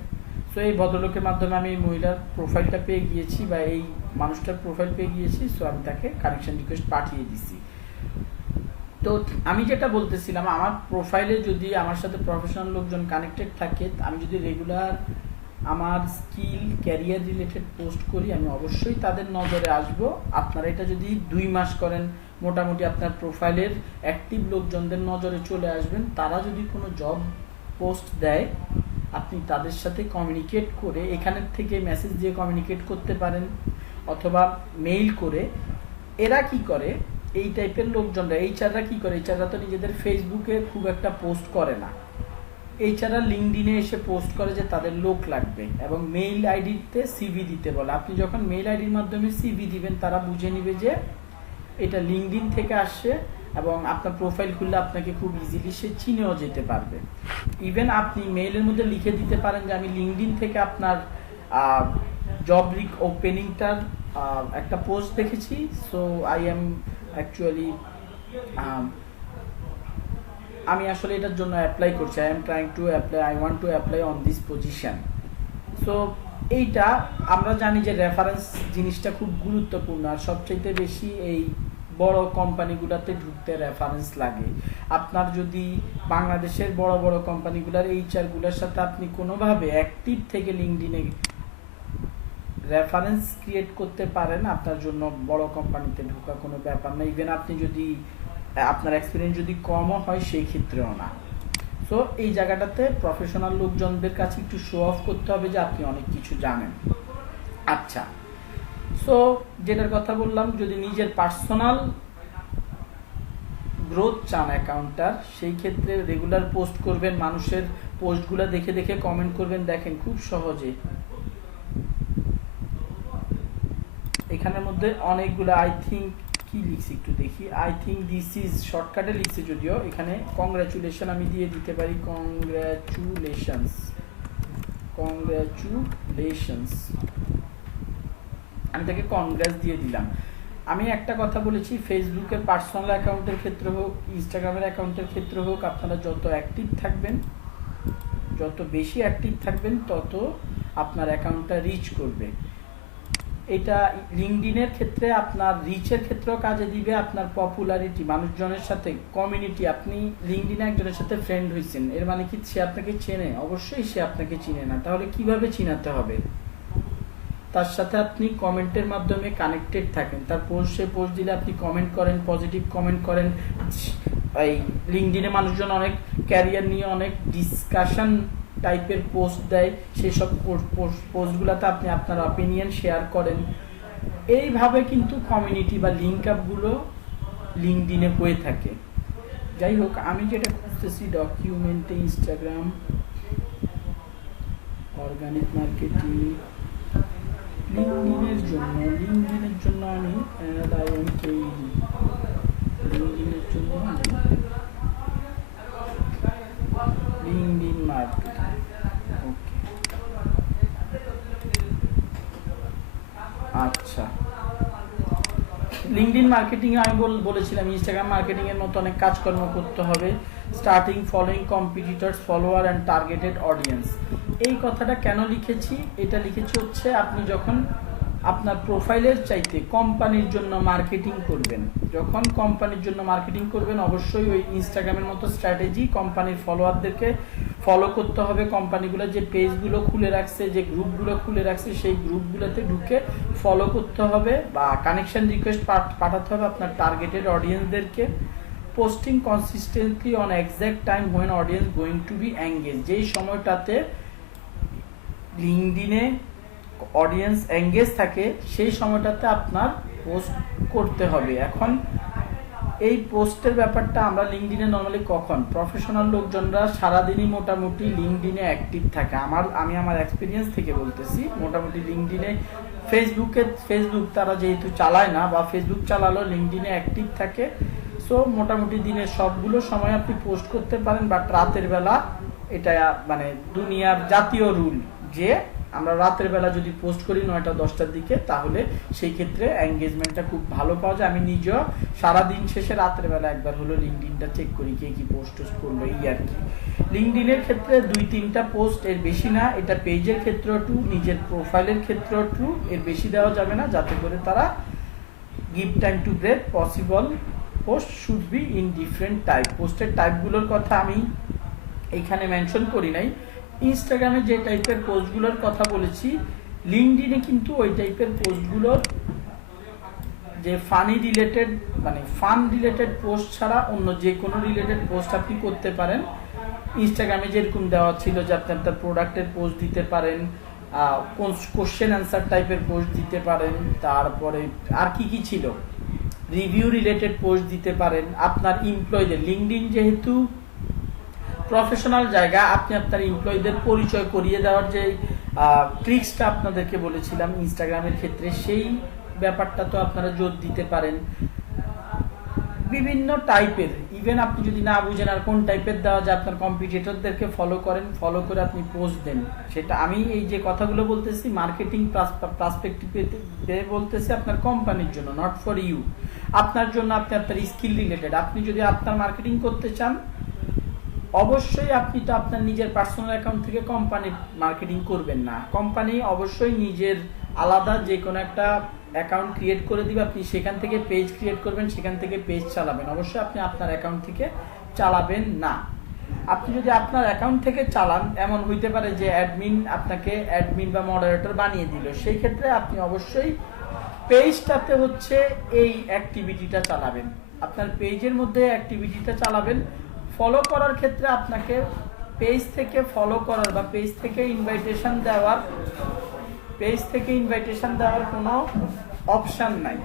সো এই ভদ্রলোকের মাধ্যমে আমি এই মহিলার প্রোফাইলটা পেয়ে গিয়েছি বা এই মানুষটার প্রোফাইল পেয়ে গিয়েছি। সো আমি তাকে কানেকশন রিকোয়েস্ট পাঠিয়ে দিছি। তো আমি যেটা বলতেছিলাম, আমার প্রোফাইলে যদি আমার সাথে প্রফেশনাল লোকজন কানেক্টেড থাকে, আমি যদি রেগুলার আমার স্কিল ক্যারিয়ার রিলেটেড পোস্ট করি, আমি অবশ্যই তাদের নজরে আসব। আপনারা এটা যদি 2 মাস করেন, মোটামুটি আপনার প্রোফাইলের অ্যাক্টিভ লোকজনদের নজরে চলে আসবেন। তারা যদি কোনো জব পোস্ট দেয়, আপনি তাদের সাথে কমিউনিকেট করে, এখানের থেকে মেসেজ দিয়ে কমিউনিকেট করতে পারেন অথবা মেইল করে। এরা কি করে, এই টাইপের লোকজনরা, এইচআররা কি করে, এইচআররা তো নিজেদের ফেসবুকে খুব একটা পোস্ট করে না, এইচআররা লিঙ্কডইনে এসে পোস্ট করে যে তাদের লোক লাগবে এবং মেইল আইডিতে সিভি দিতে বলে। আপনি যখন মেইল আইডির মাধ্যমে সিভি দিবেন, তারা বুঝে নিবে যে এটা লিঙ্কডইন থেকে আসছে এবং আপনার প্রোফাইল খুললে আপনাকে খুব ইজিলি সে চিনেও যেতে পারবে। ইভেন আপনি মেইলের মধ্যে লিখে দিতে পারেন যে আমি লিঙ্কডইন থেকে আপনার জব ওপেনিংটার একটা পোস্ট দেখেছি, সো আই এম অ্যাকচুয়ালি আমি আসলে এটার জন্য অ্যাপ্লাই করছি, I am trying to apply, I want to apply on this position. So এইটা আমরা জানি যে রেফারেন্স জিনিসটা খুব গুরুত্বপূর্ণ, আর সবচাইতে বেশি এই বড় কোম্পানিগুলোতে ঢুকতে রেফারেন্স লাগে। আপনার যদি বাংলাদেশের বড় বড় কোম্পানিগুলোর এইচআরগুলোর সাথে আপনি কোনোভাবে অ্যাক্টিভ থেকে লিঙ্কডইনে রেফারেন্স ক্রিয়েট করতে পারেন, আপনার জন্য বড় কোম্পানিতে ঢোকা কোনো ব্যাপার না। ইভেন আপনি যদি আপনার এক্সপিরিয়েন্স যদি কমও হয় সেই ক্ষেত্রেও না। সো এই জায়গাটাতে প্রফেশনাল লোকজনদের কাছে একটু শো অফ করতে হবে যে আপনি অনেক কিছু জানেন। আচ্ছা, সো যেটার কথা বললাম, যদি নিজের পার্সোনাল গ্রোথ চান অ্যাকাউন্টটার, সেই ক্ষেত্রে রেগুলার পোস্ট করবেন, মানুষের পোস্টগুলো দেখে দেখে কমেন্ট করবেন। দেখেন খুব সহজে এখানের মধ্যে অনেকগুলো, আই থিঙ্ক কি লিখছি একটু দেখি, আই থিঙ্ক দিস ইজ শর্টকাটে লিখছি, যদিও এখানে কংগ্রাচুলেশন আমি দিয়ে দিতে পারি, কংগ্রাচুলেশনস, আমি তাকে কংগ্রেস দিয়ে দিলাম। আমি একটা কথা বলেছি, ফেসবুকের পার্সোনাল অ্যাকাউন্টের ক্ষেত্রে হোক, ইনস্টাগ্রামের অ্যাকাউন্টের ক্ষেত্রে হোক, আপনারা যত অ্যাক্টিভ থাকবেন, যত বেশি অ্যাক্টিভ থাকবেন, তত আপনার অ্যাকাউন্টটা রিচ করবে। এটা লিঙ্কডইনের ক্ষেত্রে আপনার রিচের ক্ষেত্রেও কাজে দিবে, আপনার পপুলারিটি, মানুষজনের সাথে কমিউনিটি। আপনি লিঙ্কডইনে একজনের সাথে ফ্রেন্ড হয়েছেন, এর মানে কি সে আপনাকে চেনে? অবশ্যই সে আপনাকে চিনে না। তাহলে কিভাবে চিনাতে হবে? তার সাথে আপনি কমেন্টের মাধ্যমে কানেক্টেড থাকেন, তার পোস্ট, সে পোস্ট দিলে আপনি কমেন্ট করেন, পজিটিভ কমেন্ট করেন। এই লিঙ্কডইনে মানুষজন অনেক ক্যারিয়ার নিয়ে অনেক ডিসকাশন টাইপের পোস্ট দেয়, সেই সব পোস্টগুলোতে আপনি আপনার অপিনিয়ন শেয়ার করেন। এইভাবে কিন্তু কমিউনিটি বা লিঙ্ক আপগুলো লিঙ্কডইনে হয়ে থাকে। যাই হোক, আমি যেটা খুঁজতেছি ডকুমেন্টে, ইনস্টাগ্রাম অর্গানিক মার্কেটিং, লিঙ্কডইনের জন্য আমি লিঙ্কডইনের জন্য লিঙ্কডইন মার্কেটিং, ওকে। আচ্ছা, লিঙ্কডইন মার্কেটিং আমি বলেছিলাম ইনস্টাগ্রাম মার্কেটিং এর মতো অনেক কাজকর্ম করতে হবে। Starting following competitors, follower and targeted audience. এই কথাটা কেন লিখেছি? এটা লিখেছি হচ্ছে আপনি যখন আপনার প্রোফাইলের চাইতে কোম্পানির জন্য মার্কেটিং করবেন, যখন কোম্পানির জন্য মার্কেটিং করবেন, অবশ্যই ওই ইনস্টাগ্রামের মতো স্ট্র্যাটেজি কোম্পানির ফলোয়ারদেরকে ফলো করতে হবে। কোম্পানিগুলো যে পেজগুলো খুলে রাখছে, যে গ্রুপগুলো খুলে রাখছে, সেই গ্রুপগুলোতে ঢুকে ফলো করতে হবে বা কানেকশন রিকোয়েস্ট পাঠাতে হবে আপনার টার্গেটেড অডিয়েন্সদেরকে। Posting consistently on exact time when audience going to be engage, যেই সময়টাতে লিঙ্কডইনে অডিয়েন্স এঙ্গেজ থাকে সেই সময়টাতে আপনার পোস্ট করতে হবে। এখন এই পোস্টের ব্যাপারটা আমরা লিঙ্কডইনে নর্মালি কখন, প্রফেশনাল লোকজনরা সারাদিনই মোটামুটি লিঙ্কডইনে অ্যাক্টিভ থাকে। আমি আমার এক্সপিরিয়েন্স থেকে বলতেছি, মোটামুটি লিঙ্কডইনে ফেসবুক তারা যেহেতু চালায় না, বা ফেসবুক চালালেও লিঙ্কডইনে অ্যাক্টিভ থাকে। সো মোটামুটি দিনের সবগুলো সময় আপনি পোস্ট করতে পারেন, বাট রাতের বেলা এটা মানে দুনিয়ার জাতীয় রুল যে আমরা রাতের বেলা যদি পোস্ট করি 9টা-10টার দিকে, তাহলে সেই ক্ষেত্রে এঙ্গেজমেন্টটা খুব ভালো পাওয়া যায়। আমি নিজেও সারাদিন শেষে রাতের বেলা একবার হলো লিঙ্কডইনটা চেক করি কে কি পোস্ট করলো, এই আর কি। লিঙ্কডইনের ক্ষেত্রে 2-3টা পোস্ট, এর বেশি না। এটা পেজের ক্ষেত্রেও ট্রু, নিজের প্রোফাইলের ক্ষেত্রেও ট্রু, এর বেশি দেওয়া যাবে না, যাতে করে তারা give time to breathe possible post should be in different type. পোস্টের টাইপগুলোর কথা আমি এইখানে মেনশন করি নাই। ইনস্টাগ্রামে যে টাইপের পোস্টগুলোর কথা বলেছি, লিঙ্কডইনে কিন্তু ওই টাইপের পোস্টগুলোর যে ফানি রিলেটেড, মানে ফান রিলেটেড পোস্ট ছাড়া অন্য যে কোনো রিলেটেড পোস্ট আপনি করতে পারেন। ইনস্টাগ্রামে যেরকম দেওয়া ছিল যে আপনি আপনার প্রোডাক্টের পোস্ট দিতে পারেন, কোশ্চেন অ্যান্সার টাইপের পোস্ট দিতে পারেন, তারপরে আর কি ছিল, রিভিউ রিলেটেড পোস্ট দিতে পারেন। আপনার এমপ্লয়ীদের, লিঙ্কডইন যেহেতু প্রফেশনাল জায়গা, আপনি আপনার এমপ্লয়ীদের পরিচয় করিয়ে দেওয়ার যে ট্রিক্সটা আপনাদেরকে বলেছিলাম ইনস্টাগ্রামের ক্ষেত্রে, সেই ব্যাপারটা তো আপনারা জোর দিতে পারেন। বিভিন্ন টাইপের, ইভেন আপনি যদি না বুঝেন আর কোন টাইপের দেওয়া যায়, আপনার কম্পিটিটরদেরকে ফলো করেন, ফলো করে আপনি পোস্ট দেন। সেটা আমি এই যে কথাগুলো বলতেছি মার্কেটিং পার্সপেক্টিভে বলতেছি আপনার কোম্পানির জন্য, নট ফর ইউ, আপনার জন্য, আপনি আপনার স্কিল রিলেটেড। আপনি যদি আপনার মার্কেটিং করতে চান অবশ্যই আপনি তো আপনার নিজের পার্সোনাল অ্যাকাউন্ট থেকে কোম্পানির মার্কেটিং করবেন না। কোম্পানি অবশ্যই নিজের আলাদা যে কোনো একটা অ্যাকাউন্ট ক্রিয়েট করে দিবে, আপনি সেখান থেকে পেজ ক্রিয়েট করবেন, সেখান থেকে পেজ চালাবেন। অবশ্যই আপনি আপনার অ্যাকাউন্ট থেকে চালাবেন না। আপনি যদি আপনার অ্যাকাউন্ট থেকে চালান, এমন হইতে পারে যে আপনাকে অ্যাডমিন বা মডারেটর বানিয়ে দিল, সেই ক্ষেত্রে আপনি অবশ্যই পেজটাতে হচ্ছে এই অ্যাক্টিভিটিটা চালাবেন, আপনার পেজের মধ্যে অ্যাক্টিভিটিটা চালাবেন। ফলো করার ক্ষেত্রে আপনাকে পেজ থেকে ফলো করার বা পেজ থেকে ইনভাইটেশন দেওয়ার কোনো অপশান নাই।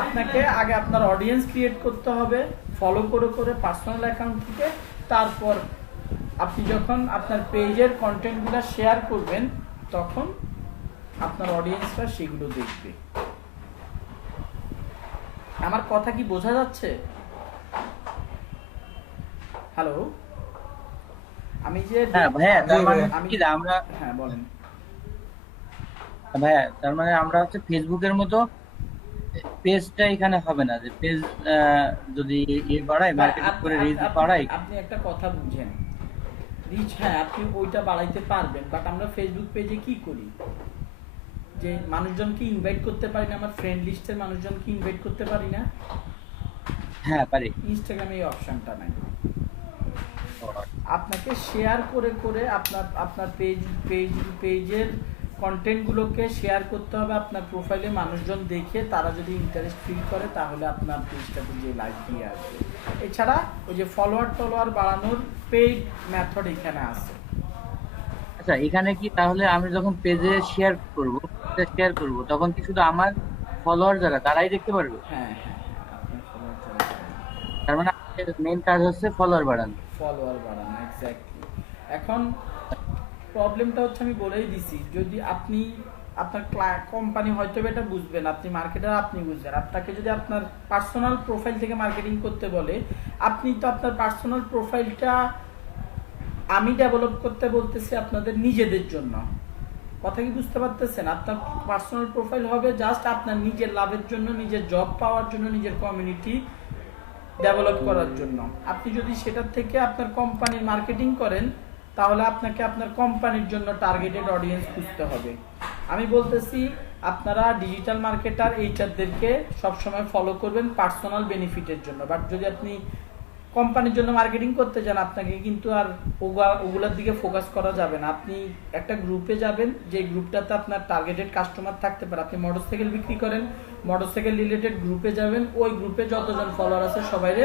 আপনাকে আগে আপনার অডিয়েন্স ক্রিয়েট করতে হবে ফলো করে পার্সোনাল অ্যাকাউন্ট থেকে। তারপর আপনি যখন আপনার পেজের কন্টেন্টগুলো শেয়ার করবেন তখন আপনার অডিয়েন্সরা সেগুলো দেখবে। আমার কথা কি বোঝা যাচ্ছে? হ্যালো, আমি যে ভাইয়া তার মানে কি আমরা হ্যাঁ বলেন ভাইয়া, তার মানে আমরা হচ্ছে ফেসবুকের মতো পেজটা এখানে হবে না, যে পেজ যদি বাড়াই মার্কেটিং করে রিচ বাড়াই। আপনি একটা কথা বুঝেন, রিচ হ্যাঁ আপনি ওইটা বাড়াইতে পারবেন, বাট আমরা ফেসবুক পেজে কি করি যে মানুষজনকে ইনভাইট করতে পারি না, আমার ফ্রেন্ড লিস্টের মানুষজনকে ইনভাইট করতে পারি না। হ্যাঁ পারি। ইনস্টাগ্রামে এই অপশনটা নাই। আপনাকে শেয়ার করে আপনার পেজের কন্টেন্টগুলোকে শেয়ার করতে হবে আপনার প্রোফাইলে। মানুষজন দেখে তারা যদি ইন্টারেস্ট ফিল করে তাহলে আপনার পেজটাতে যে লাইক দিয়ে আসবে। এছাড়া ওই যে ফলোয়ার বাড়ানোর পেইড মেথড এখানে আছে। আচ্ছা, এখানে কি তাহলে আমি যখন পেজে শেয়ার করব তখন কি শুধু আমার ফলোয়ার যারা তারাই দেখতে পারবে? হ্যাঁ, আপনার ফলোয়ার তার মানে মেইন কাজ হচ্ছে ফলোয়ার বাড়ানো। এক্স্যাক্টলি। এখন প্রবলেমটা হচ্ছে আমি বলেই দিছি, যদি আপনি আপনার কোম্পানি হয়তো এটা বুঝবেন, আপনি মার্কেটার আপনি বুঝবেন, আপনাকে যদি আপনার পার্সোনাল প্রোফাইল থেকে মার্কেটিং করতে বলে, আপনি তো আপনার পার্সোনাল প্রোফাইলটা আমি ডেভেলপ করতে বলতেছি আপনাদের নিজেদের জন্য। কথা কি বুঝতে পারতেছেন? আপনার পার্সোনাল প্রোফাইল হবে জাস্ট আপনার নিজের লাভের জন্য, নিজের জব পাওয়ার জন্য, নিজের কমিউনিটি ডেভেলপ করার জন্য। আপনি যদি সেটার থেকে আপনার কোম্পানির মার্কেটিং করেন তাহলে আপনাকে আপনার কোম্পানির জন্য টার্গেটেড অডিয়েন্স খুঁজতে হবে। আমি বলতেছি আপনারা ডিজিটাল মার্কেটার এইচআরদেরকে সবসময় ফলো করবেন পার্সোনাল বেনিফিটের জন্য, বাট যদি আপনি কোম্পানির জন্য মার্কেটিং করতে চান আপনাকে কিন্তু আর ওগুলোর দিকে ফোকাস করা যাবে না। আপনি একটা গ্রুপে যাবেন, যে গ্রুপটাতে আপনার টার্গেটেড কাস্টমার থাকতে পারে। আপনি মোটরসাইকেল বিক্রি করেন, মোটরসাইকেল রিলেটেড গ্রুপে যাবেন, ওই গ্রুপে যতজন ফলোয়ার আছে সবাইরে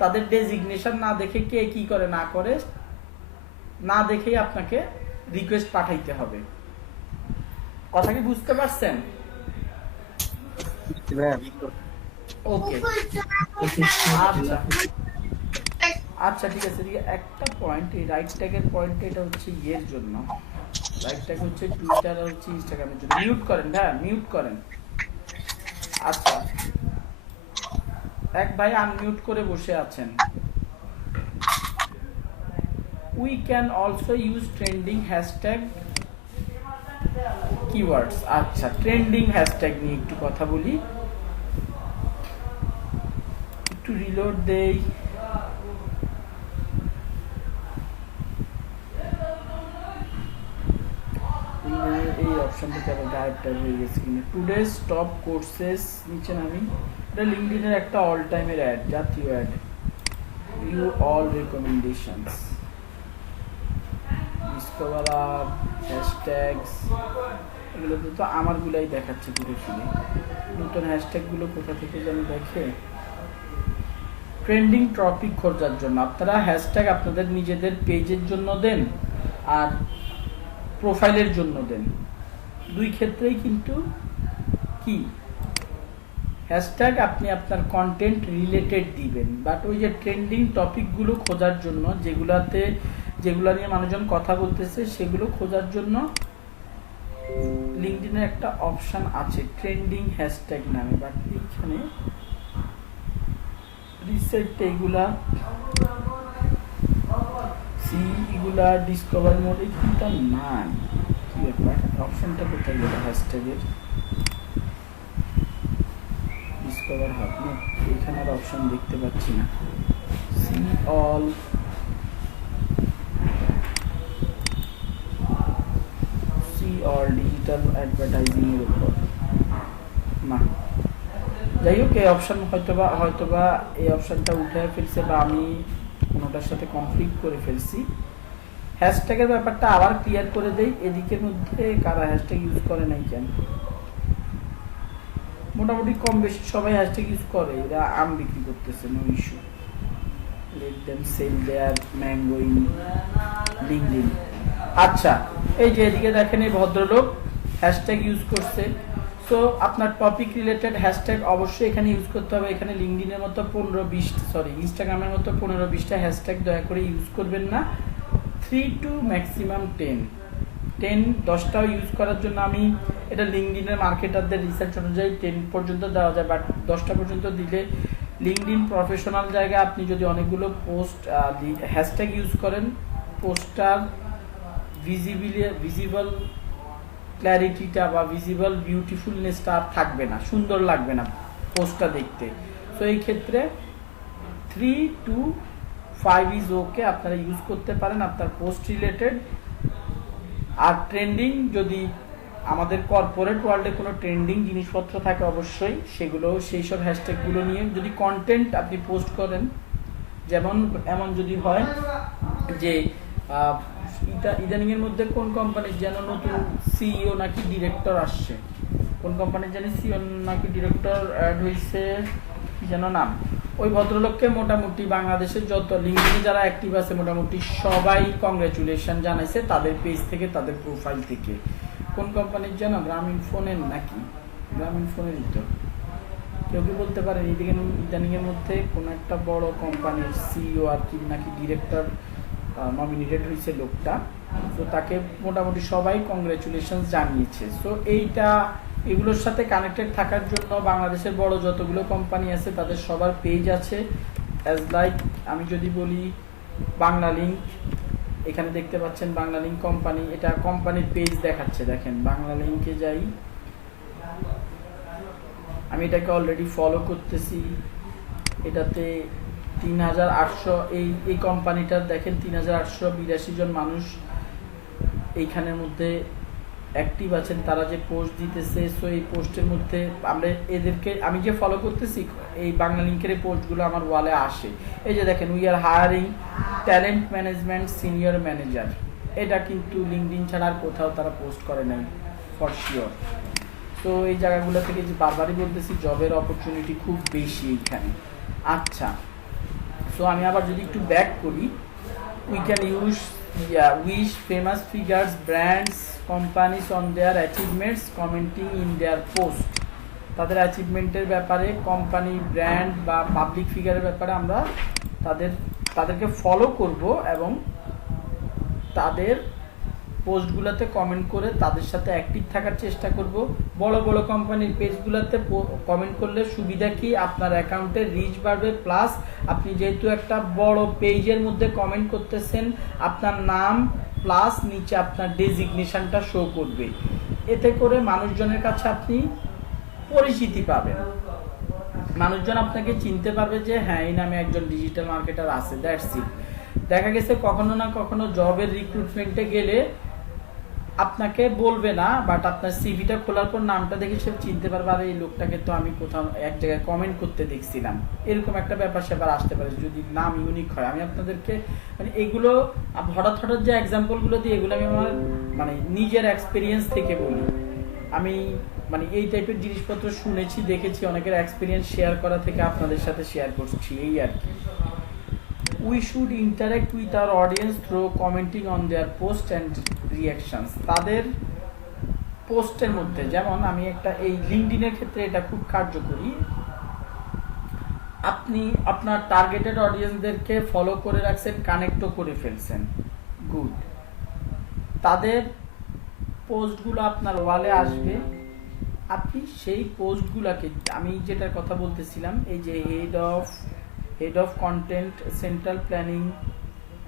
তাদের ডেজিগনেশন না দেখে কে কি করে না করে না দেখেই আপনাকে রিকোয়েস্ট পাঠাইতে হবে। কথা কি বুঝতে পারছেন? ওকে, আচ্ছা ঠিক আছে। একটা পয়েন্ট, এই রাইট ট্যাগের পয়েন্ট, এটা হচ্ছে ইয়ের জন্য, রাইট ট্যাগ হচ্ছে টুইটার আর হচ্ছে ইনস্টাগ্রামের জন্য। মিউট করেন, হ্যাঁ মিউট করেন। আচ্ছা, এক ভাই আনমিউট করে বসে আছেন। We can also use trending hashtag keywords. আচ্ছা, ট্রেন্ডিং হ্যাশট্যাগ নিয়ে একটু কথা বলি, একটু রিলোড দেই। এই অপশনটা কেন গায়েবটা হয়ে গেছে কিনা? টুডেজ টপ কোর্সেস নিচে নামি, এটা লিঙ্কডইনের একটা অল টাইমের অ্যাড, জাতীয় ad. View all recommendations, discover up, hashtags, এগুলোতে তো আমারগুলাই দেখাচ্ছে ঘুরে ফিরে। নতুন হ্যাশট্যাগুলো কোথা থেকে যেন দেখে। ট্রেন্ডিং টপিক খোঁজার জন্য আপনারা হ্যাশট্যাগ আপনাদের নিজেদের পেজের জন্য দেন আর প্রোফাইলের জন্য দেন, দুই ক্ষেত্রেই কিন্তু কি হ্যাশট্যাগ আপনি আপনার কন্টেন্ট রিলেটেড দিবেন। বাট ওই যে ট্রেন্ডিং টপিকগুলো খোঁজার জন্য, যেগুলা নিয়ে মানুষজন কথা বলতেছে সেগুলো খোঁজার জন্য লিঙ্কডইনে একটা অপশন আছে ট্রেন্ডিং হ্যাশট্যাগ নামে, বাট এইখানে রিসেট এগুলা সি এগুলা ডিসকভার মোডে কিন্তু নাই, কি ব্যাপার অপশনটা কোথায় গেল হ্যাশট্যাগের ডিসকভার হাব না, এখানে আর অপশন দেখতে পাচ্ছি না। সি অল ডিজিটাল অ্যাডভার্টাইজিং এর উপর না, যাই হোক এই অপশন হয়তোবা এই অপশনটা উঠে ফেলছে বা আমি কোনোটার সাথে কনফ্লিক্ট করে ফেলছি। হ্যাশট্যাগের ব্যাপারটা আবার ক্লিয়ার করে দেই, এদিকের মধ্যে কারা হ্যাশট্যাগ ইউজ করে নাই কেন, মোটামুটি কম বেশি সবাই হ্যাশট্যাগ ইউজ করে, এরা আম বিক্রি করতেছে, no issue, let them sell their mango in LinkedIn. আচ্ছা এই যে এদিকে দেখেন এই ভদ্রলোক হ্যাশট্যাগ ইউজ করছে, সো আপনার টপিক রিলেটেড হ্যাশট্যাগ অবশ্যই এখানে ইউজ করতে হবে। এখানে লিঙ্কডইনের মতো ইনস্টাগ্রামের মতো 15-20টা হ্যাশট্যাগ দয়া করে ইউজ করবেন না, 3 টু ম্যাক্সিমাম 10-10টাও ইউজ করার জন্য আমি এটা লিঙ্কডইনের মার্কেটারদের রিসার্চ অনুযায়ী 10 পর্যন্ত দেওয়া যায়, বাট 10টা পর্যন্ত দিলে লিঙ্কডইন প্রফেশনাল জায়গায় আপনি যদি অনেকগুলো পোস্ট হ্যাশট্যাগ ইউজ করেন, পোস্টটার ভিজিবল ক্ল্যারিটিটা বা ভিজিবল বিউটিফুলনেসটা আর থাকবে না, সুন্দর লাগবে না পোস্টটা দেখতে। সো এই ক্ষেত্রে 3 to 5 ইজ ওকে, আপনারা ইউজ করতে পারেন আপনার পোস্ট রিলেটেড। আর ট্রেন্ডিং, যদি আমাদের কর্পোরেট ওয়ার্ল্ডে কোনো ট্রেন্ডিং জিনিসপত্র থাকে অবশ্যই সেগুলো সেই সব হ্যাশট্যাগুলো নিয়ে যদি কন্টেন্ট আপনি পোস্ট করেন, যেমন এমন যদি হয় যে ইদানিংয়ের মধ্যে কোন কোম্পানির যেন নতুন সিইও নাকি ডিরেক্টর আসছে, কোন কোম্পানির জানি সিইও নাকি ডিরেক্টর অ্যাড হয়েছে কি যেন নাম, ওই ভদ্রলোককে মোটামুটি বাংলাদেশের যত লিঙ্কডইনে যারা অ্যাক্টিভ আছে মোটামুটি সবাই কংগ্রেচুলেশন জানাইছে তাদের পেজ থেকে, তাদের প্রোফাইল থেকে। কোন কোম্পানির যেন, গ্রামীণ ফোনের নাকি, গ্রামীণ ফোনেরই তো, কেউ কি বলতে পারেন ইদানিংয়ের মধ্যে কোনো একটা বড় কোম্পানির সিইও আর কি নাকি ডিরেক্টর নমিনেটেড হয়েছে লোকটা, তো তাকে মোটামুটি সবাই কংগ্রেচুলেশন জানিয়েছে। সো এগুলোর সাথে কানেক্টেড থাকার জন্য বাংলাদেশের বড় যতগুলো কোম্পানি আছে তাদের সবার পেজ আছে, অ্যাজ লাইক আমি যদি বলি বাংলা লিঙ্ক, এখানে দেখতে পাচ্ছেন বাংলা লিঙ্ক কোম্পানি, এটা কোম্পানির পেজ দেখাচ্ছে, দেখেন বাংলা লিঙ্কে যাই, আমি এটাকে অলরেডি ফলো করতেছি, এটাতে 3800 এই কোম্পানিটার দেখেন 3882 জন মানুষ এইখানের মধ্যে অ্যাক্টিভ আছেন, তারা যে পোস্ট দিতেছে। সো এই পোস্টের মধ্যে আমরা এদেরকে আমি যে ফলো করতেছি এই বাংলা লিঙ্কের এই পোস্টগুলো আমার ওয়ালে আসে। এই যে দেখেন we are hiring talent management senior manager, এটা কিন্তু লিঙ্কডইন ছাড়া আর কোথাও তারা পোস্ট করে নাই ফর শিওর। তো এই জায়গাগুলো থেকে যে বারবারই বলতেছি জবের অপরচুনিটি খুব বেশি এইখানে। আচ্ছা, সো আমি আবার যদি একটু ব্যাক করি, we can use wish famous figures brands companies on their achievements commenting in their post, তাদের অ্যাচিভমেন্টের ব্যাপারে কোম্পানি ব্র্যান্ড বা পাবলিক ফিগারের ব্যাপারে আমরা তাদেরকে ফলো করব এবং তাদের পোস্টগুলোতে কমেন্ট করে তাদের সাথে অ্যাক্টিভ থাকার চেষ্টা করব। বড় বড় কোম্পানির পেজগুলোতে কমেন্ট করলে সুবিধা কি, আপনার অ্যাকাউন্টের রিচ বাড়বে, প্লাস আপনি যেহেতু একটা বড় পেজের মধ্যে কমেন্ট করতেছেন আপনার নাম প্লাস নিচে আপনার ডেজিগনেশনটা শো করবে, এতে করে মানুষজনের কাছে আপনি পরিচিতি পাবেন, মানুষজন আপনাকে চিনতে পারবে যে হ্যাঁ এই নামে একজন ডিজিটাল মার্কেটার আছে, দ্যাটস ইট। দেখা গেছে কখনো না কখনো জবের রিক্রুটমেন্টে গেলে আপনাকে বলবে না, বাট আপনার সিভিটা খোলার পর নামটা দেখে সে চিনতে পারবে আর এই লোকটাকে তো আমি কোথাও এক জায়গায় কমেন্ট করতে দেখছিলাম, এরকম একটা ব্যাপার সেবার আসতে পারে যদি নাম ইউনিক হয়। আমি আপনাদেরকে মানে এগুলো হঠাৎ যে এক্সাম্পলগুলো দিই এগুলো আমি আমার মানে নিজের এক্সপিরিয়েন্স থেকে বলি, আমি মানে এই টাইপের জিনিসপত্র শুনেছি দেখেছি, অনেকের এক্সপিরিয়েন্স শেয়ার করা থেকে আপনাদের সাথে শেয়ার করছি এই আর কি। We should interact with our audience through commenting on their post and reactions, তাদের পোস্টের মধ্যে, যেমন আমি একটা এই লিঙ্কডইনের ক্ষেত্রে এটা খুব কার্যকরী, আপনি আপনার টার্গেটেড অডিয়েন্সদেরকে ফলো করে রাখছেন, কানেক্টও করে ফেলছেন, গুড, তাদের পোস্টগুলো আপনার ওয়ালে আসবে, আপনি সেই পোস্টগুলোকে, আমি যেটার কথা বলতেছিলাম এই যে head of head of content central planning,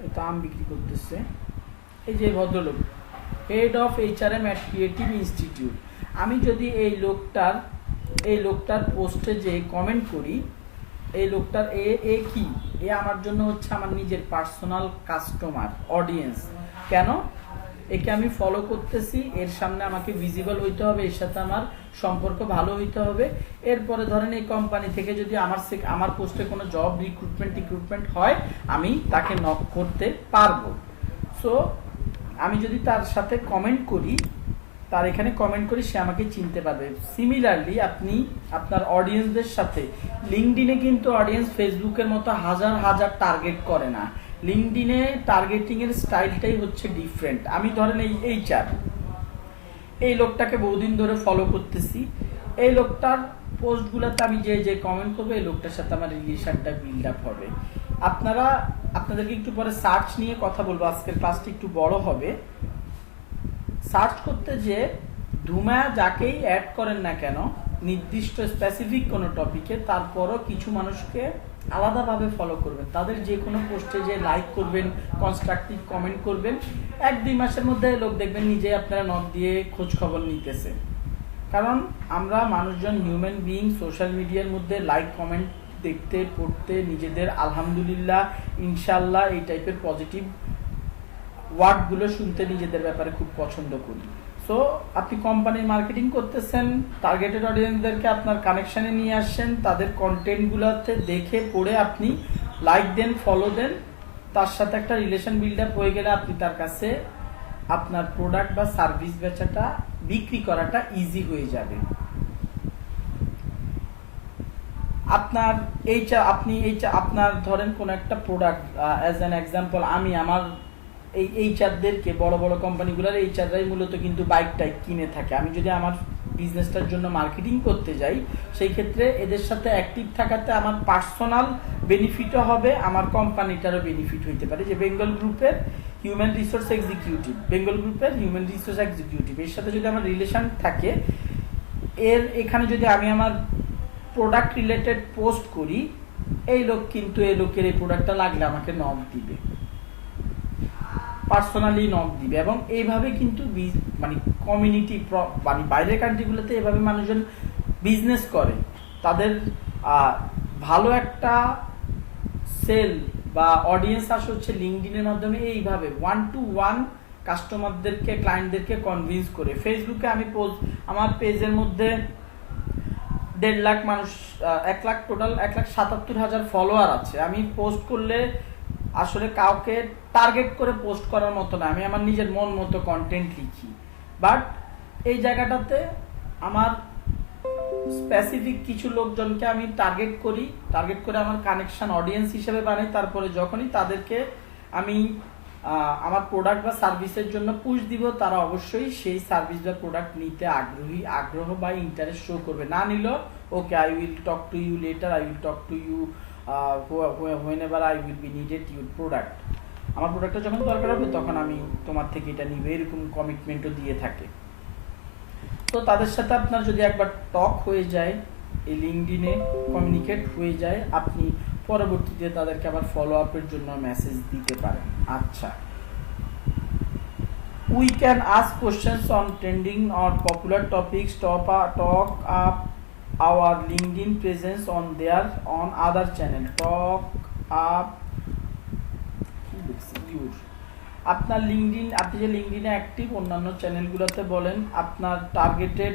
এটা আম বিক্রি করতেছে। এই যে ভদ্রলোক head of HRM at creative institute, আমি যদি এই লোকটার পোস্টে যে কমেন্ট করি, এই লোকটার এ কি, এ আমার জন্য হচ্ছে আমার নিজের পার্সোনাল কাস্টমার অডিয়েন্স। কেন? একে আমি ফলো করতেছি, এর সামনে আমাকে ভিজিবল হইতে হবে, এর সাথে আমার সম্পর্ক ভালো হইতে হবে। এরপরে ধরেন এই কোম্পানি থেকে যদি আমার পোস্টে কোনো জব রিক্রুটমেন্ট হয়, আমি তাকে নক করতে পারবো। সো আমি যদি তার সাথে কমেন্ট করি, তার এখানে কমেন্ট করি, সে আমাকে চিনতে পারবে। সিমিলারলি আপনি আপনার অডিয়েন্সদের সাথে, লিঙ্কডইনে কিন্তু অডিয়েন্স ফেসবুকের মতো হাজার হাজার টার্গেট করে না। লিঙ্কডইনে টার্গেটিং এর স্টাইলটাই হচ্ছে ডিফারেন্ট। আমি ধরেন এই লোকটাকে বহুদিন ধরে ফলো করতেছি, এই লোকটার পোস্টগুলোতে আমি যে কমেন্ট করবো, এই লোকটার সাথে আমার রিলেশনটা বিল্ড আপ হবে। আপনাদেরকে একটু পরে সার্চ নিয়ে কথা বলবো, আজকের ক্লাসটা একটু বড় হবে। সার্চ করতে যে ধুমায়া যাকেই অ্যাড করেন না কেন নির্দিষ্ট স্পেসিফিক কোনো টপিকে, তারপরও কিছু মানুষকে আলাদাভাবে ফলো করবেন, তাদের যে কোনো পোস্টে যে লাইক করবেন, কনস্ট্রাকটিভ কমেন্ট করবেন। 1-2 মাসের মধ্যে লোক দেখবেন নিজে আপনারা নক দিয়ে খোঁজ খবর নিতেছে। কারণ আমরা মানুষজন হিউম্যান বিইং, সোশ্যাল মিডিয়ার মধ্যে লাইক কমেন্ট দেখতে পড়তে, নিজেদের আলহামদুলিল্লাহ, ইনশাল্লাহ এই টাইপের পজিটিভ ওয়ার্ডগুলো শুনতে নিজেদের ব্যাপারে খুব পছন্দ করি। সো আপনি কোম্পানির মার্কেটিং করতেছেন, টার্গেটেড অডিয়েন্সদেরকে আপনার কানেকশানে নিয়ে আসছেন, তাদের কন্টেন্টগুলোতে দেখে পড়ে আপনি লাইক দেন, ফলো দেন, তার সাথে একটা রিলেশন বিল্ড আপ হয়ে গেলে আপনি তার কাছে আপনার প্রোডাক্ট বা সার্ভিস বেচাটা, বিক্রি করাটা ইজি হয়ে যাবে। আপনার ধরেন কোন একটা প্রোডাক্ট, অ্যাজ অ্যান এক্সাম্পল, আমি আমার এই এইচআরদেরকে, বড় বড় কোম্পানিগুলোর এইচআররাই মূলত কিন্তু বাইক টাইক কিনে থাকে। আমি যদি আমার বিজনেসটার জন্য মার্কেটিং করতে যাই, সেই ক্ষেত্রে এদের সাথে অ্যাক্টিভ থাকাতে আমার পার্সোনাল বেনিফিটও হবে, আমার কোম্পানিটারও বেনিফিট হইতে পারে। যে বেঙ্গল গ্রুপের হিউম্যান রিসোর্স এক্সিকিউটিভ, এর সাথে যদি আমার রিলেশন থাকে, এখানে যদি আমি আমার প্রোডাক্ট রিলেটেড পোস্ট করি, এই লোকের এই প্রোডাক্টটা লাগলে আমাকে নক দিবে, পার্সোনালি নক দিবে। এবং এইভাবে কিন্তু মানে কমিউনিটি, মানে বাইরের কান্ট্রিগুলোতে এভাবে মানুষজন বিজনেস করে। তাদের ভালো একটা সেল বা অডিয়েন্স আসে হচ্ছে লিঙ্কডইনের মাধ্যমে, এইভাবে 1-to-1 কাস্টমারদেরকে, ক্লায়েন্টদেরকে কনভিন্স করে। ফেসবুকে আমি আমার পেজের মধ্যে 1.5 লাখ মানুষ, 1 লাখ টোটাল 1,77,000 ফলোয়ার আছে। আমি পোস্ট করলে আসলে কাউকে টার্গেট করে পোস্ট করার মতো না, আমি আমার নিজের মন মতো কন্টেন্ট লিখি। বাট এই জায়গাটাতে আমার স্পেসিফিক কিছু লোকজনকে আমি টার্গেট করে আমার কানেকশন অডিয়েন্স হিসেবে বানাই। তারপরে যখনই তাদেরকে আমি আমার প্রোডাক্ট বা সার্ভিসের জন্য পুশ দিব, তারা অবশ্যই সেই সার্ভিস বা প্রোডাক্ট নিতে আগ্রহ বা ইন্টারেস্ট শো করবে। না নিলেও okay, I will talk to you later, I will talk to you whenever I will be needed your product। আমার প্রোডাক্টটা যখন দরকার হবে তখন আমি তোমার থেকে এটা নিবে, এরকম কমিটমেন্টও দিয়ে থাকে। তো তাদের সাথে আপনার যদি একবার টক হয়ে যায়, এই লিঙ্কডইনে কমিউনিকেট হয়ে যায়, আপনি পরবর্তীতে তাদেরকে আবার ফলো আপের জন্য মেসেজ দিতে পারেন। আচ্ছা, we can ask questions on trending or popular topics, talk up our LinkedIn presence on other channel, talk up আপনার লিঙ্কডইন, আপনি যে লিঙ্কডইনে অ্যাক্টিভ, অন্যান্য চ্যানেলগুলোতে বলেন, আপনার টার্গেটেড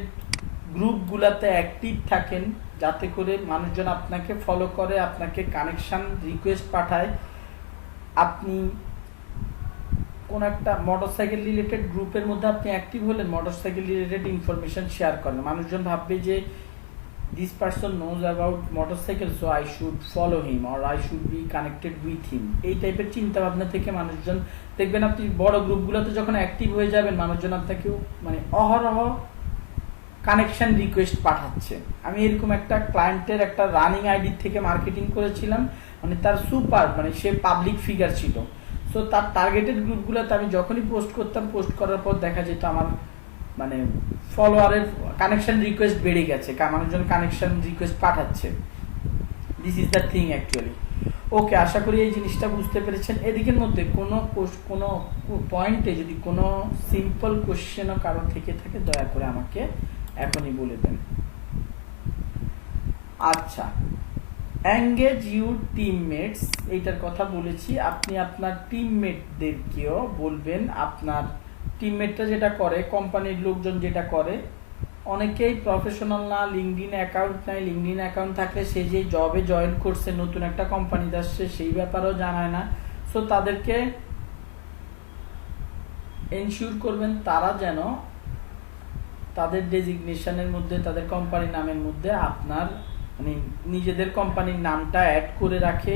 গ্রুপগুলোতে অ্যাক্টিভ থাকেন, যাতে করে মানুষজন আপনাকে ফলো করে, আপনাকে কানেকশন রিকোয়েস্ট পাঠায়। আপনি কোন একটা মোটরসাইকেল রিলেটেড গ্রুপের মধ্যে আপনি অ্যাক্টিভ হলেন, মোটরসাইকেল রিলেটেড ইনফরমেশন শেয়ার করেন, মানুষজন ভাববে যে this person knows about motorcycle, so I should follow him or I should be connected with him। এই টাইপের চিন্তা ভাবনা থেকে মানুষজন দেখবেন, আপনি বড় গ্রুপগুলোতে যখন অ্যাক্টিভ হয়ে যাবেন, মানুষজন আপনাকে মানে অহরহ কানেকশন রিকোয়েস্ট পাঠাচ্ছে। আমি এরকম একটা ক্লায়েন্টের একটা রানিং আইডি থেকে মার্কেটিং করেছিলাম, মানে তার মানে সে পাবলিক ফিগার ছিল। সো তার টার্গেটেড গ্রুপগুলোতে আমি যখনই পোস্ট করতাম, পোস্ট করার পর দেখা যেত আমার মানে ফলোয়ারের কানেকশন রিকোয়েস্ট বেড়ে গেছে, মানুষজন কানেকশন রিকোয়েস্ট পাঠাচ্ছে। This is the thing actually. Okay, আশা করি এই জিনিসটা বুঝতে পেরেছেন। এদিকের মধ্যে কোনো পয়েন্টে যদি কোনো সিম্পল কোশ্চেনও কারো থেকে থাকে দয়া করে আমাকে এখনই বলে দেন। আচ্ছা, এঙ্গেজ ইউর টিমমেটস, এইটার কথা বলেছি। আপনি আপনার টিমমেটদেরকেও বলবেন, আপনার টিমমেটটা যেটা করে, কোম্পানির লোকজন যেটা করে, অনেকেই প্রফেশনাল না, লিঙ্কডইন অ্যাকাউন্ট নাই। লিঙ্কডইন অ্যাকাউন্ট থাকলে সে যে জবে জয়েন করছে, নতুন একটা কোম্পানিতে আসছে, সেই ব্যাপারেও জানায় না। সো তাদেরকে এনশিওর করবেন তারা যেন তাদের ডেজিগনেশনের মধ্যে, তাদের কোম্পানির নামের মধ্যে আপনার মানে নিজেদের কোম্পানির নামটা অ্যাড করে রাখে।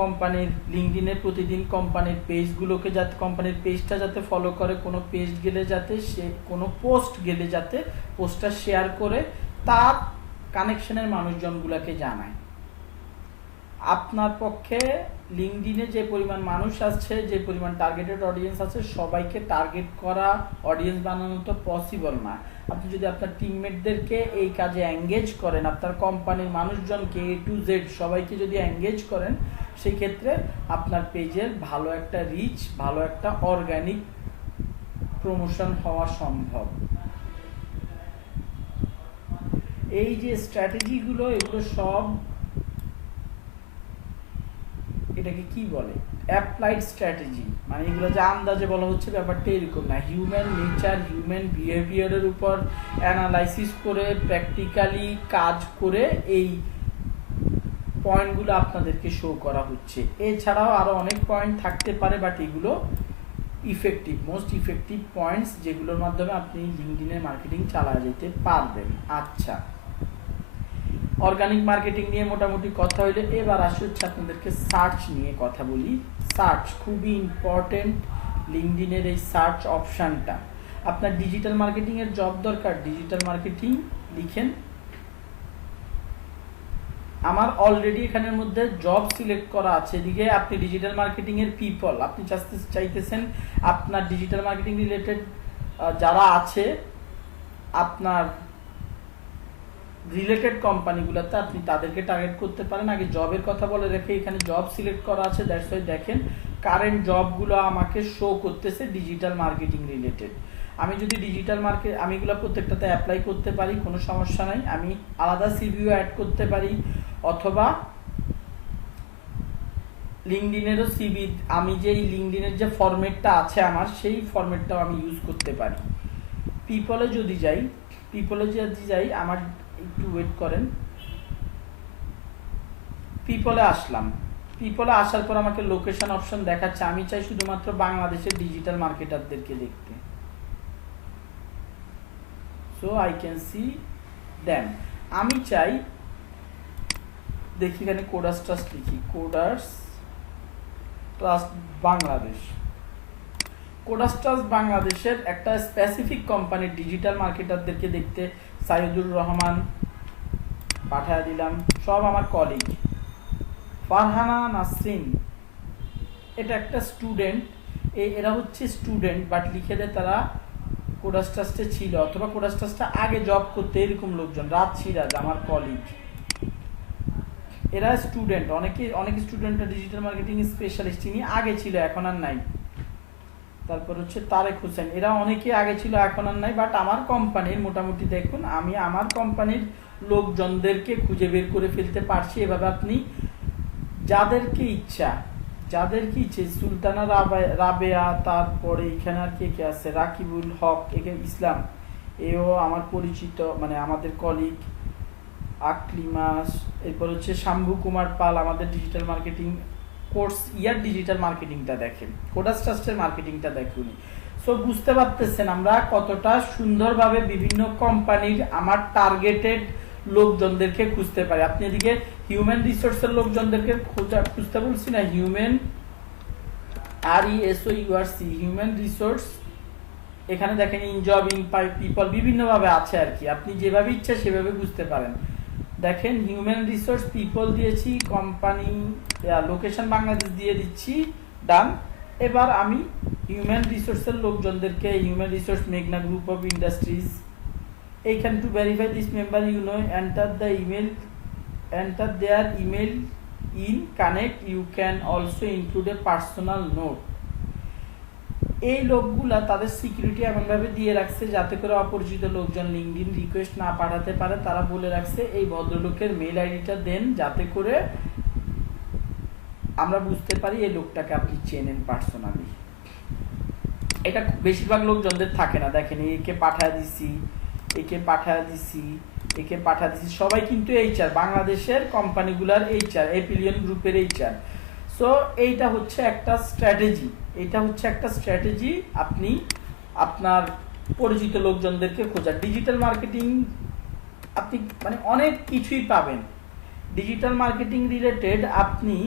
কোম্পানির লিঙ্কডইনে প্রতিদিন কোম্পানির পেজগুলোকে যাতে, কোম্পানির পেজটা যাতে ফলো করে, কোনো পেজ গেলে যাতে সে, কোনো পোস্ট গেলে যাতে পোস্টটা শেয়ার করে তার কানেকশনের মানুষজনগুলোকে জানায়। আপনার পক্ষে লিঙ্কডইনে যে পরিমাণ মানুষ আছে, যে পরিমাণ টার্গেটেড অডিয়েন্স আছে, সবাইকে টার্গেট করা, অডিয়েন্স বানানো তো পসিবল না। আপনি যদি আপনার টিমমেটদেরকে এই কাজে এঙ্গেজ করেন, আপনার কোম্পানির মানুষজনকে A to Z সবাইকে যদি এঙ্গেজ করেন, সেই ক্ষেত্রে আপনার পেজের ভালো একটা রিচ, ভালো একটা অর্গানিক প্রমোশন হওয়া সম্ভব। এই যে স্ট্র্যাটেজিগুলো, এগুলো সব, এটাকে কি বলে, অ্যাপ্লাইড স্ট্র্যাটেজি। মানে এগুলো যে আন্দাজে বলা হচ্ছে ব্যাপারটা এরকম না। হিউম্যান নেচার, হিউম্যান বিহেভিয়ারের উপর অ্যানালাইসিস করে, প্র্যাকটিক্যালি কাজ করে এই পয়েন্টগুলো আপনাদেরকে শো করা হচ্ছে। এছাড়াও আরো অনেক পয়েন্ট থাকতে পারে, বাট এগুলো ইফেক্টিভ, মোস্ট ইফেক্টিভ পয়েন্টস, যেগুলোর মাধ্যমে আপনি লিঙ্কডইনের মার্কেটিং চালা যেতে পারবেন। আচ্ছা, অর্গানিক মার্কেটিং নিয়ে মোটামুটি কথা হইলে এবার আসে হচ্ছে আপনাদেরকে সার্চ নিয়ে কথা বলি। সার্চ খুবই ইম্পর্টেন্ট। লিঙ্কডইনের এই সার্চ অপশানটা, আপনার ডিজিটাল মার্কেটিং এর জব দরকার, ডিজিটাল মার্কেটিং লিখেন। আমার অলরেডি এখানের মধ্যে জব সিলেক্ট করা আছে। এদিকে আপনি ডিজিটাল মার্কেটিং এর পিপল, আপনি চাইতেছেন আপনার ডিজিটাল মার্কেটিং রিলেটেড যারা আছে আপনার রিলেটেড কোম্পানিগুলোতে, আপনি তাদেরকে টার্গেট করতে পারেন। আগে জবের কথা বলে রেখে এখানে জব সিলেক্ট করা আছে। দ্যাটস ওয়াই দেখেন কারেন্ট জবগুলো আমাকে শো করতেছে ডিজিটাল মার্কেটিং রিলেটেড। আমি যদি ডিজিটাল মার্কেট, আমি এগুলো প্রত্যেকটাতে অ্যাপ্লাই করতে পারি, কোনো সমস্যা নাই। আমি আলাদা সিভিও অ্যাড করতে পারি, অথবা লিঙ্কডইনেরও সিভি, আমি যে লিঙ্কডইনের যে ফরম্যাটটা আছে আমার, সেই ফরম্যাটটাও আমি ইউজ করতে পারি। পিপলে যদি যাই, আমার একটু ওয়েট করেন। পিপলে আসলাম। পিপলে আসার পর আমাকে লোকেশন অপশন দেখাচ্ছে। আমি চাই শুধুমাত্র বাংলাদেশের ডিজিটাল মার্কেটারদেরকে দেখতে। So I can see them. আমি চাই, দেখি এখানে কোডার্স ট্রাস্ট লিখি, coders trust Bangladesh. Coders trust বাংলাদেশের একটা স্পেসিফিক কোম্পানির ডিজিটাল মার্কেটারদেরকে দেখতে সাইদুর রহমান পাঠায় দিলাম, সব আমার কলিগ। ফারহানা নাসরিন, এটা একটা স্টুডেন্ট, এরা হচ্ছে স্টুডেন্ট, বাট লিখে দেয় তারা কোডার্স ট্রাস্টে ছিল, অথবা কোডার্স ট্রাস্টে আগে জব করতে, এরকম লোকজন। রাত সিরাজ আমার কলিগ, এরা স্টুডেন্ট। অনেক স্টুডেন্টরা ডিজিটাল মার্কেটিং স্পেশালিস্ট, তিনি আগে ছিল, এখন আর নাই। তারপর হচ্ছে তারেক হোসেন, এরা অনেকে আগে ছিল, এখন আর নাই, বাট আমার কোম্পানির মোটামুটি দেখুন, আমি আমার কোম্পানির লোকজনদেরকে খুঁজে বের করে ফেলতে পারছি। এভাবে আপনি যাদেরকে ইচ্ছা, সুলতানা রাবেয়া, তারপরে এখানে আর কে আছে, রাকিবুল হক, ইসলাম, এও আমার পরিচিত, মানে আমাদের কলিগ। আকলিমাস, এরপর হচ্ছে শাম্ভু কুমার পাল, আমাদের ডিজিটাল মার্কেটিং কোর্স ইয়ার ডিজিটাল মার্কেটিংটা দেখেন, কোডার্স ট্রাস্টের মার্কেটিংটা দেখুন। সো বুঝতে পারতেছেন আমরা কতটা সুন্দরভাবে বিভিন্ন কোম্পানির আমার টার্গেটেড লোকজনদেরকে খুঁজতে পারি। আপনি এদিকে হিউম্যান রিসোর্সের লোকজনদেরকে খুঁজতে বলছি না, হিউম্যান RESOURC, হিউম্যান রিসোর্স। এখানে দেখেন ইনজব, পিপল, বিভিন্নভাবে আছে আর কি, আপনি যেভাবে ইচ্ছা সেভাবে বুঝতে পারেন। দেখেন হিউম্যান রিসোর্স পিপল দিয়েছি, কোম্পানি লোকেশন বাংলাদেশ দিয়ে দিচ্ছি, ডান। এবার আমি হিউম্যান রিসোর্সের লোকজনদেরকে, হিউম্যান রিসোর্স মেঘনা গ্রুপ অফ ইন্ডাস্ট্রিজ, এইখান to verify this member, enter their email in connect you can also include a personal note. এই লোকগুলা তাদের সিকিউরিটি এমনভাবে দিয়ে রাখছে যাতে করে অপরিচিত লোকজন লিঙ্কডইন রিকোয়েস্ট না পাঠাতে পারে। তারা বলে রাখছে এই ভদ্রলোকের মেল আইডিটা দেন যাতে করে আমরা বুঝতে পারি এই লোকটাকে আপনি চেনেন পার্সোনালি। এটা বেশিরভাগ লোকজনদের থাকে না। দেখেন একে পাঠায় দিছি, একে পাঠায় দিছি, একে পাঠায় দিছি, সবাই কিন্তু এইচআর, বাংলাদেশের কোম্পানিগুলোর এইচআর, এপিলিয়ন গ্রুপের এইচআর। সো এইটা হচ্ছে একটা স্ট্র্যাটেজি, এটা হচ্ছে একটা স্ট্র্যাটেজি আপনি আপনার পরিচিত লোকজনদেরকে খোঁজা। ডিজিটাল মার্কেটিং আপনি মানে অনেক কিছুই পাবেন ডিজিটাল মার্কেটিং রিলেটেড। আপনি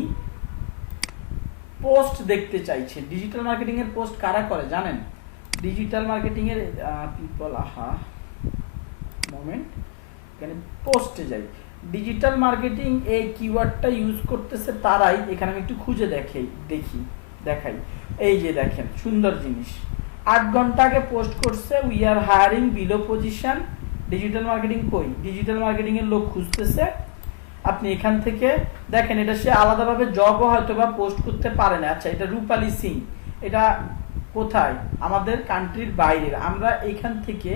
পোস্ট দেখতে চাইছেন, ডিজিটাল মার্কেটিং এর পোস্ট কারা করে জানেন? ডিজিটাল মার্কেটিং এর পিপল, মোমেন্ট, এখানে পোস্টে যাই। ডিজিটাল মার্কেটিং এই কিওয়ার্ডটা ইউজ করতেছে তারাই। এখানে আমি একটু খুঁজে দেখাই। এই যে দেখেন সুন্দর জিনিস, 8 ঘন্টা আগে পোস্ট করছে, we are hiring below position. Digital marketing কই? ডিজিটাল মার্কেটিং এর লোক খুঁজতেছে। আপনি এখান থেকে দেখেন, এটা সে আলাদাভাবে জবও হয়তো বা পোস্ট করতে পারে না। আচ্ছা, এটা রূপালী সিং, এটা কোথায়? আমাদের কান্ট্রির বাইরের। আমরা এখান থেকে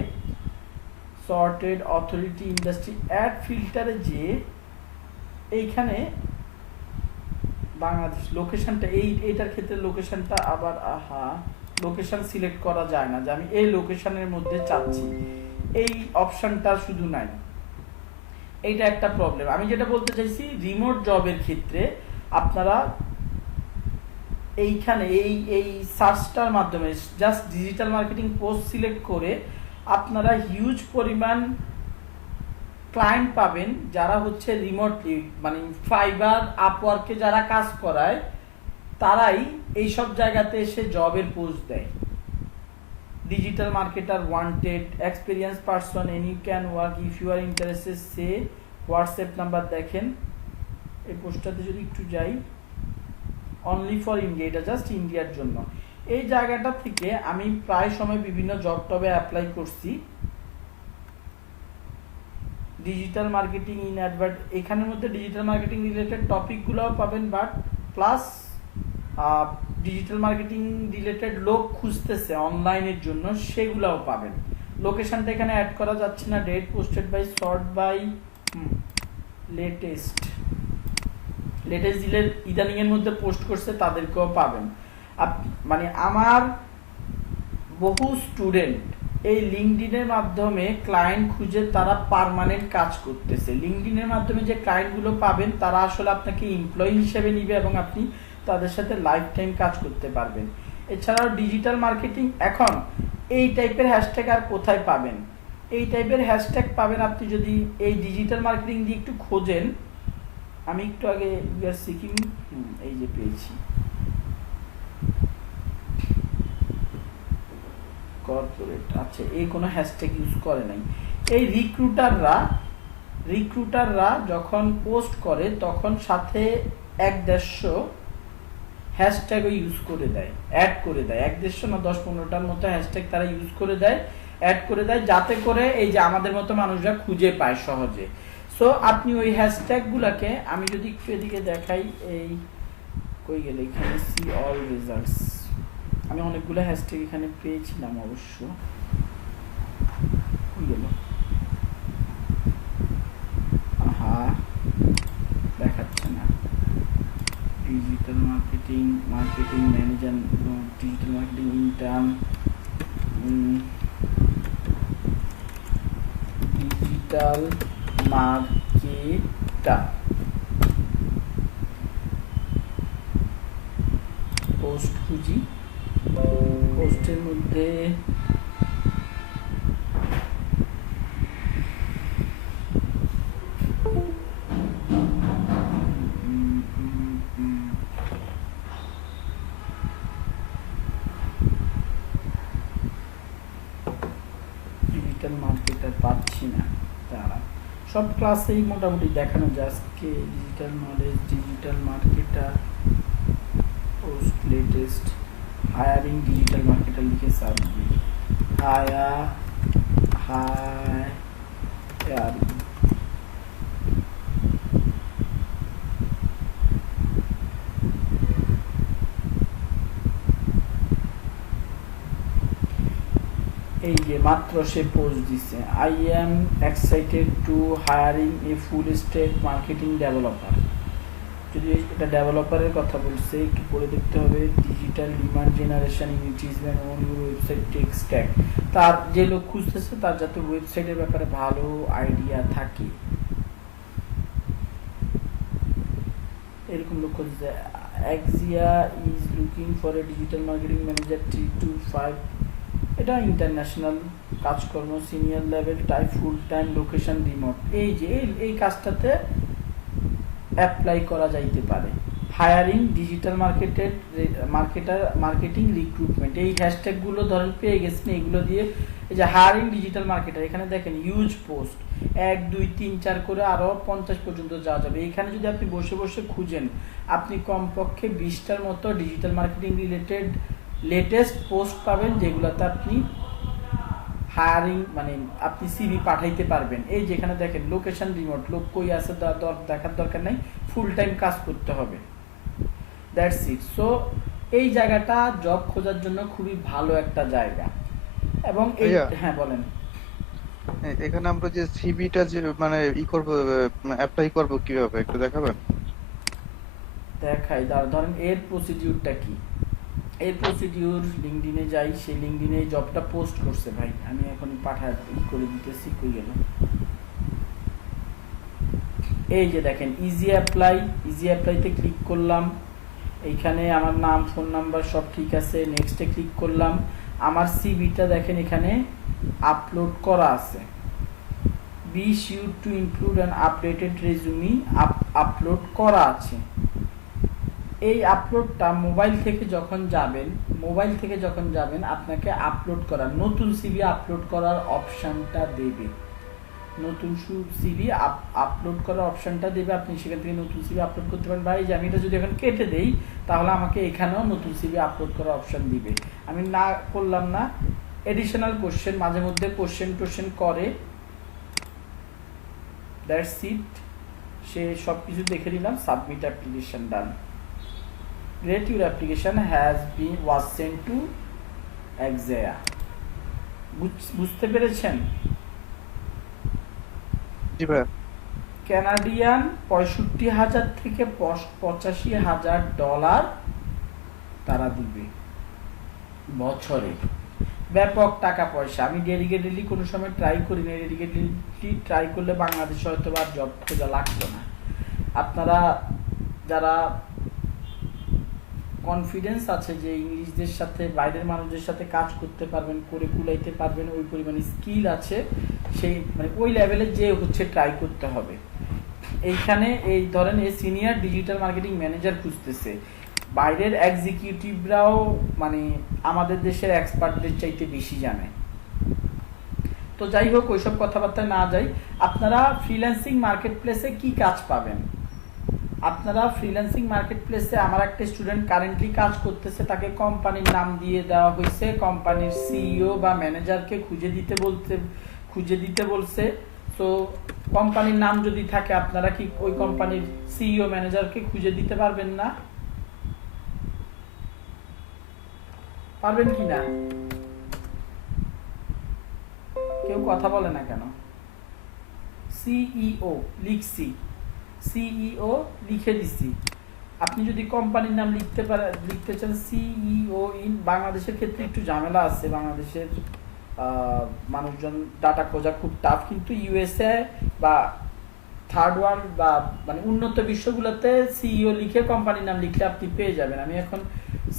সর্টেড অথরিটি ইন্ডাস্ট্রি অ্যাড ফিল্টারে যে এইখানে বাংলাদেশ লোকেশনটা, এইটার ক্ষেত্রে লোকেশনটা আবার লোকেশন সিলেক্ট করা যায় না যে আমি এই লোকেশনের মধ্যে চাচ্ছি, এই অপশনটা শুধু নাই। এইটা একটা প্রবলেম। আমি যেটা বলতে চাইছি, রিমোট জবের ক্ষেত্রে আপনারা এইখানে এই সার্চটার মাধ্যমে just digital marketing post select করে আপনারা হিউজ পরিমাণ ক্লায়েন্ট পাবেন যারা হচ্ছে রিমোটলি, মানে ফাইবার, আপওয়ার্কে যারা কাজ করায় তারাই এইসব জায়গাতে এসে জবের পোস্ট দেয়। Digital marketer wanted, experience person, and you can work if you are interested, সে হোয়াটসঅ্যাপ নাম্বার। দেখেন এই পোস্টটাতে যদি একটু যাই, অনলি ফর ইন্ডিয়া, এটা জাস্ট ইন্ডিয়ার জন্য। এই জায়গাটা থেকে আমি প্রায় সময় বিভিন্ন জব টবে অ্যাপ্লাই করছি। ডিজিটাল মার্কেটিং ইন অ্যাডভার্ট, এখানের মধ্যে ডিজিটাল মার্কেটিং রিলেটেড টপিকগুলোও পাবেন, but plus digital marketing related লোক খুঁজতেছে অনলাইনের জন্য, সেগুলোও পাবেন। লোকেশনটা এখানে অ্যাড করা যাচ্ছে না। Date posted by, sort by, latest দিলে ইদানিং এর মধ্যে পোস্ট করছে তাদেরকেও পাবেন। মানে আমার বহু স্টুডেন্ট এই লিঙ্কডইনের মাধ্যমে ক্লায়েন্ট খুঁজে তারা পার্মানেন্ট কাজ করতেছে। লিঙ্কডইনের মাধ্যমে যে ক্লায়েন্টগুলো পাবেন তারা আসলে আপনাকে এমপ্লয়ি হিসেবে নিবে এবং আপনি তাদের সাথে লাইফ টাইম কাজ করতে পারবেন। এছাড়াও ডিজিটাল মার্কেটিং, এখন এই টাইপের হ্যাশট্যাগ আর কোথায় পাবেন? এই টাইপের হ্যাশট্যাগ পাবেন আপনি যদি এই ডিজিটাল মার্কেটিং দিয়ে একটু খোঁজেন। আমি একটু আগে উই আর সিকিং, এই যে পেয়েছি কর্পোরেট। আচ্ছা, এই কোনো হ্যাশট্যাগ ইউজ করে নাই। এই রিক্রুটাররা যখন পোস্ট করে তখন সাথে 1-150 হ্যাশট্যাগও ইউজ করে দেয়, অ্যাড করে দেয়। 1-150 না 10-15টার মতো হ্যাশট্যাগ তারা ইউজ করে দেয়, অ্যাড করে দেয়, যাতে করে এই যে আমাদের মতো মানুষরা খুঁজে পায় সহজে। সো আপনি ওই হ্যাশট্যাগুলোকে, আমি যদি একটু এদিকে দেখাই, এই কই গেল, এখানে সি অল রেজাল্টস, আমি অনেকগুলো হ্যাশট্যাগ এখানে পেয়েছিলাম অবশ্য, কই গেল, দেখাচ্ছে না। Digital marketing manager, digital marketing intern, digital marketer, post খুঁজি। পোস্টের মধ্যে ডিজিটাল মার্কেটার পাচ্ছি না। তারা সব ক্লাসেই মোটামুটি দেখানো যায় আজকে। Digital knowledge, digital marketer, post latest, hiring digital marketer লিখে সার্চ দিই, হায়ারিং। এই যে মাত্র সে পোস্ট দিছে, I am excited to hiring a full stack marketing developer. যদি এটা ডেভেলপারের কথা বলছে, একটু পড়ে দেখতে হবে। Digital demand generation utilities on your website tech stack. তার যে লোক খুঁজতেছে তার যাতে ওয়েবসাইটের ব্যাপারে ভালো আইডিয়া থাকে, এরকম লোক খুঁজছে। Axia is looking for a digital marketing manager 3 to 5। এটা ইন্টারন্যাশনাল কাজকর্ম, senior level, type, full time, location remote. এই যে এই কাজটাতে অ্যাপ্লাই করা যাইতে পারে। হায়ারিং ডিজিটাল মার্কেটিং রিক্রুটমেন্ট, এই হ্যাশট্যাগুলো ধরেন পেয়ে গেছেন, এগুলো দিয়ে এই যে হায়ারিং ডিজিটাল মার্কেটার, এখানে দেখেন ইউজ পোস্ট 1 2 3 4 করে আরো 50 পর্যন্ত যাওয়া যাবে। এখানে যদি আপনি বসে বসে খুঁজেন, আপনি কমপক্ষে 20টার মতো digital marketing related latest post পাবেন, যেগুলোতে আপনি হায়ারিং মানে আপনি সিভি পাঠাইতে পারবেন। এই যেখানে দেখেন লোকেশন রিমোট, লোক কই আছে দেখার দরকার নাই, ফুল টাইম কাজ করতে হবে, দ্যাটস ইট। সো এই জায়গাটা জব খোঁজার জন্য খুবই ভালো একটা জায়গা। এবং এই হ্যাঁ বলেন, এখানে আমরা যে সিভিটা যে মানে করব, অ্যাপ্লাই করব কিভাবে একটু দেখাবেন? দেখাই, ধরেন এর প্রসিডিউরটা কি। এই প্রসিডিউর লিঙ্কডিনে যাই, সেই লিঙ্কডিনে জবটা পোস্ট করছে ভাই, আমি এখন করে দিতেছি, কই গেল। এই যে দেখেন ইজি অ্যাপ্লাইতে ক্লিক করলাম, এইখানে আমার নাম, ফোন নাম্বার সব ঠিক আছে, নেক্সটে ক্লিক করলাম। আমার সিভিটা দেখেন এখানে আপলোড করা আছে, be sure to include an updated resume, upload করা আছে। এই আপলোডটা মোবাইল থেকে যখন যাবেন আপনাকে আপলোড করার, নতুন সিভি আপলোড করার অপশনটা দেবে, নতুন সিভি আপলোড করার অপশনটা দেবে। আপনি সেখান থেকে নতুন সিভি আপলোড করতে পারেন। ভাই যে আমি এটা যদি এখন কেটে দেই, তাহলে আমাকে এখানেও নতুন সিভি আপলোড করার অপশন দিবে। আমি না করলাম না। এডিশনাল কোশ্চেন, মাঝে মধ্যে কোশ্চেন করে, দ্যাটস ইট। সে সব কিছু দেখে নিলাম, submit application, done. Great, your application was sent to Exia। বুঝতে পেরেছেন? জি ভাই। কানাডিয়ান 65,000 থেকে $85,000 তারা দিবে বছরে, ব্যাপক টাকা পয়সা। আমি ডেডিকেটেডলি কোনো সময় ট্রাই করি না, ডেডিকেটেডলি ট্রাই করলে বাংলাদেশে হয়তো আর জব খোঁজা লাগতো না। আপনারা যারা কনফিডেন্স আছে যে ইংলিশদের সাথে, বাইরের মানুষদের সাথে কাজ করতে পারবেন, করে কুলাইতে পারবেন, ওই পরিমাণে স্কিল আছে, সেই মানে ওই লেভেলে যে হচ্ছে ট্রাই করতে হবে। এইখানে এই ধরেন এই সিনিয়র ডিজিটাল মার্কেটিং ম্যানেজার খুঁজতেছে, বাইরের এক্সিকিউটিভরাও মানে আমাদের দেশের এক্সপার্টদের চাইতে বেশি জানে। তো যাই হোক, ওইসব কথাবার্তা না যাই। আপনারা ফ্রিল্যান্সিং মার্কেট প্লেসে কি কাজ পাবেন? আপনারা ফ্রিল্যান্সিং মার্কেট প্লেসে, আমার একটা স্টুডেন্ট কারেন্টলি কাজ করতেছে, তাকে কোম্পানির নাম দিয়ে দেওয়া হয়েছে, কোম্পানির সিইও বা ম্যানেজারকে খুঁজে দিতে বলছে। তো কোম্পানির নাম যদি থাকে, আপনারা কি ওই কোম্পানির সিইও ম্যানেজারকে খুঁজে দিতে পারবেন না? পারবেন কি না? কেউ কথা বলে না কেন? সিইও লিখছি, সিইও লিখে দিছি। আপনি যদি কোম্পানির নাম লিখতে চান সিইও ইন, বাংলাদেশের ক্ষেত্রে একটু ঝামেলা আছে, বাংলাদেশের মানুষজন ডাটা খোঁজা খুব টাফ, কিন্তু ইউএসএ বা থার্ড ওয়ার্ল্ড বা মানে উন্নত বিশ্বগুলোতে সিইও লিখে কোম্পানির নাম লিখলে আপনি পেয়ে যাবেন। আমি এখন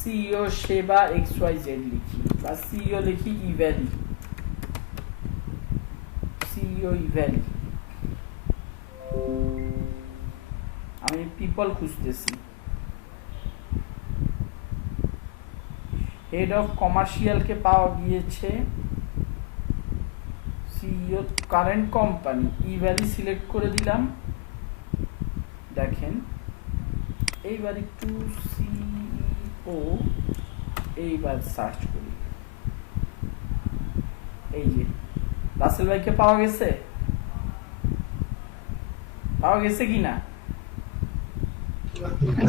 সিইও সেবা XYZ লিখি বা সিইও লিখি ইভ্যালি, সিইও ইভ্যালি। আমি পিপল খুঁজতেছি, হেড অফ কমার্শিয়ালকে পাওয়া গিয়েছে, CEO current company Evaly select করে দিলাম। দেখেন এইবার একটু সিইও, এইবার সার্চ করি, এই যে রাসেল ভাইকে পাওয়া গেছে কিনা?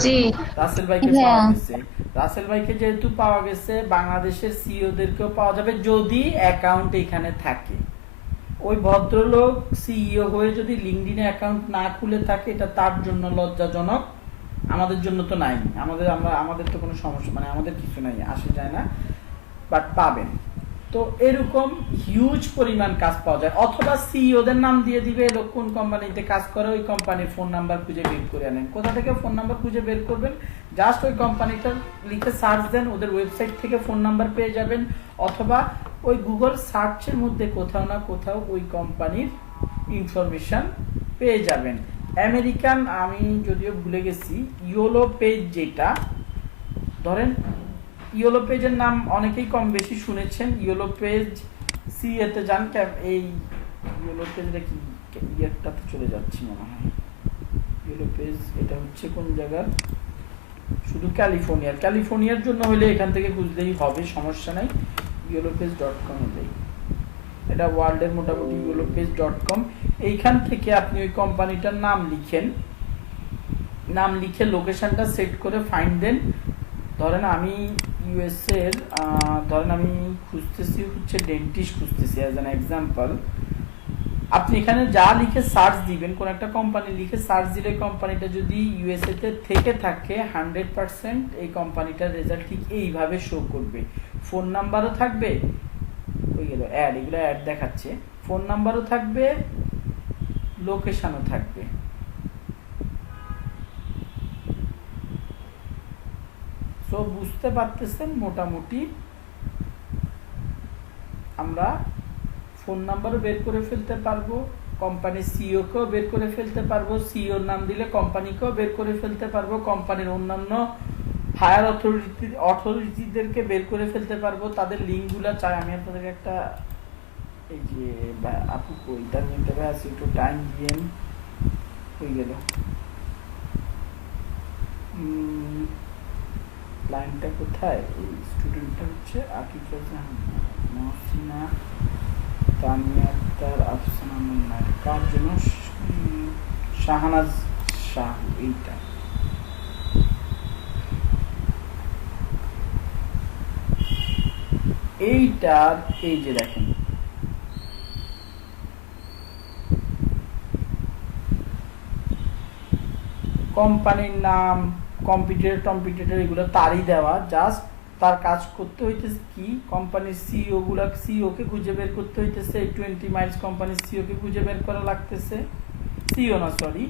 জি রাসেল ভাইকে হ্যাঁ। পাওয়া গেছে। রাসেল ভাইকে যেহেতু পাওয়া গেছে, বাংলাদেশের সিইও দেরকেও পাওয়া যাবে যদি অ্যাকাউন্ট এখানে থাকে। ওই ভদ্রলোক সিইও হয়ে যদি লিঙ্কডইনে অ্যাকাউন্ট না খুলে থাকে, এটা তার জন্য লজ্জাজনক, আমাদের জন্য তো নাই। আমাদের তো কোনো সমস্যা, মানে আমাদের কিছু নাই, আসে যায় না, বাট পাবেন। তো এরকম হিউজ পরিমাণ কাজ পাওয়া যায়। অথবা সিইওদের নাম দিয়ে দিবে, লোক কোন কোম্পানিতে কাজ করে, ওই কোম্পানির ফোন নাম্বার খুঁজে বের করে আনেন। কোথা থেকে ফোন নাম্বার খুঁজে বের করবেন? জাস্ট ওই কোম্পানিটা লিখে সার্চ দেন, ওদের ওয়েবসাইট থেকে ফোন নাম্বার পেয়ে যাবেন। অথবা ওই গুগল সার্চের মধ্যে কোথাও না কোথাও ওই কোম্পানির ইনফরমেশন পেয়ে যাবেন। আমেরিকান, আমি যদিও ভুলে গেছি, ইয়োলো পেজ, যেটা ধরেন ইয়োলো পেজের নাম অনেকেই কম বেশি শুনেছেন। ইয়োলো পেজ সিএতে যান, এই ইয়োলো পেজটা কি ইয়েরটাতে চলে যাচ্ছি মনে হয়। ইয়োলো পেজ এটা হচ্ছে কোন জায়গার? শুধু ক্যালিফোর্নিয়ার জন্য হলে এখান থেকে খুঁজলেই হবে, সমস্যা নাই। yellowpage.com এ এটা ওয়ার্ল্ডের মোটামুটি yellowpage.com। এইখান থেকে আপনি ওই কোম্পানিটার নাম লিখেন, নাম লিখে লোকেশনটা সেট করে ফাইন্ড দেন। ধরেন আমি ইউএসএ এর ধরেন আমি খুঁজতেছি হচ্ছে ডেন্টিস্ট খুঁজতেছি অ্যাজ অ্যান এক্সাম্পল। আপনি এখানে যা লিখে সার্চ দিবেন, কোন একটা কোম্পানি লিখে সার্চ দিলে কোম্পানিটা যদি ইউএসএ তে থেকে থাকে 100% এই কোম্পানিটার রেজাল্ট ঠিক এইভাবে শো করবে। ফোন নাম্বারও থাকবে, হয়ে গেল অ্যাড, এগুলো অ্যাড দেখাচ্ছে, ফোন নাম্বারও থাকবে, লোকেশনও থাকবে। তো বুঝতে পারতেছেন মোটামুটি আমরা ফোন নাম্বারও বের করে ফেলতে পারবো, কোম্পানির সিইও কেও বের করে ফেলতে পারবো, সিইওর নাম দিলে কোম্পানিকেও বের করে ফেলতে পারবো, কোম্পানির অন্যান্য হায়ার অথরিটিদেরকে বের করে ফেলতে পারবো। তাদের লিঙ্কগুলো চাই আমি আপনাদেরকে একটা, এই যে আপু ওইটার নিতে আছে, একটু টাইম দিয়েন, হয়ে গেল। লাইনটা কোথায়? এই স্টুডেন্টটা হচ্ছে আকিফুল জাহান, মহসিনা, তানিয়া আক্তার, আফসানা মুন্না, কার জন্য? শাহানাজ শাহ। এইটা এইটার এই যে দেখেন, কোম্পানির নাম, কম্পিউটার এগুলো তারই দেওয়া, জাস্ট তার কাজ করতে হইতেছে কি, কোম্পানির সিইও কে খুঁজে বের করতে হইতেছে। 20 মাইলস কোম্পানির সিইও কে খুঁজে বের করা লাগতেছে, সিইও না সরি,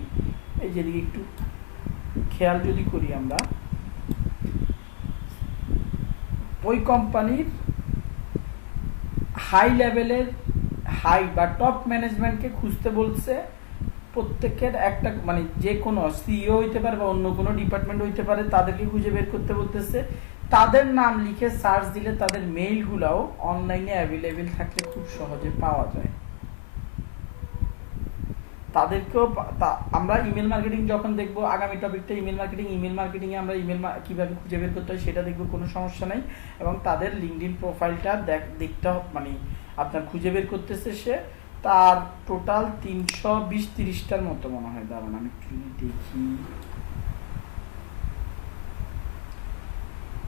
এই যেদিকে একটু খেয়াল যদি করি আমরা, ওই কোম্পানির হাই লেভেলের হাই বা টপ ম্যানেজমেন্টকে খুঁজতে বলছে। প্রত্যেকের একটা, মানে যে কোনো সিইও হইতে পারে বা অন্য কোনো ডিপার্টমেন্ট হইতে পারে, তাদেরকে খুঁজে বের করতে বলতেছে। তাদের নাম লিখে সার্চ দিলে তাদের মেইলগুলাও অনলাইনে অ্যাভেলেবেল থাকলে খুব সহজে পাওয়া যায়। তাদেরকেও আমরা ইমেল মার্কেটিং যখন দেখবো, আগামী টপিকটা ইমেল মার্কেটিং এ আমরা ইমেল কিভাবে খুঁজে বের করতে হয় সেটা দেখবো, কোনো সমস্যা নাই। এবং তাদের লিঙ্কডইন প্রোফাইলটা দেখতে হবে, মানে আপনার খুঁজে বের করতেছে সে, তার টোটাল 320-30টার মতো মনে হয়। দাঁড়ান আমি একটু দেখি,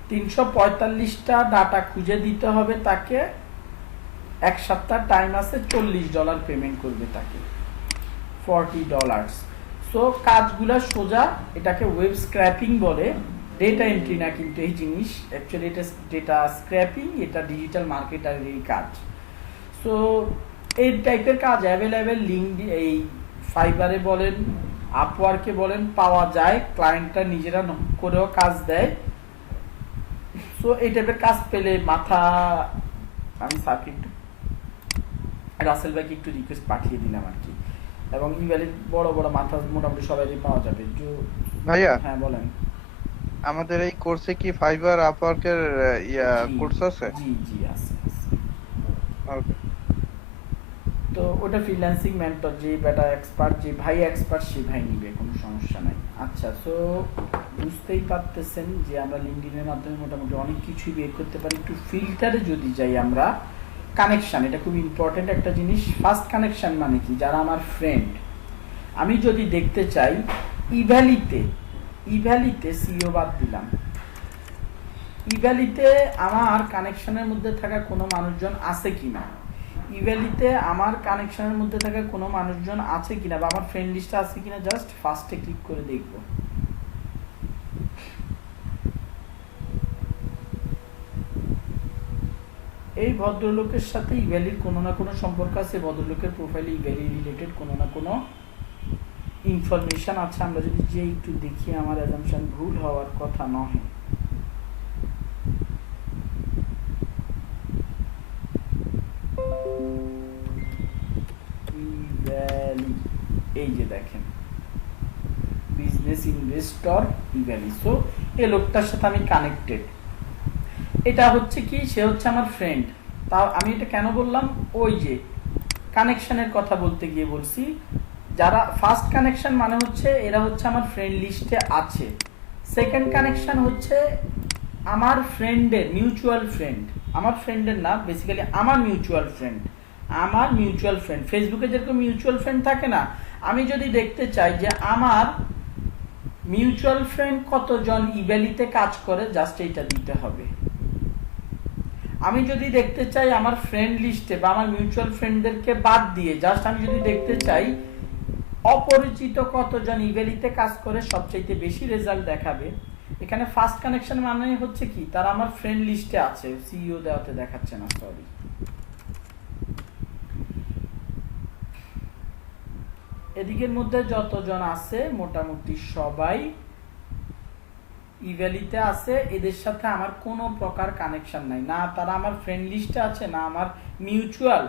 345টা ডাটা খুঁজে দিতে হবে তাকে। 1 সপ্তাহ টাইম আছে, $40 পেমেন্ট করবে তাকে, $40। সো কাজগুলা সোজা, এটাকে ওয়েব স্ক্র্যাপিং বলে, ডেটা এন্ট্রি না কিন্তু এই জিনিস, অ্যাকচুয়ালি এটা ডেটা স্ক্র্যাপিং, এটা ডিজিটাল মার্কেটারের এই কাজ। সো এই টাইপের কাজ অ্যাভেলেবেল এই ফাইবারে বলেন, আপওয়ার্কে বলেন পাওয়া যায়, ক্লায়েন্টরা নিজেরা করেও কাজ দেয়। সো এই টাইপের কাজ পেলে মাথা, আমি স্যারকে একটু, রাসেল ভাইকে একটু রিকোয়েস্ট পাঠিয়ে দিলাম আর কি। এবং ইমেলে বড় বড় মাথা মোটামুটি সবাই পাওয়া যাবে। ভাইয়া, হ্যাঁ বলেন। আমাদের এই কোর্সে কি ফাইবার আপওয়ার্কের কোর্স আছে? জি জি আছে। ওকে। তো ওটা ফ্রিল্যান্সিং মেন্টর, যে বেটা এক্সপার্ট, যে ভাই এক্সপার্ট, সে ভাই নিবে, কোনো সমস্যা নাই। আচ্ছা, সো বুঝতেই পারতেছেন যে আমরা লিঙ্কডইনের মাধ্যমে মোটামুটি অনেক কিছুই বের করতে পারি। একটু ফিল্টারে যদি যাই আমরা, কানেকশন, এটা খুব ইম্পর্টেন্ট একটা জিনিস। ফার্স্ট কানেকশন মানে কি, যারা আমার ফ্রেন্ড, আমি যদি দেখতে চাই ইভ্যালিতে ইভ্যালিতে সিও বাদ দিলাম। ইভ্যালিতে আমার কানেকশনের মধ্যে থাকা কোনো মানুষজন আছে কিনা, ইভ্যালিতে আমার কানেকশনের মধ্যে থাকা কোনো মানুষজন আছে কিনা বা আমার ফ্রেন্ড লিস্টে আছে কিনা জাস্ট ফার্স্টে ক্লিক করে দেখব। এই ভদ্রলোকের সাথে ইভ্যালির কোনো না কোনো সম্পর্ক আছে, ভদ্রলোকের প্রোফাইলে ইভ্যালি রিলেটেড কোনো না কোনো ইনফরমেশন আছে। আমরা যদি যে একটু দেখি, আমার অ্যাজাম্পশন ভুল হওয়ার কথা নয়। এই যে দেখেন বিজনেস ইনভেস্টর ইভ্যালি। সো এই লোকটার সাথে আমি কানেক্টেড। এটা হচ্ছে কি, সে হচ্ছে আমার ফ্রেন্ড। তাও আমি এটা কেন বললাম, ওই যে কানেকশনের কথা বলতে গিয়ে বলছি, যারা ফার্স্ট কানেকশন মানে হচ্ছে এরা হচ্ছে আমার ফ্রেন্ড লিস্টে আছে। সেকেন্ড কানেকশন হচ্ছে আমার ফ্রেন্ডের মিউচুয়াল ফ্রেন্ড, আমার ফ্রেন্ডের না, বেসিক্যালি আমার মিউচুয়াল ফ্রেন্ড। আমার মিউচুয়াল ফ্রেন্ড ফেসবুকে যেরকম মিউচুয়াল ফ্রেন্ড থাকে না, আমি যদি দেখতে চাই যে আমার মিউচুয়াল ফ্রেন্ড কতজন ইভ্যালিতে কাজ করে, জাস্ট এইটা দিতে হবে। আমি যদি দেখতে চাই আমার ফ্রেন্ড লিস্টে বা আমার মিউচুয়াল ফ্রেন্ডদেরকে বাদ দিয়ে জাস্ট আমি যদি দেখতে চাই অপরিচিত কতজন ইভ্যালিতে কাজ করে, সবচাইতে বেশি রেজাল্ট দেখাবে। এখানে ফার্স্ট কানেকশন মানে হচ্ছে কি, তারা আমার ফ্রেন্ড লিস্টে আছে, সিইও দেওয়াতে দেখাচ্ছে না, সরি। এদিকের মধ্যে যতজন আছে মোটামুটি সবাই ইভ্যালিতে আছে। এদের সাথে আমার কোনো প্রকার কানেকশন নাই, না তারা আমার ফ্রেন্ড লিস্টে আছে না আমার মিউচুয়াল।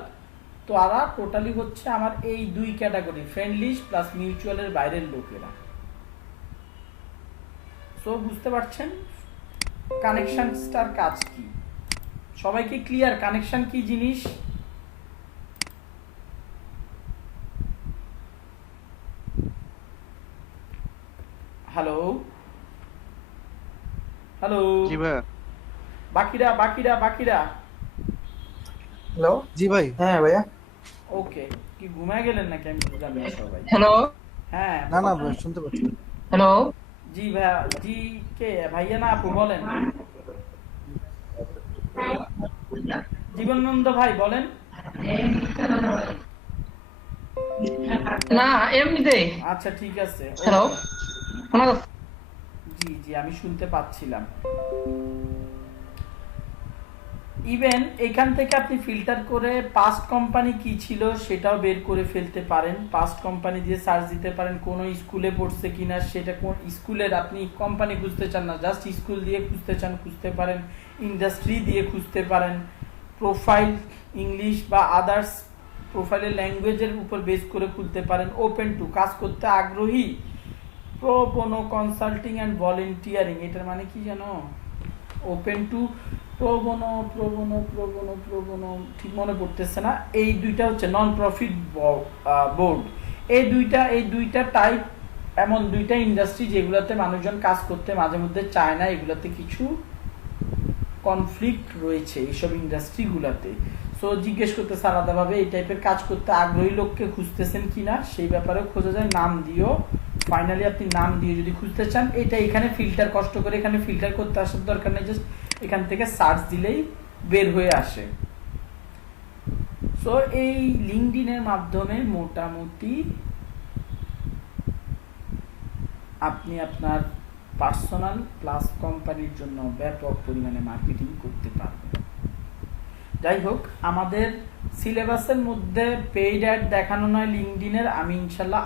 তো তারা টোটালি হচ্ছে আমার এই দুই ক্যাটাগরি, ফ্রেন্ড লিস্ট প্লাস মিউচুয়ালের বাইরের লোকেরা। সো বুঝতে পারছেন কানেকশনটার কাজ কি? সবাইকে ক্লিয়ার কানেকশন কি জিনিস? হ্যালো হ্যালো, জি ভাই। বাকিরা বাকিরা বাকিরা হ্যালো, জি ভাই। হ্যাঁ ভাইয়া। ওকে, কি ঘুমায় গেলেন নাকি? আমি বুঝলাম না সবাই। হ্যালো। হ্যাঁ না না ভাই, শুনতে পাচ্ছি। হ্যালো, জি ভাইয়া। জি কে ভাইয়া না আপু বলেন? জীবনানন্দ ভাই বলেন। না এমনিতেই। আচ্ছা ঠিক আছে। হ্যালো, জি জি আমি শুনতে পাচ্ছিলাম। ইভেন এখান থেকে আপনি ফিল্টার করে পাস্ট কোম্পানি কি ছিল সেটাও বের করে ফেলতে পারেন। পাস্ট কোম্পানি দিয়ে সার্চ দিতে পারেন, কোন স্কুলে পড়ছে কিনা, সেটা কোন স্কুলের, আপনি কোম্পানি খুঁজতে চান না, জাস্ট স্কুল দিয়ে খুঁজতে চান খুঁজতে পারেন, ইন্ডাস্ট্রি দিয়ে খুঁজতে পারেন, প্রোফাইল ইংলিশ বা আদার্স প্রোফাইলের ল্যাঙ্গুয়েজের উপর বেস করে খুলতে পারেন। ওপেন টু কাজ করতে আগ্রহী, প্রো বোনো কনসাল্টিং অ্যান্ড ভলেন্টিয়ারিং, এটার মানে কি জানো? ওপেন টু প্রো বোনো ঠিক মনে পড়তেছে না। এই দুইটা হচ্ছে নন প্রফিট বোর্ড। এই দুইটা টাইপ, এমন দুইটা ইন্ডাস্ট্রি যেগুলোতে মানুষজন কাজ করতে মাঝে মধ্যে চায় না, এগুলোতে কিছু কনফ্লিক্ট রয়েছে এইসব ইন্ডাস্ট্রিগুলোতে। সো জিজ্ঞেস করতেছে আলাদাভাবে এই টাইপের কাজ করতে আগ্রহী লোককে খুঁজতেছেন কিনা, সেই ব্যাপারে খোঁজা যায়। নাম দিও, ফাইনালি আপনি নাম দিয়ে যদি খুঁজতে চান, এটা এখানে ফিল্টার, কষ্ট করে এখানে ফিল্টার করতে আসার দরকার নেই, জাস্ট এখান থেকে সার্চ দিলেই বের হয়ে আসে। সো এই লিঙ্কডইনের মাধ্যমে মোটামুটি আপনি আপনার পার্সোনাল প্লাস কোম্পানির জন্য ব্যাপক পরিমাণে মার্কেটিং করতে পারবেন। যাই হোক, আমাদের সিলেবাসের মধ্যে পেইড অ্যাড দেখানো নয় লিঙ্কডইনের, আমি ইনশাল্লাহ